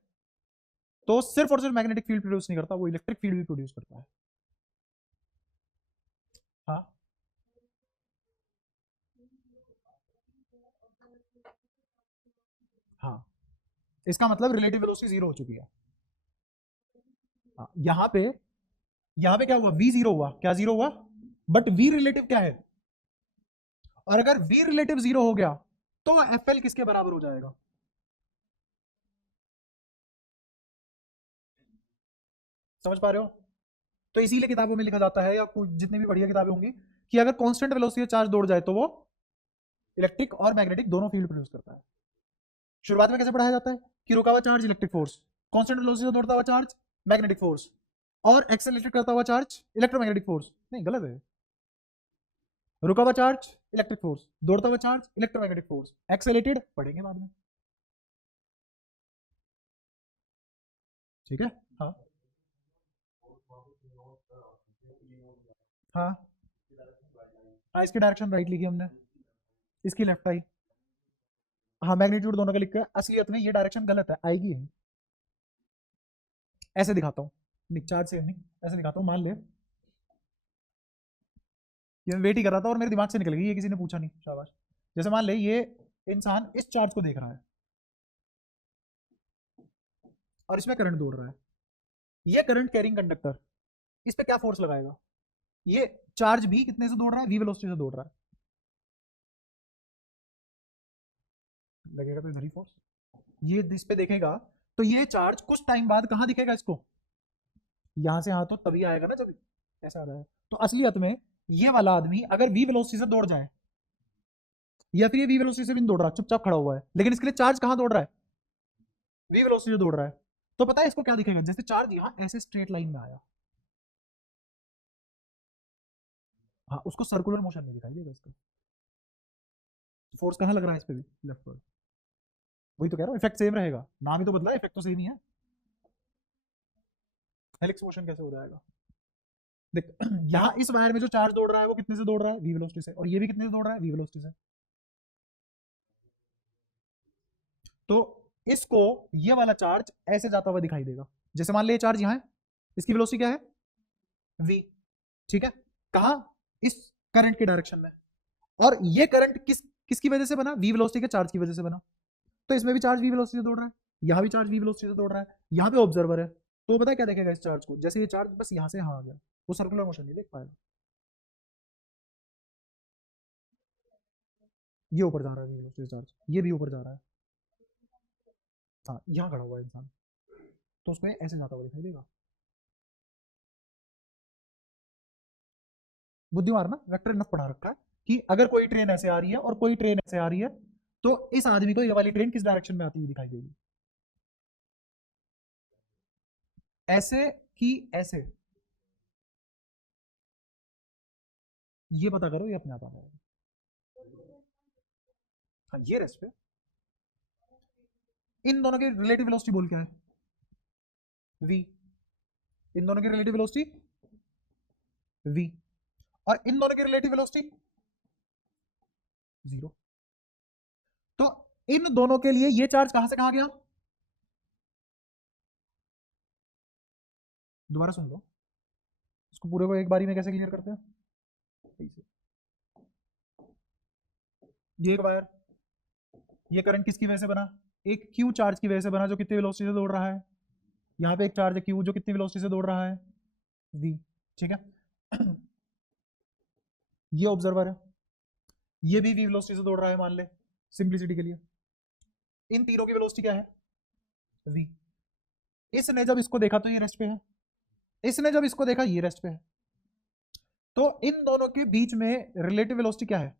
तो सिर्फ और सिर्फ मैग्नेटिक फील्ड प्रोड्यूस नहीं करता, वो इलेक्ट्रिक फील्ड भी प्रोड्यूस करता है। हाँ हाँ, इसका मतलब रिलेटिव वेलोसिटी जीरो हो चुकी है। हाँ, यहाँ पे क्या हुआ, v जीरो हुआ, क्या जीरो हुआ, बट v रिलेटिव क्या है, और अगर v रिलेटिव जीरो हो गया तो एफ एल किसके बराबर हो जाएगा, समझ पा रहे हो। तो इसीलिए किताबों में लिखा जाता है, या जितनी भी बढ़िया किताबें होंगी, कि अगर कांस्टेंट वेलोसिटी चार्ज दौड़ जाए तो वो इलेक्ट्रिक और मैग्नेटिक दोनों फील्ड प्रोड्यूस करता है। शुरुआत में कैसे पढ़ाया जाता है कि रुका हुआ charge electric force, constant velocity से दौड़ता हुआ चार्ज मैग्नेटिक फोर्स, और एक्सेलरेट करता हुआ चार्ज इलेक्ट्रोमैग्नेटिक फोर्स। नहीं, गलत है। रुका हुआ चार्ज इलेक्ट्रिक फोर्स, दौड़ता हुआ चार्ज इलेक्ट्रोमैग्नेटिक फोर्स, एक्सेलेटेड पढ़ेंगे बाद में, ठीक है। हाँ हाँ हाँ, इसकी डायरेक्शन राइट लिखी हमने, इसकी लेफ्ट आई। हाँ, मैग्नीट्यूड दोनों का लिखा है, असलियत में ये डायरेक्शन गलत है, आएगी है। ऐसे दिखाता हूँ, नहीं चार्ज से नहीं, ऐसे दिखाता हूँ। मान ले ये मैं वेट ही कर रहा था और मेरे दिमाग से निकल गई, ये किसी ने पूछा नहीं, शाबाश। जैसे मान ले ये इंसान इस चार्ज को देख रहा है और इसमें करंट दौड़ रहा है, ये करंट कैरिंग कंडक्टर इस पे क्या फोर्स लगाएगा, ये चार्ज भी कितने से दौड़ रहा है, v वेलोसिटी से दौड़ रहा है, लगेगा तो इधर ही फोर्स। ये इस पे देखेगा तो ये चार्ज कुछ टाइम बाद कहां दिखेगा इसको, यहां से, हाँ, तो तभी आएगा ना जब ऐसा आ रहा है। तो असलियत में ये वाला आदमी अगर v वेलोसिटी से दौड़ जाए, या फिर ये v वेलोसिटी से भी नहीं दौड़ रहा, चुपचाप खड़ा हुआ है, लेकिन इसके लिए चार्ज कहां दौड़ रहा है, v वेलोसिटी से दौड़ रहा है, तो पता है इसको क्या दिखेगा, जैसे चार्ज यहां ऐसे स्ट्रेट लाइन में आया, हाँ, उसको सर्कुलर मोशन में दिखाई देगा इसका। फोर्स कहां लग रहा है इस पे भी, लेफ्ट पर। वही तो कह रहा हूँ, इफेक्ट सेम रहेगा, नाम ही तो बदला, इफेक्ट तो सेम ही है। हेलिक्स मोशन कैसे हो जाएगा, देख यहाँ इस वायर में जो चार्ज दौड़ रहा है वो कितने से दौड़ रहा है, v वेलोसिटी से, और ये भी कितने से दौड़ रहा है, v वेलोसिटी से। तो इसको ये वाला चार्ज ऐसे जाता हुआ दिखाई देगा, जैसे मान ले ये चार्ज यहाँ है, इसकी वेलोसिटी क्या है, v, ठीक है, कहा, इस करंट के डायरेक्शन में, और ये करंट किसकी वजह से बना, v वेलोसिटी के चार्ज की वजह से बना। तो इसमें भी चार्ज v वेलोसिटी से दौड़ रहा है, यहाँ भी चार्ज v वेलोसिटी से दौड़ रहा है, यहाँ पे ऑब्जर्वर है, तो पता है क्या देखेगा इस चार्ज को, जैसे ये चार्ज बस यहाँ से यहाँ आ गया, वो सर्कुलर मोशन नहीं देख पाएगा, ये ऊपर जा रहा है v वेलोसिटी चार्ज, ये भी ऊपर जा रहा है, हाँ, यहाँ खड़ा हुआ है इंसान, तो उसको ऐसे जाता हुआ दिखाई देगा। बुद्धिमान ना, वेक्टर इनफ पढ़ा रखा है कि अगर कोई ट्रेन ऐसे आ रही है और कोई ट्रेन ऐसे आ रही है, तो इस आदमी को ये वाली ट्रेन किस डायरेक्शन में आती हुई दिखाई देगी, ऐसे कि ऐसे, ये पता करो, ये अपने आप आ जाएगा। हाँ, ये रेस्ट पे इन दोनों के रिलेटिव वेलोसिटी बोल क्या है, v, इन दोनों की रिलेटिव वेलोसिटी v, और इन दोनों की रिलेटिव वेलोसिटी 0। तो इन दोनों के लिए ये चार्ज कहां से कहां गया, दोबारा सुन लो, इसको पूरे को एक बारी में कैसे क्लियर करते हैं, ये एक वायर, ये करंट किसकी वजह से बना, एक क्यू चार्ज की वजह से बना, जो कितनी वेलोसिटी से दौड़ रहा है, यहाँ पे एक चार्ज है क्यू जो कितनी वेलोसिटी से दौड़ रहा है, v, ठीक है। ये ऑब्जर्वर है, ये भी v वेलोसिटी से दौड़ रहा है मान ले, सिंपलिसिटी के लिए। इन तीनों की वेलोसिटी क्या है, v। इसने जब इसको देखा तो ये रेस्ट पे है, इसने जब इसको देखा ये रेस्ट पे है, तो इन दोनों के बीच में रिलेटिव वेलोसिटी क्या है,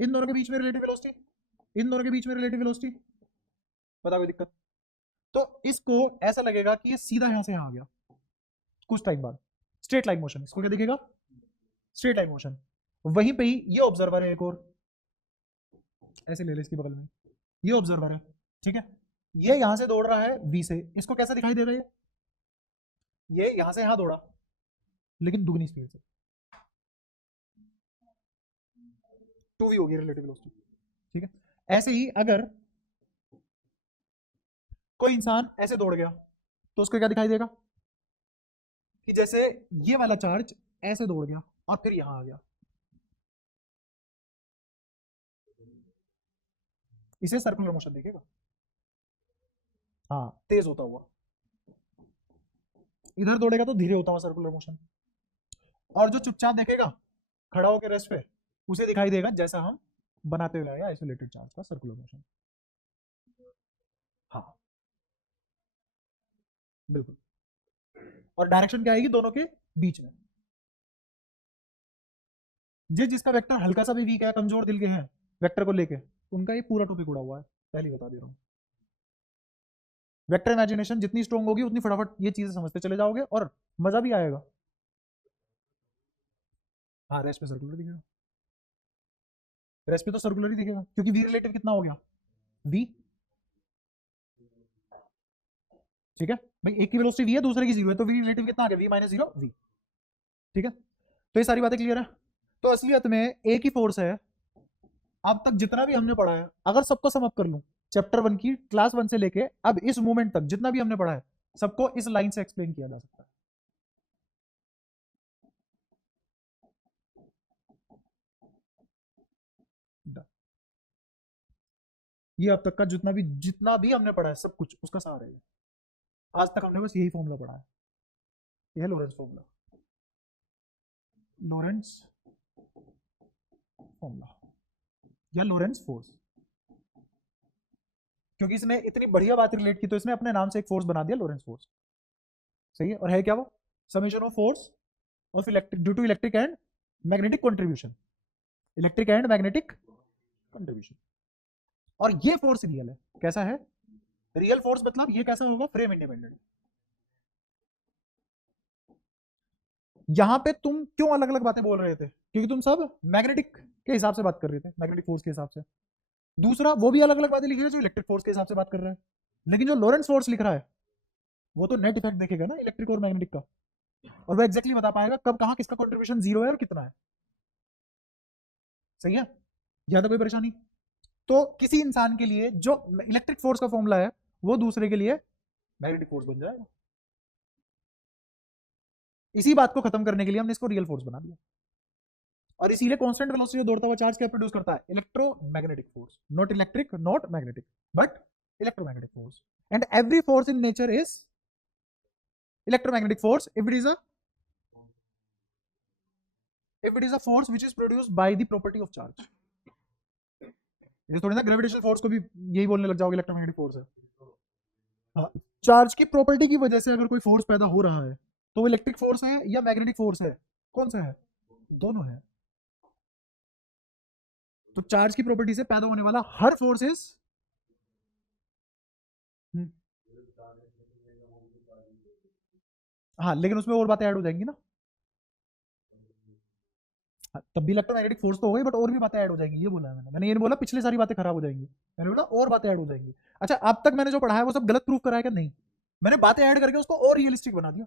इन दोनों के बीच में रिलेटिव वेलोसिटी, इन दोनों के बीच में रिलेटिव वेलोसिटी, बता कोई दिक्कत। तो इसको ऐसा लगेगा कि ये सीधा यहां से यहां आ गया, कुछ टाइम बाद स्ट्रेट लाइन मोशन, इसको क्या दिखेगा, स्ट्रेट लाइन मोशन। वहीं पे ही ये ऑब्जर्वर है एक और, ऐसे ले ले इसकी बगल में, ये ऑब्जर्वर है, ठीक है, ये यहां से दौड़ रहा है v से, इसको कैसा दिखाई दे रहा है, ये यहां से यहां दौड़ा लेकिन दुगनी स्पीड से, 2v होगी रिलेटिव वेलोसिटी, ठीक है। ऐसे ही अगर कोई इंसान ऐसे दौड़ गया तो उसको क्या दिखाई देगा, कि जैसे ये वाला चार्ज ऐसे दौड़ गया और फिर यहां आ गया, इसे सर्कुलर मोशन दिखेगा। हाँ, तेज होता हुआ, इधर दौड़ेगा तो धीरे होता हुआ सर्कुलर मोशन। और जो चुपचाप देखेगा खड़ा होकर रेस्ट पे, उसे दिखाई देगा जैसा हम बनाते हुए लाए आइसोलेटेड चार्ज का सर्कुलर मोशन। हाँ बिल्कुल। और डायरेक्शन क्या आएगी दोनों के बीच में। जिसका वेक्टर हल्का सा भी वीक है, कमजोर दिल के हैं वेक्टर को लेके, उनका ये पूरा टॉपिक उड़ा हुआ है, पहले ही बता दे रहा हूँ। वेक्टर इमेजिनेशन जितनी स्ट्रॉन्ग होगी उतनी फटाफट ये चीजें समझते चले जाओगे और मजा भी आएगा। हाँ रेस्ट पे सर्कुलर दिखेगा, रेस्ट पे तो सर्कुलर ही दिखेगा, क्योंकि वी रिलेटिव कितना हो गया, वी। ठीक है भाई, एक की वेलोसिटी वी है, दूसरे की जीरो है, तो वी रिलेटिव कितना आ गया, वी माइनस जीरो वी। ठीक है, तो ये सारी बातें क्लियर है। तो असलियत में एक ही फोर्स है, अब तक जितना भी हमने पढ़ा है, अगर सबको सम अप कर लूं, चैप्टर 1 की क्लास 1 से लेके अब इस मोमेंट तक जितना भी हमने पढ़ा है, सबको इस लाइन से एक्सप्लेन किया जा सकता है। ये अब तक का जितना भी हमने पढ़ा है, सब कुछ उसका सार है। आज तक हमने बस यही फॉर्मूला पढ़ा है, यह लोरेंस फॉर्मूला, लोरेंस फॉर्मूला या लोरेंस फोर्स। क्योंकि इसने इतनी बढ़िया बात रिलेट की, तो इसने अपने नाम से एक फोर्स बना दिया, लोरेंस फोर्स। सही है, और है क्या वो, summation of force of electric due to electric and magnetic contribution, electric and magnetic contribution. और ये फोर्स रियल है, कैसा है, रियल फोर्स, मतलब ये कैसा होगा, फ्रेम इंडिपेंडेंट। यहां पे तुम क्यों अलग अलग बातें बोल रहे थे, क्योंकि तुम सब मैग्नेटिक के हिसाब से बात कर रहे थे, मैग्नेटिक फोर्स के हिसाब से। दूसरा वो भी अलग अलग बातें लिख रहे हैं जो इलेक्ट्रिक फोर्स के हिसाब से बात कर रहे हैं, लेकिन जो लोरेंस फोर्स लिख रहा है वो तो नेट इफेक्ट देखेगा ना इलेक्ट्रिक और मैग्नेटिक का, और वो एक्जैक्टली बता पाएगा कब कहां किसका कंट्रीब्यूशन जीरो है और कितना है। सही है, ज्यादा कोई परेशानी। तो किसी इंसान के लिए जो इलेक्ट्रिक फोर्स का फॉर्मूला है, वो दूसरे के लिए मैग्नेटिक फोर्स बन जाएगा। इसी बात को खत्म करने के लिए हमने इसको रियल फोर्स बना दिया। और इसीलिए कांस्टेंट वेलोसिटी जो दौड़ता हुआ चार्ज क्या प्रोड्यूस करता है, electromagnetic force, not electric not magnetic, but electromagnetic force. And every force in nature is electromagnetic force if it is a force which is produced by the property of charge। ये थोड़ी ना gravitational force को भी यही बोलने लग जाओगे electromagnetic force है। हाँ, चार्ज की प्रॉपर्टी की वजह से अगर कोई फोर्स पैदा हो रहा है, तो वो इलेक्ट्रिक फोर्स है या मैग्नेटिक फोर्स है, कौन सा है, दोनों है। तो चार्ज की प्रॉपर्टी से पैदा होने वाला हर फोर्स इज, हाँ लेकिन उसमें और बातें ऐड हो जाएंगी ना। हाँ, तब भी इलेक्ट्रोमैग्नेटिक फोर्स तो हो गई, बट और भी बातें ऐड हो जाएंगी, ये बोला है मैंने ये नहीं बोला पिछली सारी बातें खराब हो जाएंगी, मैंने बोला और बातें ऐड हो जाएंगी। अच्छा, अब तक मैंने जो पढ़ा है वो सब गलत प्रूफ कराया क्या, नहीं, मैंने बातें ऐड करके उसको और रियलिस्टिक बना दिया।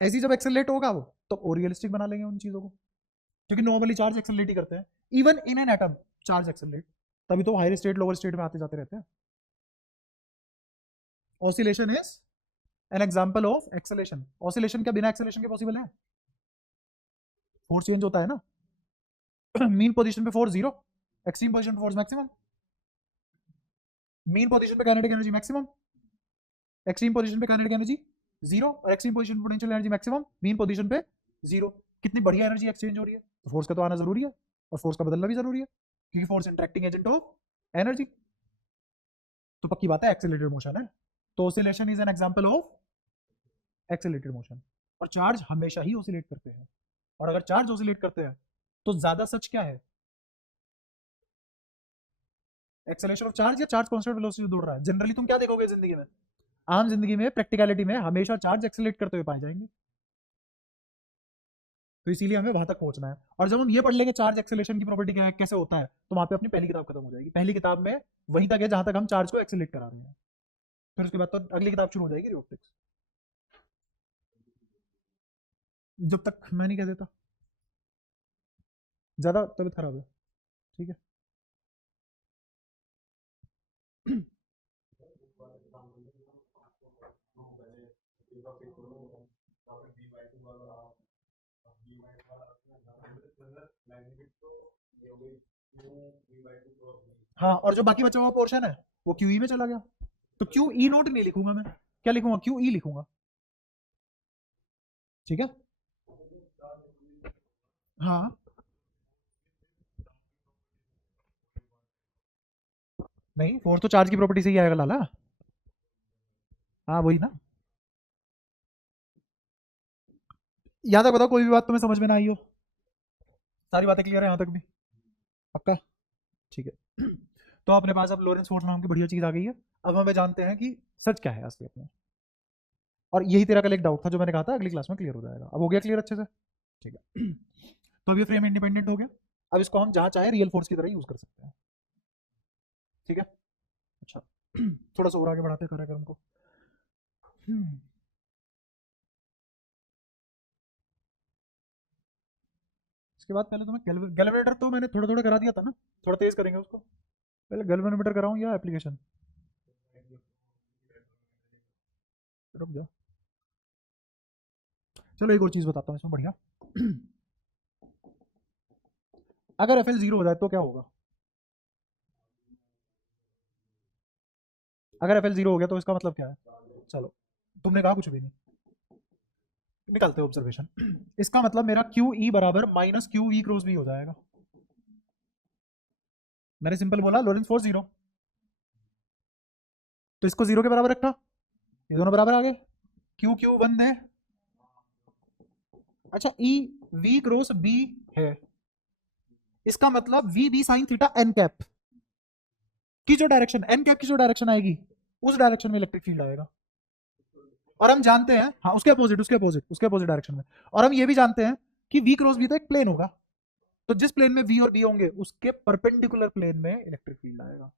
ऐसी जब एक्सेलरेट होगा वो, तो और रियलिस्टिक बना लेंगे उन चीजों को, क्योंकि नॉर्मली चार्ज एक्सेलरेट ही करते हैं, even in an atom charge accelerate, तभी तो हायर स्टेट लोअर स्टेट में आते जाते रहते हैं। Oscillation is an example of acceleration. Oscillation क्या बिना एक्सेलेरेशन के पॉसिबल है, फोर्स चेंज होता है ना। मीन पोजीशन पे फोर्स जीरो, एक्सट्रीम पोजीशन पे फोर्स मैक्सिमम, मीन पोजीशन पे kinetic energy maximum, extreme position पे काइनेटिक एनर्जी जीरो, और एक्सट्रीम पोजीशन पे potential energy maximum, mean position पे जीरो। कितनी बढ़िया एनर्जी एक्सचेंज हो रही है, तो फोर्स का तो आना जरूरी है, और फोर्स का बदलना भी जरूरी है, क्योंकि force interacting agent of energy. तो पक्की बात है एक्सेलरेटेड मोशन है, तो oscillation is an example of accelerated motion. और चार्ज हमेशा ही ऑसिलेट करते हैं, और अगर चार्ज ऑसिलेट करते हैं तो ज्यादा सच क्या है, एक्सेलरेशन ऑफ चार्ज या चार्ज कांस्टेंट वेलोसिटी दौड़ रहा है। जनरली तुम क्या देखोगे जिंदगी में, आम जिंदगी में प्रैक्टिकलिटी में हमेशा चार्ज एक्सेलरेट करते हुए पाए जाएंगे। तो इसीलिए हमें वहां तक पहुंचना है, और जब हम ये पढ़ लेंगे चार्ज एक्सेलरेशन की प्रॉपर्टी क्या है, कैसे होता है, तो वहां पे अपनी पहली किताब खत्म हो जाएगी। पहली किताब में वहीं तक है जहां तक हम चार्ज को एक्सेलरेट करा रहे हैं, फिर उसके बाद तो अगली किताब शुरू हो जाएगी रिओप्टिक्स, जब तक मैं नहीं कह देता। ज्यादा तबीयत खराब है, ठीक है। हाँ, और जो बाकी बचा हुआ पोर्शन है वो क्यू ई में चला गया, तो क्यू ई नोट नहीं लिखूंगा मैं, क्या लिखूंगा, क्यू ई लिखूंगा। ठीक है। हाँ, नहीं फोर्स तो चार्ज की प्रॉपर्टी से ही आएगा लाला। हाँ वही ना। यहाँ तक बताओ कोई भी बात तुम्हें समझ में ना आई हो, सारी बातें क्लियर है यहाँ तक भी, पक्का। ठीक है। तो अपने पास अब लोरेंस फोर्स नाम की बढ़िया चीज आ गई है। अब हमें जानते हैं कि सच क्या है असलियत में, और यही तेरा कल एक डाउट था जो मैंने कहा था अगली क्लास में क्लियर हो जाएगा। अब हो गया क्लियर अच्छे से। ठीक है। तो अब ये फ्रेम इंडिपेंडेंट हो गया। अब इसको हम जहां चाहे रियल फोर्स की तरह यूज कर सकते हैं। ठीक है। अच्छा। थोड़ा सा और आगे बढ़ाते करें हमको। इसके बाद पहले तुम्हें गैल्वेनोमीटर तो मैंने थोड़ा थोड़ा करा दिया था ना, थोड़ा तेज करेंगे उसको। पहले गैल्वेनोमीटर कराऊं या एप्लीकेशन? रुक जा, चलो एक और चीज बताता हूँ इसमें बढ़िया। अगर एफ एल जीरो हो जाए तो क्या होगा? अगर एफ एल जीरो हो गया तो इसका मतलब क्या है? चलो, तुमने कहा कुछ भी नहीं, निकालते हो ऑब्जर्वेशन। इसका मतलब मेरा क्यू ई बराबर minus Q E cross B हो जाएगा। मैंने सिंपल बोला लोरेंस फोर्स जीरो, तो इसको जीरो के बराबर रखा, ये दोनों बराबर आ गए, क्यू क्यू वन है। अच्छा, ई वी क्रॉस बी है, इसका मतलब V B sine theta N cap की जो डायरेक्शन, एन कैप की जो डायरेक्शन आएगी उस डायरेक्शन में इलेक्ट्रिक फील्ड आएगा। और हम जानते हैं, हाँ उसके अपोजिट, उसके अपोजिट डायरेक्शन में। और हम ये भी जानते हैं कि वी क्रॉस बी तो एक प्लेन होगा, तो जिस प्लेन में वी और बी होंगे उसके परपेंडिकुलर प्लेन में इलेक्ट्रिक फील्ड आएगा।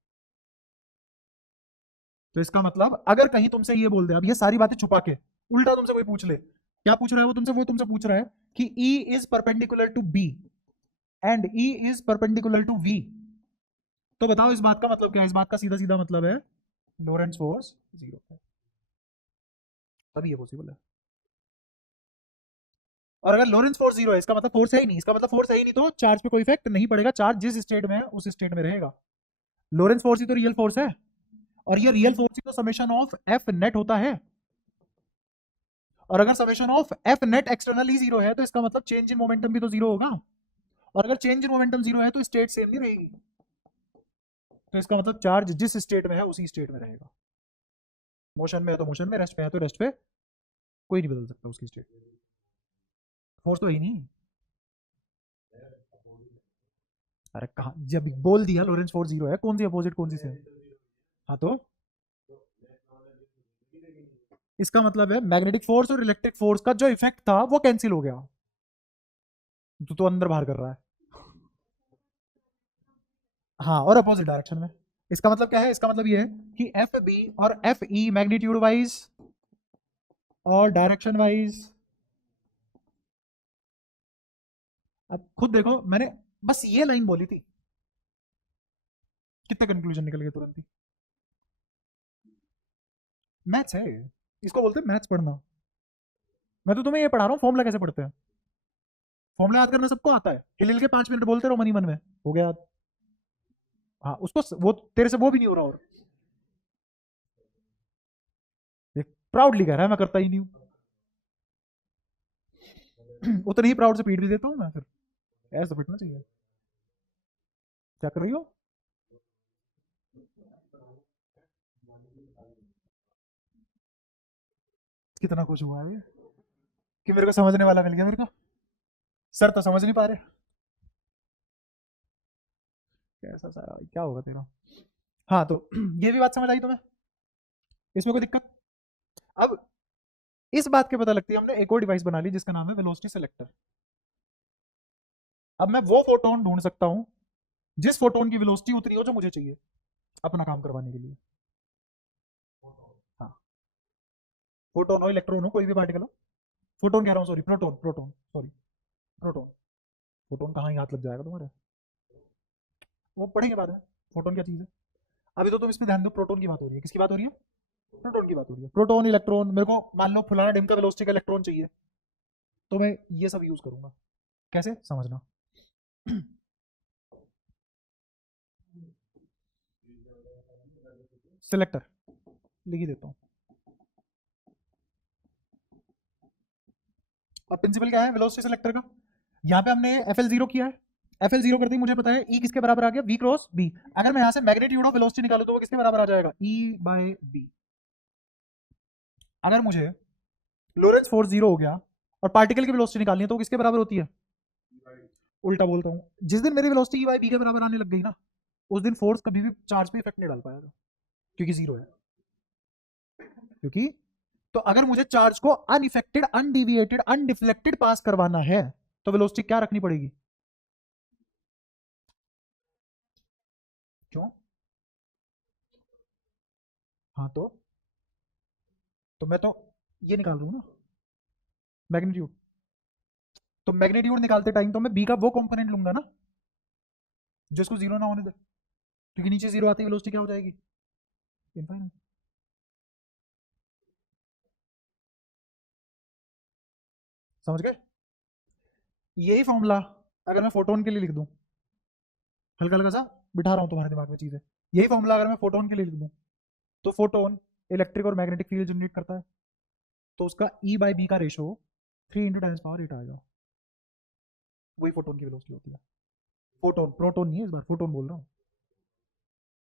तो इसका मतलब अगर कहीं तुमसे ये बोल दे, अब ये सारी बातें छुपा के उल्टा तुमसे कोई पूछ ले, क्या पूछ रहा है वो तुमसे पूछ रहा है कि E is perpendicular to B and E is perpendicular to V, तो बताओ इस बात का मतलब क्या है? इस बात का सीधा सीधा मतलब है लोरेंस फोर्स जीरो है, तभी ये पॉसिबल है। और अगर लोरेंस फोर्स जीरो है इसका मतलब फोर्स है ही नहीं, इसका मतलब फोर्स है ही नहीं तो चार्ज पे कोई इफेक्ट नहीं पड़ेगा, चार्ज जिस स्टेट में है उस स्टेट में रहेगा। लोरेंस फोर्स ही तो रियल फोर्स है, और ये रियल फोर्स ही तो समेशन ऑफ एफ नेट होता है। और अगर summation of F net externally zero है तो इसका मतलब चेंज इन मोमेंटम भी तो जीरो होगा, और अगर चेंज इन मोमेंटम जीरो है तो स्टेट सेम नहीं रहेगी, तो इसका मतलब चार्ज जिस स्टेट में है उसी स्टेट में रहेगा। मोशन में है तो मोशन में, रेस्ट पे है तो रेस्ट पे, कोई नहीं बदल सकता उसकी स्टेट। फोर्स तो है ही नहीं। अरे कहा, जब बोल दिया लोरेंस फोर्स जीरो है, कौन सी अपोजिट कौन सी सेम? हाँ तो इसका मतलब है मैग्नेटिक फोर्स और इलेक्ट्रिक फोर्स का जो इफेक्ट था वो कैंसिल हो गया। तो अंदर बाहर कर रहा है। हाँ, और अपोजिट डायरेक्शन में। इसका मतलब क्या है? इसका मतलब ये है कि एफ बी और एफ ई मैग्नीट्यूड वाइज और डायरेक्शन वाइज, अब खुद देखो मैंने बस ये लाइन बोली थी, कितने कंक्लूजन निकल गए तुरंत ही। मैथ्स है ये, इसको बोलते हैं मैथ्स पढ़ना। मैं तो तुम्हें ये पढ़ा रहा हूँ फॉर्मूला कैसे पढ़ते हैं। फॉर्मूला याद करना सबको आता है, हिल हिल के 5 मिनट बोलते रहो मन ही मन में, हो गया याद। हाँ उसको वो तेरे से वो भी नहीं हो रहा, और प्राउडली कह रहा है मैं करता ही नहीं हूँ। उतनी ही प्राउड से पीट भी देता हूँ मैं फिर, ऐसा पिटना चाहिए। क्या कर रही हो? कितना खुश हुआ है ये कि मेरे को समझने वाला मिल गया मेरे को। सर तो समझ नहीं पा रहे, कैसा सा क्या होगा तेरा। हाँ तो ये भी बात समझ आई तुम्हें, इसमें कोई दिक्कत? अब इस बात के पता लगती है हमने एक और डिवाइस बना ली जिसका नाम है वेलोसिटी सिलेक्टर। अब मैं वो फोटोन ढूंढ सकता हूँ जिस फोटोन की वेलोसिटी उतनी हो जो मुझे चाहिए अपना काम करवाने के लिए। हाँ, फोटोन हो इलेक्ट्रॉन हो कोई भी पार्टिकल हो, फोटोन कह रहा हूँ sorry, proton proton sorry, proton. Photon कहाँ ही हाथ लग जाएगा तुम्हारे, वो पढ़ेंगे बाद में फोटोन क्या चीज़ है। अभी तो तुम इसमें ध्यान दो, प्रोटोन की बात हो रही है, किसकी बात हो रही है? प्रोटोन की बात हो रही है। प्रोटोन इलेक्ट्रॉन, मेरे को मान लो फलाना डिम का वेलोसिटी का इलेक्ट्रॉन चाहिए, तो मैं ये सब यूज करूंगा। कैसे समझना, सिलेक्टर लिख ही देता हूं। और प्रिंसिपल क्या है वेलोसिटी सिलेक्टर का? यहाँ पे हमने FL0 किया है, FL0 करते ही मुझे पता है E किसके बराबर आ गया, V क्रॉस B। अगर मैं यहाँ से मैग्नीट्यूड ऑफ वेलोसिटी निकालूं तो वो किसके बराबर आ जाएगा, E बाय B। अगर मुझे लोरेंस फोर्स 0 हो गया और पार्टिकल की वेलोसिटी निकालनी है तो वो किसके बराबर होती है, उल्टा बोलता हूँ, जिस दिन मेरी वेलोसिटी E बाय B के बराबर आने लग गई ना, उस दिन फोर्स कभी भी चार्ज पे इफेक्ट नहीं डाल पाएगा, क्योंकि 0 है। क्योंकि तो अगर मुझे चार्ज को अनइफेक्टेड, अनडिविएटेड, अनडिफ्लेक्टेड पास करवाना है तो वेलोसिटी क्या रखनी पड़ेगी, क्यों? हाँ तो मैं तो ये निकाल रहा हूँ ना मैग्नीट्यूड, तो मैग्नीट्यूड निकालते टाइम तो मैं बी का वो कंपोनेंट लूंगा ना जो इसको जीरो ना होने दे, क्योंकि नीचे जीरो आती है वेलोसिटी क्या हो जाएगी, इनफाइनाइट। समझ गए? यही फॉर्मूला अगर मैं फोटोन के लिए लिख दूं, हल्का हल्का सा बिठा रहा हूं तुम्हारे दिमाग में चीजें, यही फॉर्मूला अगर मैं फोटोन के लिए लिख दूं, तो फोटोन इलेक्ट्रिक और मैग्नेटिक फील्ड जनरेट करता है, तो उसका ई बाई बी का रेशो 3 × 10⁻8 आएगा, वही फोटोन की वेलोसिटी होती है। फोटोन, प्रोटोन नहीं है इस बार, फोटोन बोल रहा हूँ।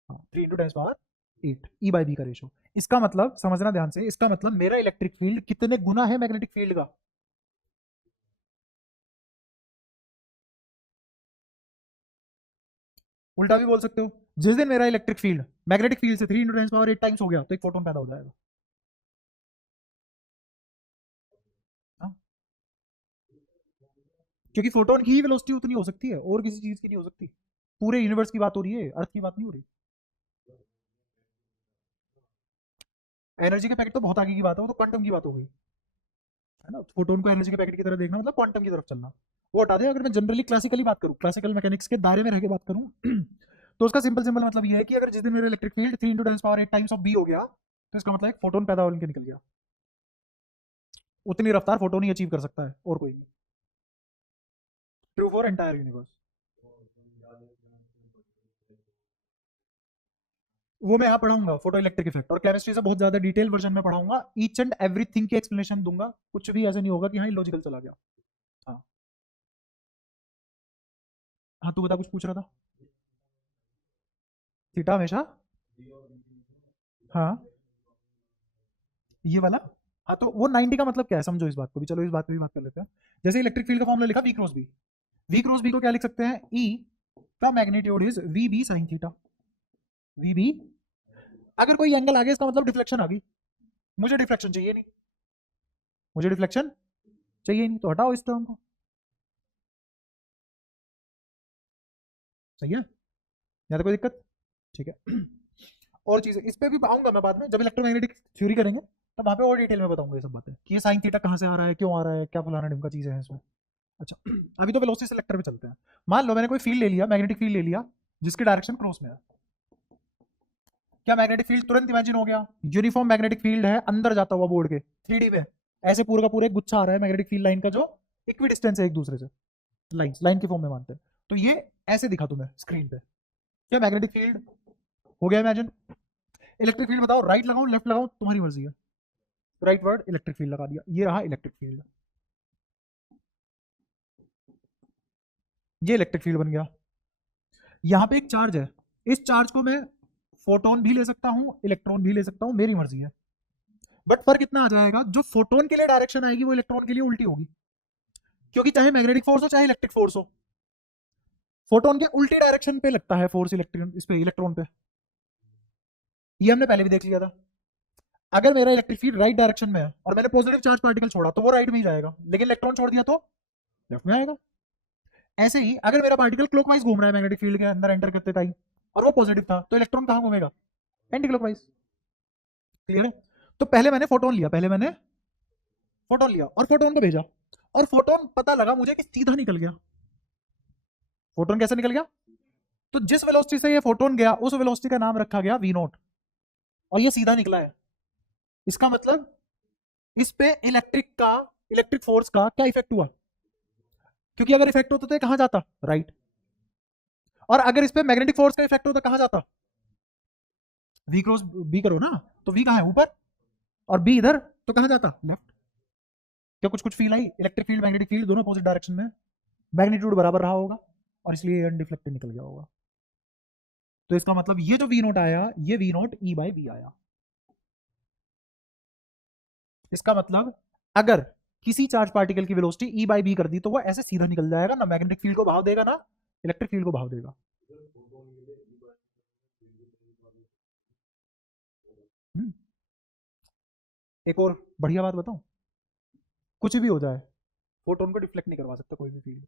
हाँ, 3 × 10⁻8 ई बाई बी का रेशो। इसका मतलब समझना ध्यान से, इसका मतलब मेरा इलेक्ट्रिक फील्ड कितने गुना है मैग्नेटिक फील्ड का, उल्टा भी बोल सकते हो, जिस दिन मेरा इलेक्ट्रिक फील्ड मैग्नेटिक फील्ड से 3 × 10⁻8 टाइम्स हो गया तो एक फोटोन पैदा हो जाएगा। हाँ? क्योंकि फोटोन की ही वेलोसिटी उतनी हो सकती है, और किसी चीज की नहीं हो सकती। पूरे यूनिवर्स की बात हो रही है, अर्थ की बात नहीं हो रही। एनर्जी के पैकेट तो बहुत आगे की बात है, वो तो क्वांटम की बात हो गई है ना। फोटोन को एनर्जी के पैकेट की तरह देखना मतलब क्वांटम की तरफ चलना। वो हटा दें, अगर मैं जनरली क्लासिकली बात करूँ, क्लासिकल मैकेनिक्स के दायरे में रह के बात करूँ तो उसका सिंपल सिंपल मतलब ये है कि अगर जिस दिन मेरा electric field 3 × 10⁻8 times of B हो गया तो इसका मतलब एक फोटोन पैदा होकर निकल गया। उतनी रफ्तार फोटोन ही अचीव कर सकता है, और कोई नहीं। True for entire universe. वो मैं यहाँ पढ़ाऊंगा फोटो इलेक्ट्रिक इफेक्ट, और केमिस्ट्री से बहुत ज्यादा डिटेल वर्जन में पढ़ाऊंगा, ईच एंड एवरीथिंग की एक्सप्लेनेशन दूंगा, कुछ भी ऐसे नहीं होगा कि हाँ लॉजिकल चला गया। हाँ। हाँ तू बता, कुछ पूछ रहा था। थीटा हमेशा, हाँ ये वाला, हाँ तो वो 90 का मतलब क्या है, समझो इस बात को भी, चलो इस बात पे भी बात कर लेते हैं। जैसे इलेक्ट्रिक फील्ड का फॉर्मूला लिखा V cross B, V cross B को क्या लिख सकते हैं, ई का magnitude is V B sine theta. V B, अगर कोई एंगल आ गया इसका मतलब डिफ्लेक्शन आ गई, मुझे डिफ्लेक्शन चाहिए नहीं, मुझे डिफ्लेक्शन चाहिए नहीं, तो हटाओ इस टर्म को। सही है, या तो कोई दिक्कत, ठीक है। और चीजें इस पे भी आऊंगा मैं बाद में, जब इलेक्ट्रोमैग्नेटिक थ्योरी करेंगे तब वहां पे और डिटेल में बताऊंगा ये सब बातें, कि ये साइन थीटा कहाँ से आ रहा है, क्यों आ रहा है, क्या फलाना ढिमका चीजें हैं इसमें। अच्छा, अभी तो वेलोसिटी सेलेक्टर पे चलते हैं। मान लो मैंने कोई फील्ड ले लिया, मैग्नेटिक फील्ड ले लिया जिसकी डायरेक्शन क्रॉस में है, क्या मैग्नेटिक फील्ड तुरंत इमेजिन हो गया, यूनिफॉर्म मैग्नेटिक फील्ड है अंदर जाता हुआ बोर्ड के 3D में, ऐसे पूरा का पूरा एक गुच्छा आ रहा है मैग्नेटिक फील्ड लाइन का जो इक्वी डिस्टेंस है एक दूसरे से, लाइन के फॉर्म में मानते हैं, तो ये ऐसे दिखा तुम्हें स्क्रीन पे, क्या मैग्नेटिक फील्ड हो गया इमेजिन। इलेक्ट्रिक फील्ड बताओ, राइट लगाऊं लेफ्ट लगाऊं तुम्हारी मर्जी है, राइट वर्ड इलेक्ट्रिक फील्ड लगा दिया, ये रहा इलेक्ट्रिक फील्ड, ये इलेक्ट्रिक फील्ड बन गया। यहां पे एक चार्ज है, इस चार्ज को मैं फोटोन भी ले सकता हूं, इलेक्ट्रॉन भी ले सकता हूं, मेरी मर्जी है। बट फर्क इतना आ जाएगा, जो फोटोन के लिए डायरेक्शन आएगी वो इलेक्ट्रॉन के लिए उल्टी होगी, क्योंकि चाहे मैग्नेटिक फोर्स हो चाहे इलेक्ट्रिक फोर्स हो, फोटोन के उल्टी डायरेक्शन पे लगता है फोर्स, इलेक्ट्रिक इस पे इलेक्ट्रॉन पे, ये हमने पहले भी देख लिया था। अगर मेरा इलेक्ट्रिक फील्ड राइट डायरेक्शन में है और मैंने पॉजिटिव चार्ज पार्टिकल छोड़ा तो वो राइट में ही जाएगा, लेकिन इलेक्ट्रॉन छोड़ दिया तो लेफ्ट में आएगा। ऐसे ही अगर मेरा पार्टिकल क्लॉकवाइज घूम रहा है मैग्नेटिक फील्ड के अंदर एंटर करते टाइम और वो पॉजिटिव था, तो इलेक्ट्रॉन कहां घूमेगा, एंटी क्लॉकवाइज। क्लियर है? तो पहले मैंने फोटोन लिया, पहले मैंने फोटोन लिया और फोटोन को भेजा, और फोटोन पता लगा मुझे कि सीधा निकल गया। फोटोन कैसे निकल गया, तो जिस वेलोसिटी से ये फोटोन गया उस वेलोसिटी का नाम रखा गया वी नॉट, और ये सीधा निकला है। इसका मतलब इस पे इलेक्ट्रिक फोर्स का क्या इफेक्ट हुआ, क्योंकि अगर इफेक्ट होता तो ये कहां जाता, राइट। और अगर इस पे मैग्नेटिक फोर्स का इफेक्ट होता कहां जाता, वी क्रॉस बी करो ना, तो वी कहां है, ऊपर, और बी इधर, तो कहां जाता, लेफ्ट। क्या कुछ कुछ feel I, electric field magnetic field दोनों अपोजिट डायरेक्शन में, मैग्नीट्यूड बराबर रहा होगा, और इसलिए अनडिफ्लेक्टेड निकल गया होगा। तो इसका मतलब ये जो वी नोट आया, ये V naught E by B आया। इसका मतलब अगर किसी चार्ज पार्टिकल की वेलोसिटी ई बाई बी कर दी तो वो ऐसे सीधा निकल जाएगा, ना मैग्नेटिक फील्ड को भाव देगा ना इलेक्ट्रिक फील्ड को भाव देगा। हम्म, एक और बढ़िया बात बताऊं, कुछ भी हो जाए फोटोन को डिफ्लेक्ट नहीं करवा सकता कोई भी फील्ड,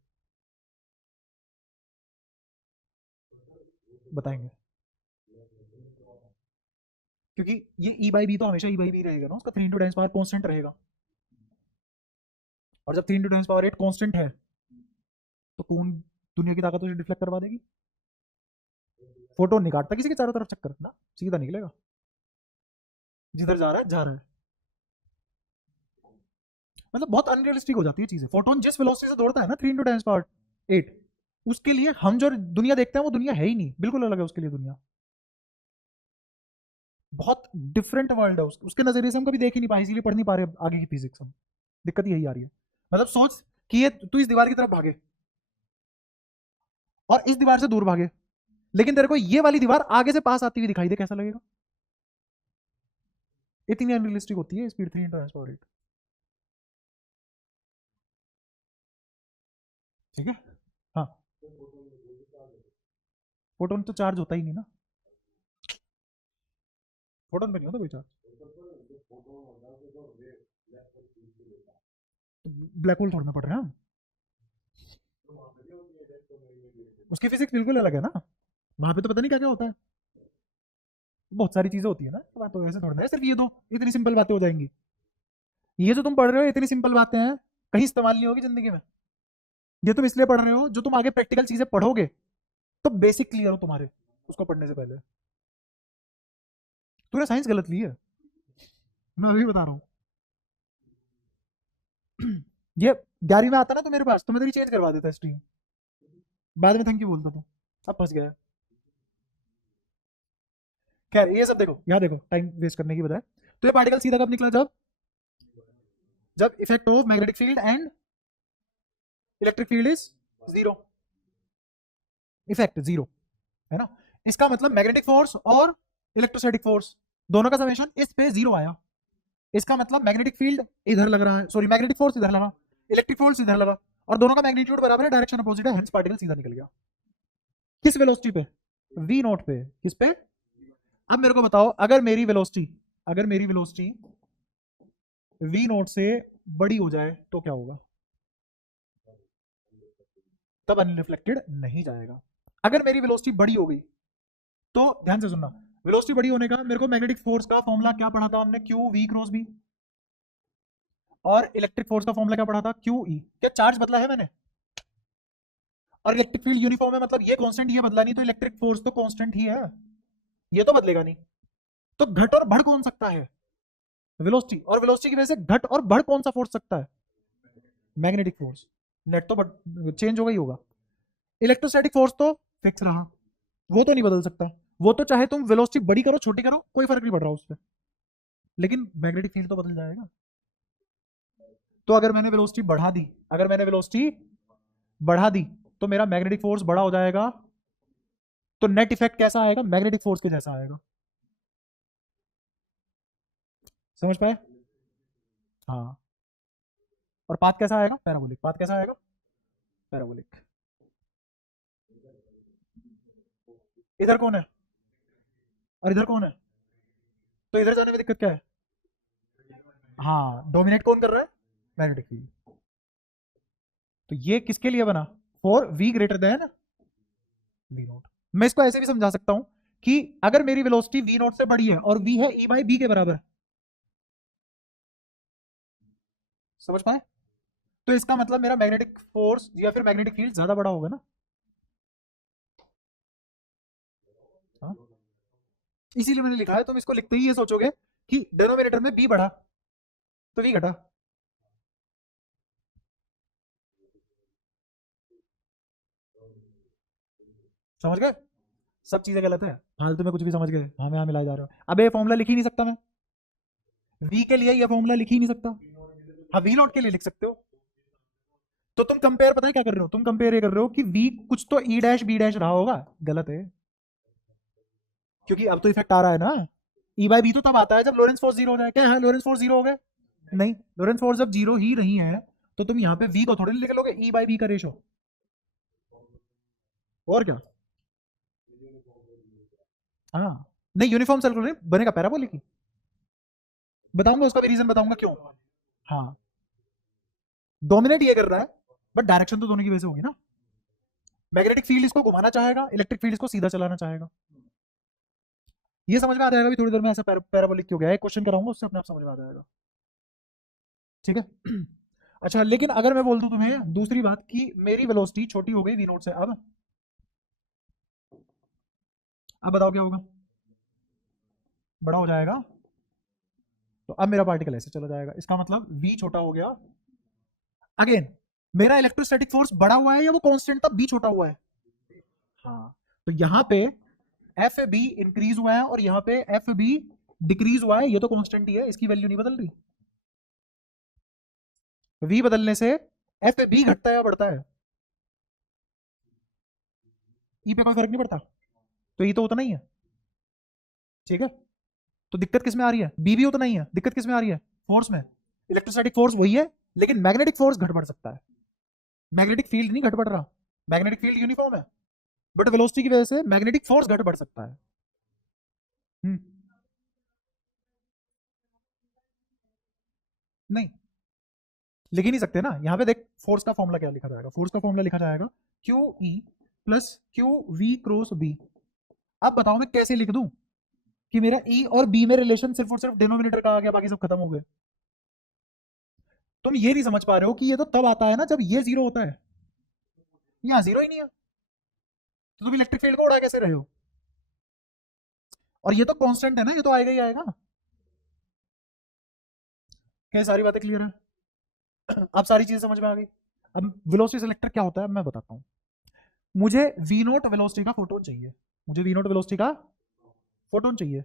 बताएंगे। क्योंकि ये ई बाई बी तो हमेशा ई बाई बी रहेगा ना, उसका 3 इंटू 10 पावर कॉन्स्टेंट रहेगा, और जब 3 इंटू 10 पावर 8 कॉन्स्टेंट है तो कौन दुनिया की ताकत उसे डिफ्लेक्ट करवा देगी, फोटोन नहीं काटता किसी के चारों तरफ चक्कर ना, सीधा निकलेगा, जिधर जा रहा है जा रहा है। मतलब बहुत अनरियलिस्टिक हो जाती है चीजें। फोटोन जिस वेलोसिटी से दौड़ता है ना 3 इंटू 10 पावर 8, उसके लिए हम जो दुनिया देखते हैं वो दुनिया है ही नहीं, बिल्कुल अलग है उसके लिए दुनिया, बहुत डिफरेंट वर्ल्ड है उसके नजरिए से हम कभी देख ही नहीं पाए, इसीलिए पढ़ नहीं पा रहे आगे की फिजिक्स हम, दिक्कत यही आ रही है। मतलब सोच कि ये तू इस दीवार की तरफ भागे और इस दीवार से दूर भागे, लेकिन तेरे को ये वाली दीवार आगे से पास आती हुई दिखाई दे, कैसा लगेगा। इतनी अनरियलिस्टिक होती है स्पीड 3 इंटू 10 पावर 8। ठीक है, हाँ। फोटोन तो चार्ज होता ही नहीं ना, फोटोन पे नहीं होता कोई चार्ज, तो ब्लैक होल थोड़ा ना पढ़ रहे हैं हम, उसकी फिजिक्स बिल्कुल अलग है ना, वहां पे तो पता नहीं क्या क्या होता है, बहुत सारी चीजें होती है ना, तो बात तो ऐसे थोड़ा ना है सिर्फ ये दो इतनी सिंपल बातें हो जाएंगी। ये जो तुम पढ़ रहे हो इतनी सिंपल बातें हैं, कहीं इस्तेमाल नहीं होगी जिंदगी में, ये तुम इसलिए पढ़ रहे हो जो तुम आगे प्रैक्टिकल चीजें पढ़ोगे तो बेसिक क्लियर हो तुम्हारे, उसको पढ़ने से पहले। तूने साइंस गलत ली है, मैं अभी बता रहा हूँ। ये 11वीं में आता ना तो मेरे पास, तो मैं तेरी चेंज करवा देता स्ट्रीम, बाद में थैंक यू बोलता था, अब फंस गया है। खैर ये सब देखो, यहाँ देखो टाइम वेस्ट करने की बजाय, तो ये पार्टिकल सीधा कब निकला, जब जब effect of magnetic field and electric field is zero, effect zero, है ना। इसका मतलब मैग्नेटिक फोर्स और इलेक्ट्रोस्टैटिक फोर्स दोनों का समेशन इस पे जीरो आया। इसका मतलब मैग्नेटिक फील्ड इधर लग रहा है, सॉरी मैग्नेटिक फोर्स इधर लगा, इलेक्ट्रिक फोर्स इधर लगा, और दोनों का मैग्नीट्यूड बराबर है, डायरेक्शन अपोजिट है, हेंस पार्टिकल सीधा निकल गया। किस वेलोसिटी पे, वी नोट पे, किस पे। अब मेरे को बताओ, अगर मेरी वेलोसिटी वी नोट से बड़ी हो जाए तो क्या होगा, तब अनरिफ्लेक्टेड नहीं जाएगा। अगर मेरी वेलोसिटी बड़ी हो गई तो ध्यान से सुनना, वेलोसिटी बड़ी होने का मेरे को मैग्नेटिक फोर्स का फॉर्मूला क्या पढ़ा था हमने, क्यू वी क्रॉस बी, और इलेक्ट्रिक फोर्स का फॉर्मूला क्या पढ़ा था, क्यू ई। क्या चार्ज बदला है मैंने, और इलेक्ट्रिक फील्ड यूनिफॉर्म है, मतलब ये कांस्टेंट, ये बदला नहीं, तो इलेक्ट्रिक फोर्स तो कांस्टेंट ही है, ये तो बदलेगा नहीं। तो घट और बढ़ कौन सकता है, वेलोसिटी, और वेलोसिटी की वजह से घट और बढ़ कौन सा फोर्स सकता है, मैग्नेटिक फोर्स। नेट तो चेंज होगा ही होगा। इलेक्ट्रोस्टैटिक फोर्स तो फिक्स रहा, वो तो नहीं बदल सकता, वो तो चाहे तुम वेलोसिटी बड़ी करो छोटी करो कोई फर्क नहीं पड़ रहा उस पर, लेकिन मैग्नेटिक फील्ड तो बदल जाएगा। तो अगर मैंने वेलोसिटी बढ़ा दी, अगर मैंने वेलोसिटी बढ़ा दी तो मेरा मैग्नेटिक फोर्स बड़ा हो जाएगा, तो नेट इफेक्ट कैसा आएगा, मैग्नेटिक फोर्स के जैसा आएगा। समझ पाए, हाँ। और पाथ कैसा आएगा, पैराबोलिक, पाथ कैसा आएगा, पैराबोलिक। इधर कौन है और इधर कौन है, तो इधर जाने में दिक्कत क्या है, हाँ डोमिनेट कौन कर रहा है, मैग्नेटिक फील्ड। तो ये किसके लिए बना, for V greater than V naught. मैं इसको ऐसे भी समझा सकता हूं कि अगर मेरी वेलोसिटी वी नोट से बड़ी है और वी है ई बाई बी के बराबर, समझ पाए, तो इसका मतलब मेरा मैग्नेटिक फोर्स या फिर मैग्नेटिक फील्ड ज्यादा बड़ा होगा ना, हाँ? इसीलिए मैंने लिखा है, तुम इसको लिखते ही ये सोचोगे कि डेनोमिनेटर में बी बढ़ा तो वी घटा, समझ गए? सब चीजें गलत है, फालतू में कुछ भी समझ गए, हमें यहाँ मिलाए जा रहे हो। अब ये फॉर्मूला लिख ही नहीं सकता मैं, वी के लिए ये फॉर्मूला लिख ही नहीं सकता। हाँ वी नॉट के लिए लिख सकते हो। तो तुम कंपेयर पता है क्या कर रहे हो, तुम कंपेयर ये कर रहे हो कि वी कुछ तो ई डैश बी डैश रहा होगा, गलत है, क्योंकि अब तो इफेक्ट आ रहा है ना। ई बाई बी तो तब आता है जब लोरेंस फोर्स जीरो हो जाए। क्या है लोरेंस फोर्स जीरो हो गए? नहीं, लोरेंस फोर्स जब जीरो ही नहीं है तो तुम यहाँ पे वी को थोड़ी लिख लोगे ई बाई बी का रेशो, और क्या। हाँ नहीं, यूनिफॉर्म सर्कुलर नहीं बनेगा, पैराबोलिक ही। बताऊंगा उसका भी रीजन, बताऊंगा क्यों। हाँ डोमिनेट ये कर रहा है, बट डायरेक्शन तो दोनों की वजह से होगी ना। मैग्नेटिक फील्ड इसको घुमाना चाहेगा, इलेक्ट्रिक फील्ड इसको सीधा चलाना चाहेगा। ये समझ में आ जाएगा भी थोड़ी देर में ऐसा पैराबोलिक क्यों गया है, क्वेश्चन कराऊंगा उससे अपने आप समझ में आ जाएगा, ठीक है। अच्छा लेकिन अगर मैं बोल दूं तुम्हें दूसरी बात कि मेरी वेलोसिटी छोटी हो गई वी नोट से, अब बताओ क्या होगा, बड़ा हो जाएगा। तो अब मेरा पार्टिकल ऐसे चला जाएगा, इसका मतलब v छोटा हो गया। अगेन मेरा इलेक्ट्रोस्टैटिक फोर्स बड़ा हुआ है या वो कांस्टेंट था, b छोटा हुआ है। हाँ तो यहाँ पे एफ बी इंक्रीज हुआ है और यहाँ पे एफ बी डिक्रीज हुआ है, ये तो कांस्टेंट ही है, इसकी वैल्यू नहीं बदल रही। v बदलने से एफ बी घटता है या बढ़ता है? ई पे कोई फर्क नहीं पड़ता, तो ये तो उतना ही है, ठीक है। तो दिक्कत किस में आ रही है, बी भी उतना ही है, दिक्कत किस में आ रही है, फोर्स में। इलेक्ट्रोस्टैटिक फोर्स वही है, लेकिन मैग्नेटिक फोर्स घट बढ़ सकता है, मैग्नेटिक फील्ड नहीं घट बढ़ रहा, मैग्नेटिक फील्ड यूनिफॉर्म है, बट वेलोसिटी की वजह से मैग्नेटिक फोर्स घट बढ़ सकता है। हम्म, नहीं लिख ही नहीं सकते ना, यहाँ पे देख फोर्स का फॉर्मूला क्या लिखा जाएगा, फोर्स का फॉर्मूला लिखा जाएगा Q E plus Q V cross B. अब बताओ मैं कैसे लिख दूं कि मेरा ई और बी में रिलेशन सिर्फ और सिर्फ डिनोमिनेटर का आ गया, बाकी सब खत्म हो गए। तुम ये नहीं समझ पा रहे हो कि ये तो तब आता है ना जब ये जीरो होता है, यहाँ जीरो ही नहीं है, तो तुम इलेक्ट्रिक फील्ड को उड़ा कैसे रहे हो। और ये तो कांस्टेंट है ना, ये तो आएगा ही आएगा। क्या सारी बातें क्लियर है? अब सारी चीजें समझ में आ गई। अब वेलोसिटी सिलेक्टर क्या होता है मैं बताता हूँ। मुझे वी नोट वेलोसिटी का फोटोन चाहिए, मुझे वी नोट वेलोसिटी का फोटोन चाहिए।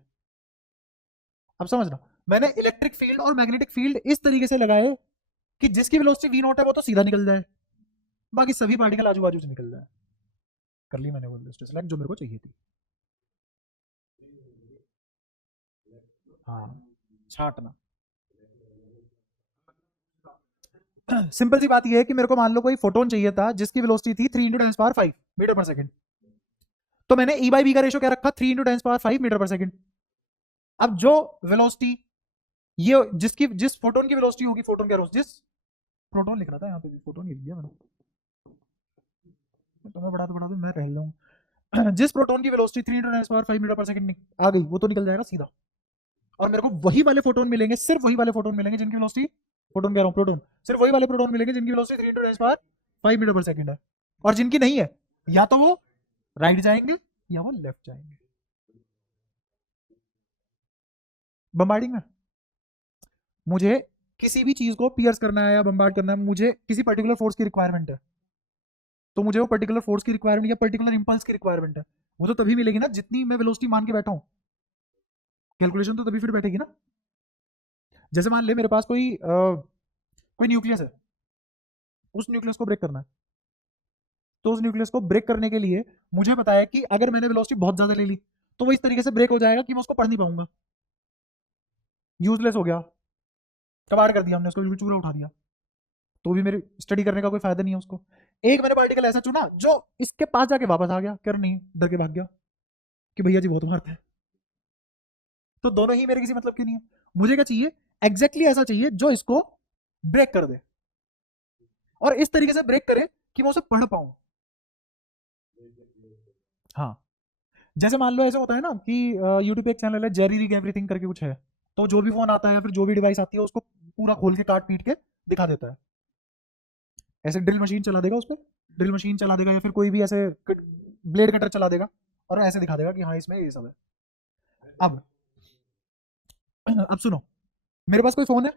अब समझना, मैंने इलेक्ट्रिक फील्ड और मैग्नेटिक फील्ड इस तरीके से लगाए कि जिसकी वेलोसिटी वी नोट है वो तो सीधा निकल जाए, बाकी सभी पार्टिकल आजू बाजू से निकल जाए। कर ली मैंने वेलोसिटी सिलेक्ट जो मेरे को चाहिए थी। हाँ छाटना। सिंपल सी बात यह है कि मेरे को मान लो कोई फोटोन चाहिए था जिसकी वेलोसिटी थी 3 इंटू टेन पावर 5 मीटर पर सेकंड, तो मैंने ई बाई बी का रेशो क्या रखा, 3 इंटू टेन पावर 5 मीटर पर सेकंड। अब जो वेलोसिटी ये जिस फोटोन की वेलोसिटी होगी, फोटोन क्या जिस प्रोटॉन लिख रहा था यहाँ पे भी फोटोन लिख दिया मैंने, तुम्हें बढ़ा दो मैं रह लूँ। जिस प्रोटॉन की velocity 3 into ten power 5 metre पर सेकंड आ गई वो तो निकल जाएगा सीधा, और मेरे को वही वाले फोटोन मिलेंगे, सिर्फ वही वाले फोटोन मिलेंगे जिनकी वेलोसिटी, फोटोन कह रहा हूँ प्रोटॉन, सिर्फ वही वाले प्रोटॉन मिलेंगे जिनकी velocity 3 into ten power 5 metre पर सेकंड है। और जिनकी नहीं है या तो वो राइट जाएंगे या वो लेफ्ट जाएंगे। बम्बार्डिंग में मुझे किसी भी चीज को पियर्स करना है या बम्बार्ड करना है, मुझे किसी पर्टिकुलर फोर्स की रिक्वायरमेंट है, तो मुझे वो पर्टिकुलर फोर्स की रिक्वायरमेंट या पर्टिकुलर इंपल्स की रिक्वायरमेंट है, वो तो तभी मिलेगी ना जितनी मैं वेलोसिटी मान के बैठा हूँ, कैलकुलेशन तो तभी फिर बैठेगी ना। जैसे मान ले मेरे पास कोई न्यूक्लियस है, उस न्यूक्लियस को ब्रेक करना है, तो उस न्यूक्लियस को ब्रेक करने के लिए मुझे पता है कि अगर मैंने वेलोसिटी बहुत ज्यादा ले ली तो वो इस तरीके से ब्रेक हो जाएगा कि मैं उसको पढ़ नहीं पाऊंगा, यूजलेस हो गया, कबाड़ कर दिया हमने उसको, बिल्कुल चूरा उठा दिया, तो भी मेरे स्टडी करने का कोई फायदा नहीं है उसको। एक मैंने पार्टिकल ऐसा चुना जो इसके पास जाके वापस आ गया, कर नहीं डर के भाग गया कि भैया जी बहुत मारते हैं, तो दोनों ही मेरे किसी मतलब के नहीं है। मुझे क्या चाहिए, एग्जैक्टली ऐसा चाहिए जो इसको ब्रेक कर दे और इस तरीके से ब्रेक करे कि मैं उसे पढ़ पाऊं। हाँ जैसे मान लो ऐसा होता है ना कि यूट्यूब पे एक चैनल है जेरी रिग एवरीथिंग करके कुछ है, तो जो भी फोन आता है या फिर जो भी डिवाइस आती है उसको पूरा खोल के काट पीट के दिखा देता है, ऐसे ड्रिल मशीन चला देगा उस पर, ड्रिल मशीन चला देगा या फिर कोई भी ऐसे ब्लेड कटर चला देगा और ऐसे दिखा देगा कि हाँ इसमें ये सब है। अब सुनो, मेरे पास कोई फोन है,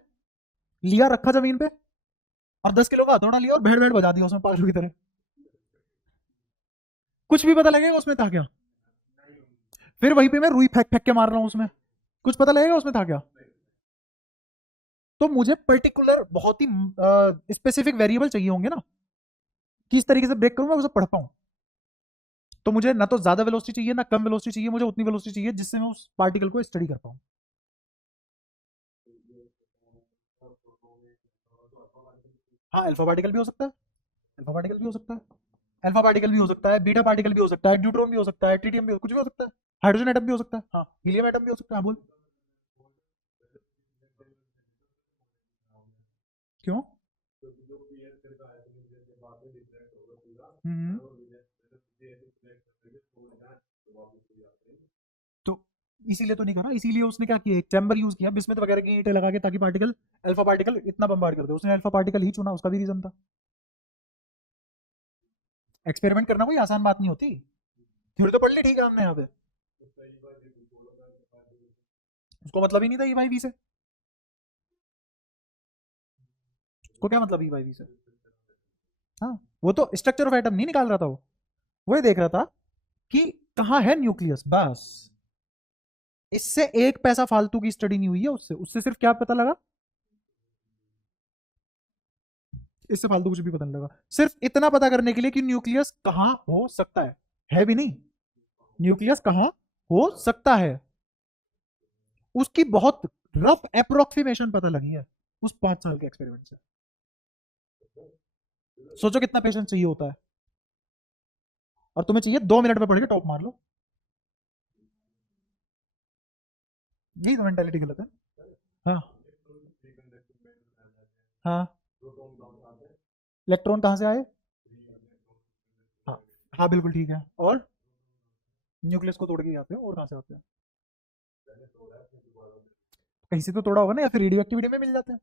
लिया रखा जमीन पे और 10 किलो का हथौड़ा लिया और भेड़ भेड़ बजा दिया उसमें पागलों की तरह, कुछ भी पता लगेगा उसमें था क्या? फिर वहीं पे मैं रुई फेंक फेंक के मार रहा हूं उसमें, कुछ पता लगेगा उसमें था क्या? तो मुझे पर्टिकुलर बहुत ही स्पेसिफिक वेरिएबल चाहिए होंगे ना, किस तरीके से ब्रेक करूं मैं उसे पढ़ पाऊं। तो मुझे ना तो ज्यादा वेलोसिटी चाहिए ना कम वेलोसिटी चाहिए, मुझे उतनी वेलोसिटी चाहिए जिससे मैं उस पार्टिकल को स्टडी कर पाऊं। हाँ, अल्फा पार्टिकल भी हो सकता है, अल्फा पार्टिकल भी हो सकता है, अल्फा पार्टिकल भी हो सकता है, बीटा पार्टिकल भी हो सकता है, न्यूट्रॉन भी हो सकता है, ट्रिटियम भी कुछ भी हो सकता है, हाइड्रोजन एटम भी हो सकता है, हाँ हीलियम एटम भी हो सकता है। हाँ, बोल। क्यों? हम्म। तो इसीलिए तो नहीं करा, इसीलिए उसने क्या किया, एक चैम्बर यूज किया बिस्मथ वगैरह की ईंटें लगा के, ताकि पार्टिकल, अल्फा पार्टिकल इतना बम्बार्ड कर दे। उसने अल्फा पार्टिकल ही चुना, उसका भी रीजन था। एक्सपेरिमेंट करना कोई आसान बात नहीं होती। थ्योरी तो पढ़ ली, ठीक है हमने यहाँ पे, उसको मतलब ही नहीं था ई बाई वी से। उसको क्या मतलब ई बाई वी से? हाँ, वो तो स्ट्रक्चर ऑफ एटम नहीं निकाल रहा था, वो ये देख रहा था कि कहाँ है न्यूक्लियस, बस। इससे एक पैसा फालतू की स्टडी नहीं हुई है उससे, उससे सिर्फ क्या पता लगा, इससे फालतू कुछ भी पता नहीं लगा, सिर्फ इतना पता करने के लिए कि न्यूक्लियस कहां हो सकता है भी नहीं, न्यूक्लियस कहां हो सकता है, उसकी बहुत रफ अप्रोक्सीमेशन पता लगी है उस 5 साल के एक्सपेरिमेंट से। सोचो कितना पेशेंस चाहिए होता है, और तुम्हें चाहिए 2 मिनट में पढ़ के टॉप मार लो। यही तो मेंटेलिटी गलत है। हाँ। हाँ, इलेक्ट्रॉन कहाँ से आए? हाँ। हाँ बिल्कुल ठीक है, और न्यूक्लियस को तोड़ के आते हैं, और कहाँ से आते हैं? कहीं से तो तोड़ा होगा ना, या फिर रेडियो एक्टिविटी में मिल जाते हैं।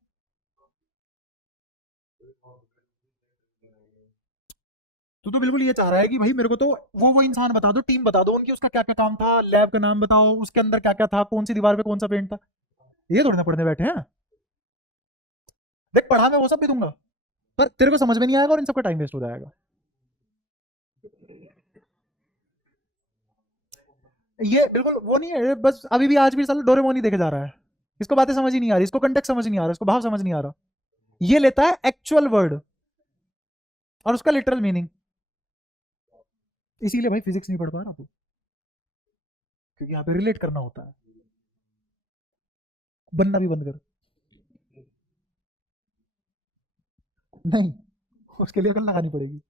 तो बिल्कुल ये चाह रहा है कि भाई मेरे को तो वो इंसान बता दो, टीम बता दो उनकी, उसका क्या क्या काम था, लैब का नाम बताओ, उसके अंदर क्या क्या था, कौन सी दीवार पे कौन सा पेंट था। ये थोड़ी ना पढ़ने बैठे हैं। देख, पढ़ा मैं वो सब भी दूंगा, पर तेरे को समझ में नहीं आएगा और इन सबका टाइम वेस्ट हो जाएगा। ये बिल्कुल वो नहीं है, बस अभी भी आज भी साला डोरेमोन ही देखे जा रहा है, इसको बातें समझ ही नहीं आ रही, इसको कंटेक्ट समझ नहीं आ रहा, इसको भाव समझ नहीं आ रहा। ये लेता है एक्चुअल वर्ड और उसका लिटरल मीनिंग। इसीलिए भाई फिजिक्स नहीं पढ़ पा रहा तू, क्योंकि यहाँ पे रिलेट करना होता है, बनना भी बंद कर। नहीं, उसके लिए अकल लगानी पड़ेगी,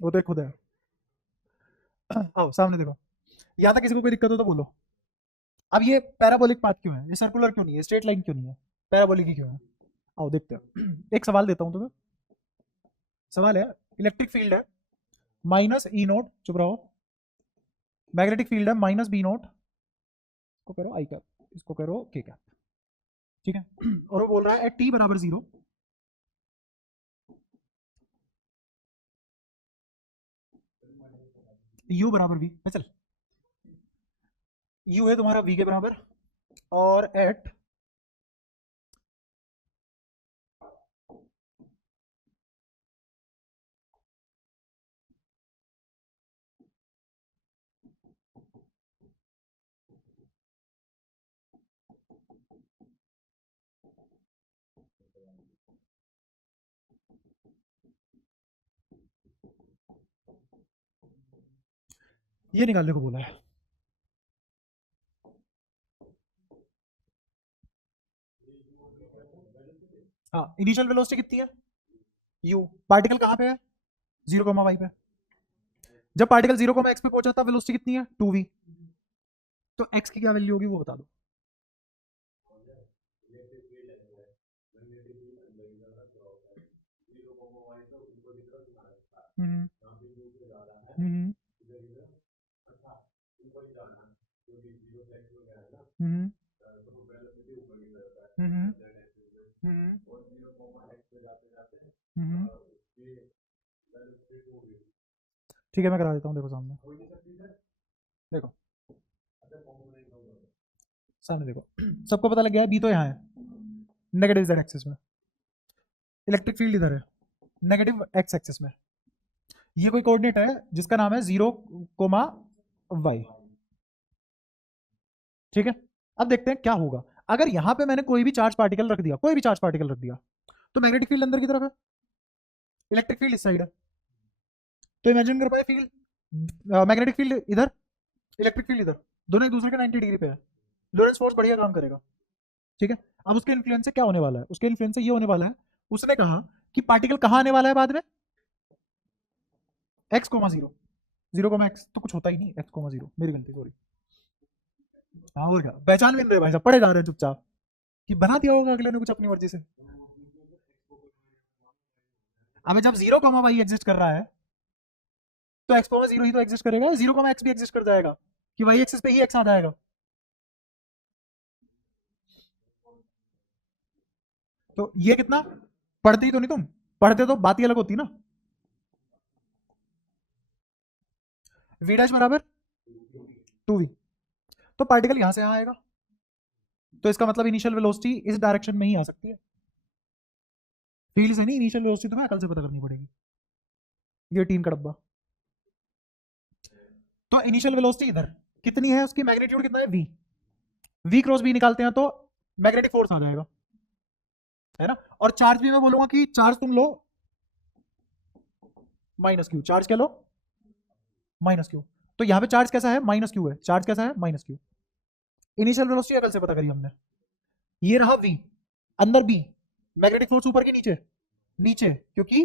वो तो एक खुद है। आओ सामने देखो, यहाँ तक किसी को कोई दिक्कत हो तो बोलो। अब ये पैराबोलिक पाथ क्यों है, ये सर्कुलर क्यों नहीं है, स्ट्रेट लाइन क्यों नहीं है, पैराबोलिक ही क्यों है? आओ देखते हैं। एक सवाल देता हूँ तुम्हें। सवाल है, इलेक्ट्रिक फील्ड है माइनस ई नोट, चुप रहो, मैग्नेटिक फील्ड है माइनस बी नोट, इसको करो आई कैप, इसको करो के कैप, ठीक है। और वो बोल रहा है एट टी बराबर 0, यू बराबर वी, चल यू है तुम्हारा वी के बराबर, और एट ये निकालने को बोला है। हाँ, इनिशियल वेलोसिटी कितनी है, यू, पार्टिकल कहाँ पे है, 0, y पे। जब पार्टिकल 0, x पे पहुंचा था वेलोसिटी कितनी है, 2v। तो x की क्या वैल्यू होगी वो बता दो। हम्म। हम्म। हम्म। हम्म। हम्म। हम्म। ठीक है, मैं करा देता हूँ, देखो सामने, देखो सामने देखो। सबको पता लग गया है, बी तो यहाँ है नेगेटिव जेड एक्सिस में, इलेक्ट्रिक फील्ड इधर है नेगेटिव एक्स एक्सिस में, ये कोई कोऑर्डिनेट है जिसका नाम है 0,y। ठीक है, अब देखते हैं क्या होगा अगर यहां पे मैंने कोई भी चार्ज पार्टिकल रख दिया, कोई भी चार्ज पार्टिकल रख दिया, तो मैग्नेटिक फील्ड अंदर की तरफ है, इलेक्ट्रिक फील्ड इस साइड है। तो इमेजिन कर पाए फील्ड, मैग्नेटिक फील्ड इधर, इलेक्ट्रिक फील्ड इधर, दोनों एक दूसरे के 90 डिग्री पे है, लोरेंट्ज फोर्स बढ़िया काम करेगा। ठीक है, अब उसके इन्फ्लुएंस से क्या होने वाला है, उसके इन्फ्लुएंस से ये होने वाला है, उसने कहा कि पार्टिकल कहां आने वाला है बाद में, x, 0, 0, x तो कुछ होता ही नहीं, x, 0, मेरी गलती, सॉरी। हाँ और क्या, पहचान भी नहीं रहे भाई साहब, पढ़े जा रहे हैं चुपचाप, कि बना दिया होगा अगले ने कुछ अपनी मर्जी से। अब जब 0, y एग्जिस्ट कर रहा है तो x, 0 ही तो एग्जिस्ट करेगा, 0, x भी एग्जिस्ट कर जाएगा कि y एक्सिस पे ही x आ जाएगा। तो ये कितना, पढ़ते ही तो नहीं तुम, पढ़ते तो बात ही अलग होती ना। v डैश बराबर 2v, तो पार्टिकल यहां से यहां आएगा, तो इसका मतलब इनिशियल वेलोसिटी इस डायरेक्शन में ही आ सकती है। फील्ड से नहीं, इनिशियल वेलोसिटी तुम्हें अकल से पता करनी पड़ेगी। ये टीम का डब्बा, तो इनिशियल वेलोसिटी इधर कितनी है, उसकी मैग्नीट्यूड कितना है v, v क्रॉस b निकालते हैं तो मैग्नेटिक फोर्स आ जाएगा, है ना। और चार्ज भी मैं बोलूंगा कि चार्ज तुम लो -q, चार्ज क्या लो -q, तो यहां पे चार्ज कैसा है, -q है, चार्ज कैसा है -q। इनिशियल वेलोसिटी अकल से पता करी हमने, ये रहा v, अंदर b, मैग्नेटिक फोर्स ऊपर की नीचे, नीचे क्योंकि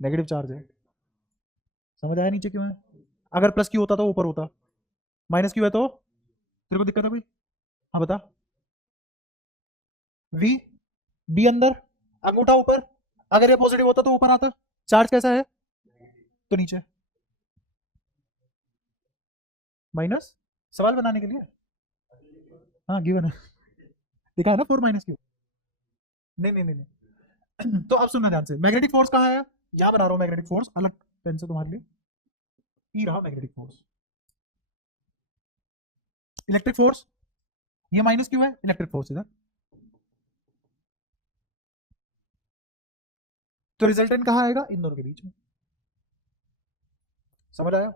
नेगेटिव चार्ज है, समझ आया नीचे क्यों है, अगर प्लस q होता तो ऊपर होता, -q है तो तेरे को दिक्कत है कोई, हाँ बता। v, b अंदर, अंगूठा ऊपर, अगर ये पॉजिटिव होता तो ऊपर आता, चार्ज कैसा है तो नीचे, माइनस, सवाल बनाने के लिए, हाँ गिवन है, दिखा है ना 4 -q, नहीं नहीं नहीं, नहीं। तो अब सुनना ध्यान से, मैग्नेटिक फोर्स कहाँ है, यहां बना रहा हूं मैग्नेटिक फोर्स अलग पेन से तुम्हारे लिए, ई रहा मैग्नेटिक फोर्स, इलेक्ट्रिक फोर्स ये -q है, इलेक्ट्रिक फोर्स इधर, तो रिजल्टेंट कहाँ आएगा, इन दोनों के बीच में, समझ आया,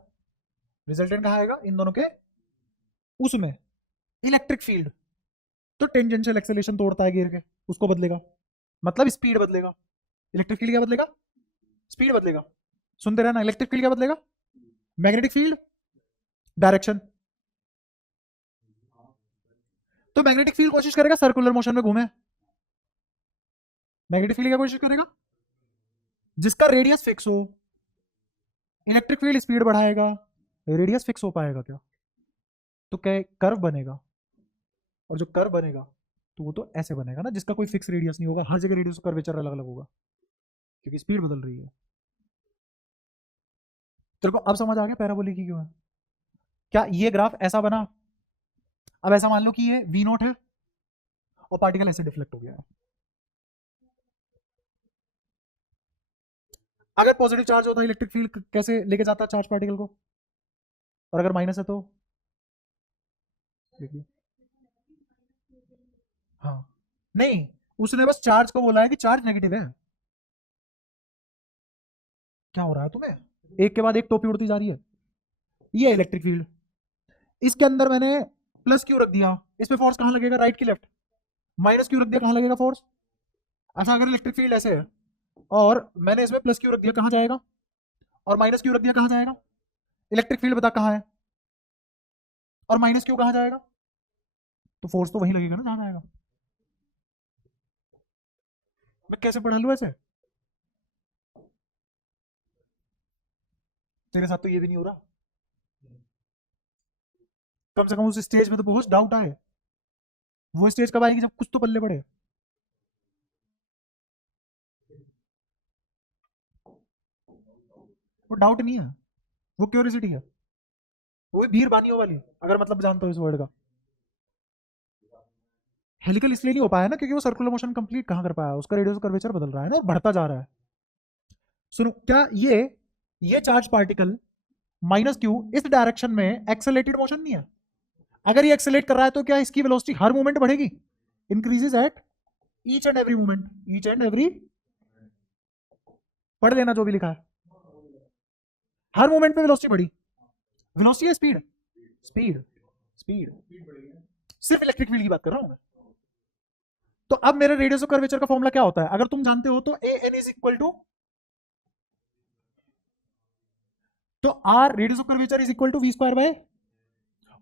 रिजल्टेंट कहाँ आएगा, इन दोनों के उसमें, इलेक्ट्रिक फील्ड, तो टेंजेंशियल एक्सेलरेशन तोड़ता है गियर के, उसको बदलेगा, मतलब स्पीड बदलेगा, इलेक्ट्रिक फील्ड क्या बदलेगा, स्पीड बदलेगा, सुनते रहना, इलेक्ट्रिक फील्ड क्या बदलेगा, मैग्नेटिक फील्ड डायरेक्शन, तो मैग्नेटिक फील्ड कोशिश करेगा सर्कुलर मोशन में घूमे, मैग्नेटिक फील्ड क्या कोशिश करेगा, जिसका रेडियस फिक्स हो, इलेक्ट्रिक फील्ड स्पीड बढ़ाएगा, रेडियस फिक्स हो पाएगा क्या, तो क्या कर्व बनेगा, और जो कर्व बनेगा तो वो तो ऐसे बनेगा ना, जिसका कोई फिक्स रेडियस नहीं होगा, हर जगह रेडियस कर्वेचर अलग अलग होगा क्योंकि स्पीड बदल रही है। तेरे को अब समझ आ गया पैराबोलिक की क्यों है, क्या ये ग्राफ ऐसा बना, अब ऐसा मान लो कि ये v0 है और पार्टिकल ऐसे डिफ्लेक्ट हो गया है, अगर पॉजिटिव चार्ज होता है इलेक्ट्रिक फील्ड कैसे लेके जाता है चार्ज पार्टिकल को, और अगर माइनस है तो देखिए, हाँ नहीं, उसने बस चार्ज को बोला है कि चार्ज नेगेटिव है, क्या हो रहा है तुम्हें, एक के बाद एक टोपी उड़ती जा रही है, ये इलेक्ट्रिक फील्ड, इसके अंदर मैंने प्लस क्यू रख दिया, इस पे फोर्स कहां लगेगा, राइट की लेफ्ट, माइनस क्यू रख दिया, कहां लगेगा फोर्स, अच्छा अगर इलेक्ट्रिक फील्ड ऐसे है और मैंने इसमें प्लस क्यू रख दिया, कहां जाएगा, और माइनस क्यू रख दिया, कहां जाएगा, इलेक्ट्रिक फील्ड बता कहां है, और माइनस क्यू कहां जाएगा, तो फोर्स तो वहीं लगेगा ना जहां जाएगा, मैं कैसे पढ़ा लूं ऐसे, तेरे साथ तो ये भी नहीं हो रहा, कम से कम उस स्टेज में तो पहुंच, डाउट आए, वो स्टेज कब आएगी जब कुछ तो पल्ले पड़े, वो डाउट नहीं है, वो क्यूरियोसिटी है, वो भी भीड़ बानियों वाली, अगर मतलब जानते हो इस वर्ड का, हेलिकल इसलिए नहीं हो पाया ना क्योंकि वो सर्कुलर मोशन कंप्लीट कहां कर पाया, उसका रेडियस कर्वेचर बदल रहा है ना और बढ़ता जा रहा है। सुनो, क्या ये चार्ज पार्टिकल -q इस डायरेक्शन में एक्सेलरेटेड मोशन नहीं है, अगर ये एक्सेलरेट कर रहा है तो क्या इसकी वेलोसिटी हर मोमेंट बढ़ेगी, increases at each and every moment, each and every, पढ़ लेना जो भी लिखा है, हर मोमेंट पे वेलोसिटी बढ़ी, वेलोसिटी है स्पीड, स्पीड स्पीड, सिर्फ इलेक्ट्रिक फील्ड की बात कर रहा हूं मैं। तो अब मेरे रेडियस ऑफ कर्वेचर का फॉर्मूला क्या होता है, अगर तुम जानते हो तो A N is equal to, तो R radius of curvature is equal to we square by,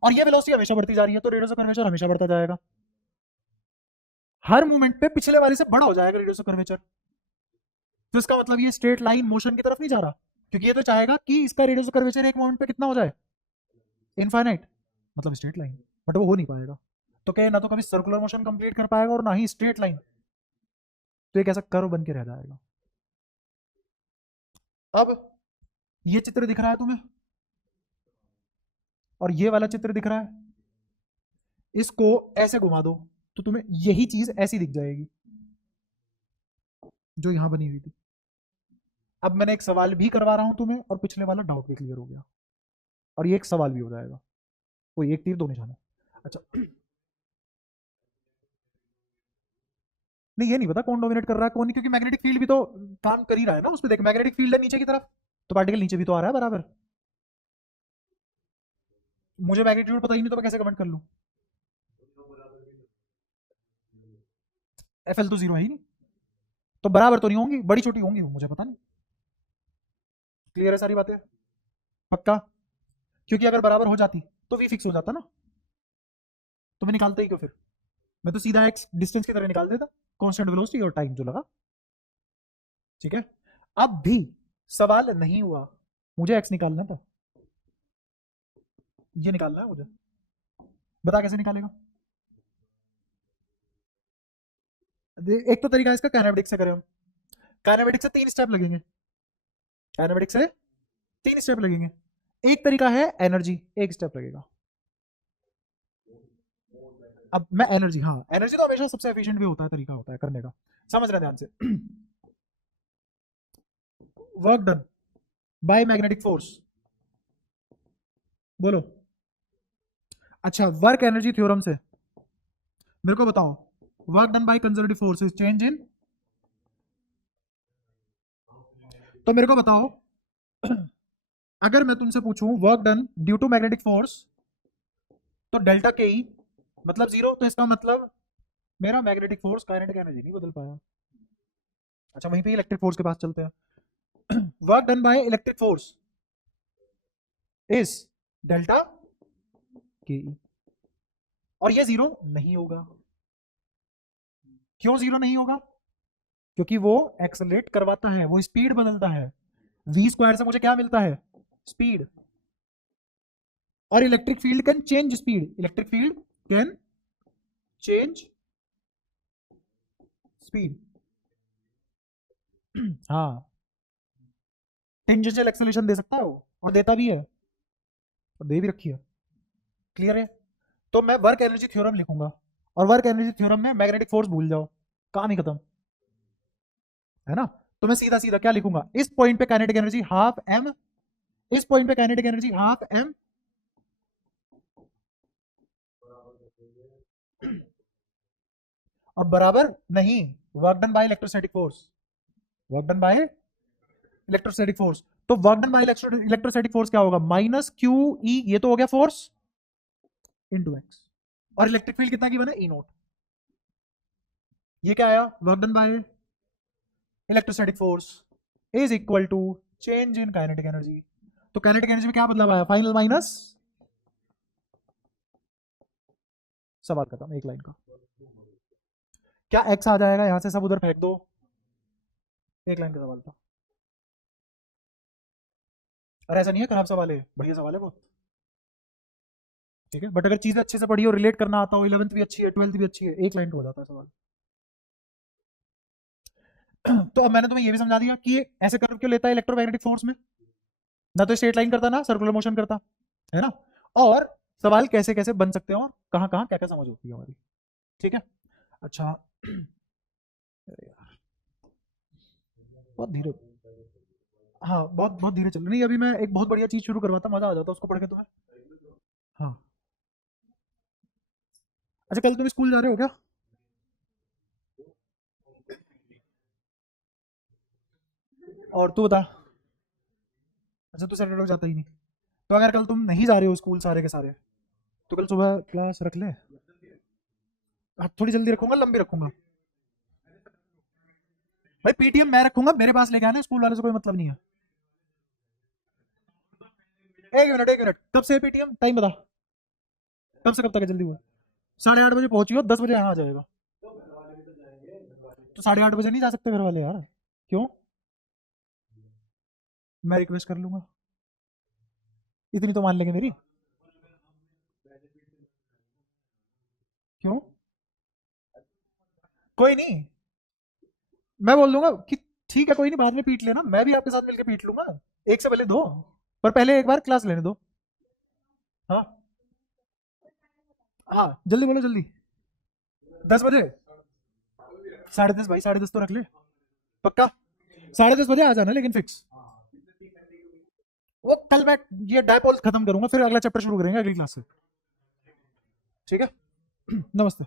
और ये वेलोसिटी हमेशा बढ़ती जा रही है तो रेडियस ऑफ कर्वेचर हमेशा बढ़ता जाएगा, हर मोमेंट पे पिछले वाले से बड़ा हो जाएगा रेडियस ऑफ कर्वेचर। तो इसका मतलब ये स्ट्रेट लाइन मोशन की तरफ नहीं जा रहा, क्योंकि ये तो चाहेगा कि इसका रेडियस ऑफ कर्वेचर एक मोमेंट पे कितना हो जाए, इनफाइनाइट, मतलब स्ट्रेट लाइन, बट वो हो नहीं पाएगा। तो क्या ना तो कभी सर्कुलर मोशन कंप्लीट कर पाएगा और ना ही स्ट्रेट लाइन, तो एक ऐसा कर्व बन के रह जाएगा। अब ये चित्र दिख रहा है तुम्हें, और ये वाला चित्र दिख रहा है, इसको ऐसे घुमा दो तो तुम्हें यही चीज ऐसी दिख जाएगी जो यहां बनी हुई थी। अब मैंने एक सवाल भी करवा रहा हूं तुम्हें, और पिछले वाला डाउट भी क्लियर हो गया, और ये एक सवाल भी हो जाएगा, कोई एक तीर दो निशाना। अच्छा नहीं, ये नहीं पता कौन डोमिनेट कर रहा है कौन नहीं, क्योंकि मैग्नेटिक फील्ड भी तो काम कर ही रहा है ना उस पर। देख मैग्नेटिक फील्ड है नीचे की तरफ, तो पार्टिकल नीचे भी तो आ रहा है बराबर। मुझे मैग्नीट्यूड पता ही नहीं तो मैं कैसे कमेंट कर लूं, एफ एल तो जीरो है ही नहीं, तो बराबर तो नहीं होंगी, बड़ी छोटी होंगी वो, मुझे पता नहीं। क्लियर है सारी बातें, पक्का? क्योंकि अगर बराबर हो जाती तो वी फिक्स हो जाता ना, तो मैं निकालता ही क्यों फिर, मैं तो सीधा एक्स डिस्टेंस की तरह निकाल देता, कांस्टेंट वेलोसिटी और टाइम जो लगा। ठीक है, अब भी सवाल नहीं हुआ, मुझे एक्स निकालना था, ये निकालना है मुझे, बता कैसे निकालेगा। एक तो तरीका इसका काइनेमेटिक्स से करें हम, काइनेमेटिक्स से 3 स्टेप लगेंगे, काइनेमेटिक्स से 3 स्टेप लगेंगे। एक तरीका है एनर्जी, 1 स्टेप लगेगा। अब मैं एनर्जी, हाँ एनर्जी तो हमेशा सबसे एफिशिएंट भी होता है, तरीका होता है करने का, समझ रहे ध्यान से। Work done by magnetic force, बोलो। अच्छा, वर्क एनर्जी थ्योरम से मेरे को बताओ, work done by conservative force is change in, तो मेरे को बताओ अगर मैं तुमसे पूछूं work done due to magnetic force, तो डेल्टा के ई मतलब जीरो, तो इसका मतलब मेरा मैग्नेटिक फोर्स काइनेटिक एनर्जी नहीं बदल पाया। अच्छा वहीं पे इलेक्ट्रिक फोर्स के पास चलते हैं। Work done by electric force is delta K ई, और ये जीरो नहीं होगा। क्यों जीरो नहीं होगा? क्योंकि वो एक्सेलरेट करवाता है, वो स्पीड बदलता है, वी स्क्वायर से मुझे क्या मिलता है, स्पीड, और electric field can change speed, electric field can change speed. हाँ, टेंजेंशियल एक्सेलरेशन दे सकता है वो, और देता भी है, और दे भी रखी है। क्लियर है? तो मैं वर्क एनर्जी थ्योरम लिखूंगा, और वर्क एनर्जी थ्योरम में मैग्नेटिक फोर्स भूल जाओ, काम ही खत्म, है ना। तो मैं सीधा सीधा क्या लिखूंगा, इस पॉइंट पे काइनेटिक एनर्जी हाफ एम, इस पॉइंट पे काइनेटिक एनर्जी हाफ एम, और बराबर नहीं work done by electrostatic force, work done by electrostatic force. तो work done by electrostatic force क्या होगा, माइनस क्यू ई, ये तो हो गया फोर्स, इनटू एक्स, और इलेक्ट्रिक फील्ड कितना की बना, ई नोट, ये क्या आया, work done by electrostatic force is equal to change in kinetic energy. तो काइनेटिक एनर्जी में क्या बदलाव आया, फाइनल माइनस, सवाल खत्म, एक लाइन का। क्या एक्स आ जाएगा यहां से, सब उधर फेंक दो, एक लाइन का सवाल था। और ऐसा नहीं है खराब सवाल है, बढ़िया सवाल है बहुत, ठीक है। बट अगर चीजें अच्छे से पढ़ी और रिलेट करना आता हो, 11th भी अच्छी है 12th भी अच्छी है, एक लाइन का हो जाता है सवाल। तो अब मैंने तुम्हें ये भी समझा दिया कि ऐसे कर्व क्यों लेता है इलेक्ट्रोमैग्नेटिक फोर्स में, ना तो स्ट्रेट लाइन करता ना सर्कुलर मोशन करता, है ना। और सवाल कैसे कैसे बन सकते हैं, और कहाँ कहाँ क्या क्या समझ होती है हमारी, ठीक है। अच्छा अरे यार, बहुत धीरे, हाँ बहुत बहुत धीरे चल रही, नहीं अभी मैं एक बहुत बढ़िया चीज शुरू करवाता, मजा आ जाता उसको पढ़ के तुम्हें। हाँ, अच्छा कल तुम स्कूल जा रहे हो क्या? और तू बता, अच्छा तू सैटरडे को जाता ही नहीं, तो अगर कल तुम नहीं जा रहे हो स्कूल सारे के सारे, तो कल सुबह क्लास रख ले। हाँ, थोड़ी जल्दी रखूंगा, लंबी रखूंगा भाई। पीटीएम मैं रखूंगा, मेरे पास लेके आना, स्कूल वाले से कोई मतलब नहीं है। एक मिनट एक मिनट, कब से पीटीएम टाइम बता, कब से कब तक है, जल्दी हुआ। 8:30 बजे पहुंची हो, 10 बजे यहाँ आ जाएगा। तो 8:30 बजे नहीं जा सकते घर वाले यार? क्यों? मैं रिक्वेस्ट कर लूंगा, इतनी तो मान लेंगे मेरी। क्यों? कोई नहीं, मैं बोल दूंगा कि ठीक है कोई नहीं, बाद में पीट लेना, मैं भी आपके साथ मिलकर पीट लूंगा। एक से पहले दो, पर पहले एक बार क्लास लेने दो। हाँ हाँ, जल्दी बोलो जल्दी। 10 बजे, 10:30 भाई, 10:30 तो रख ले पक्का। 10:30 बजे आ जाना लेकिन फिक्स। वो कल मैं ये डायपोल खत्म करूंगा, फिर अगला चैप्टर शुरू करेंगे अगली क्लास से। ठीक है। नमस्ते।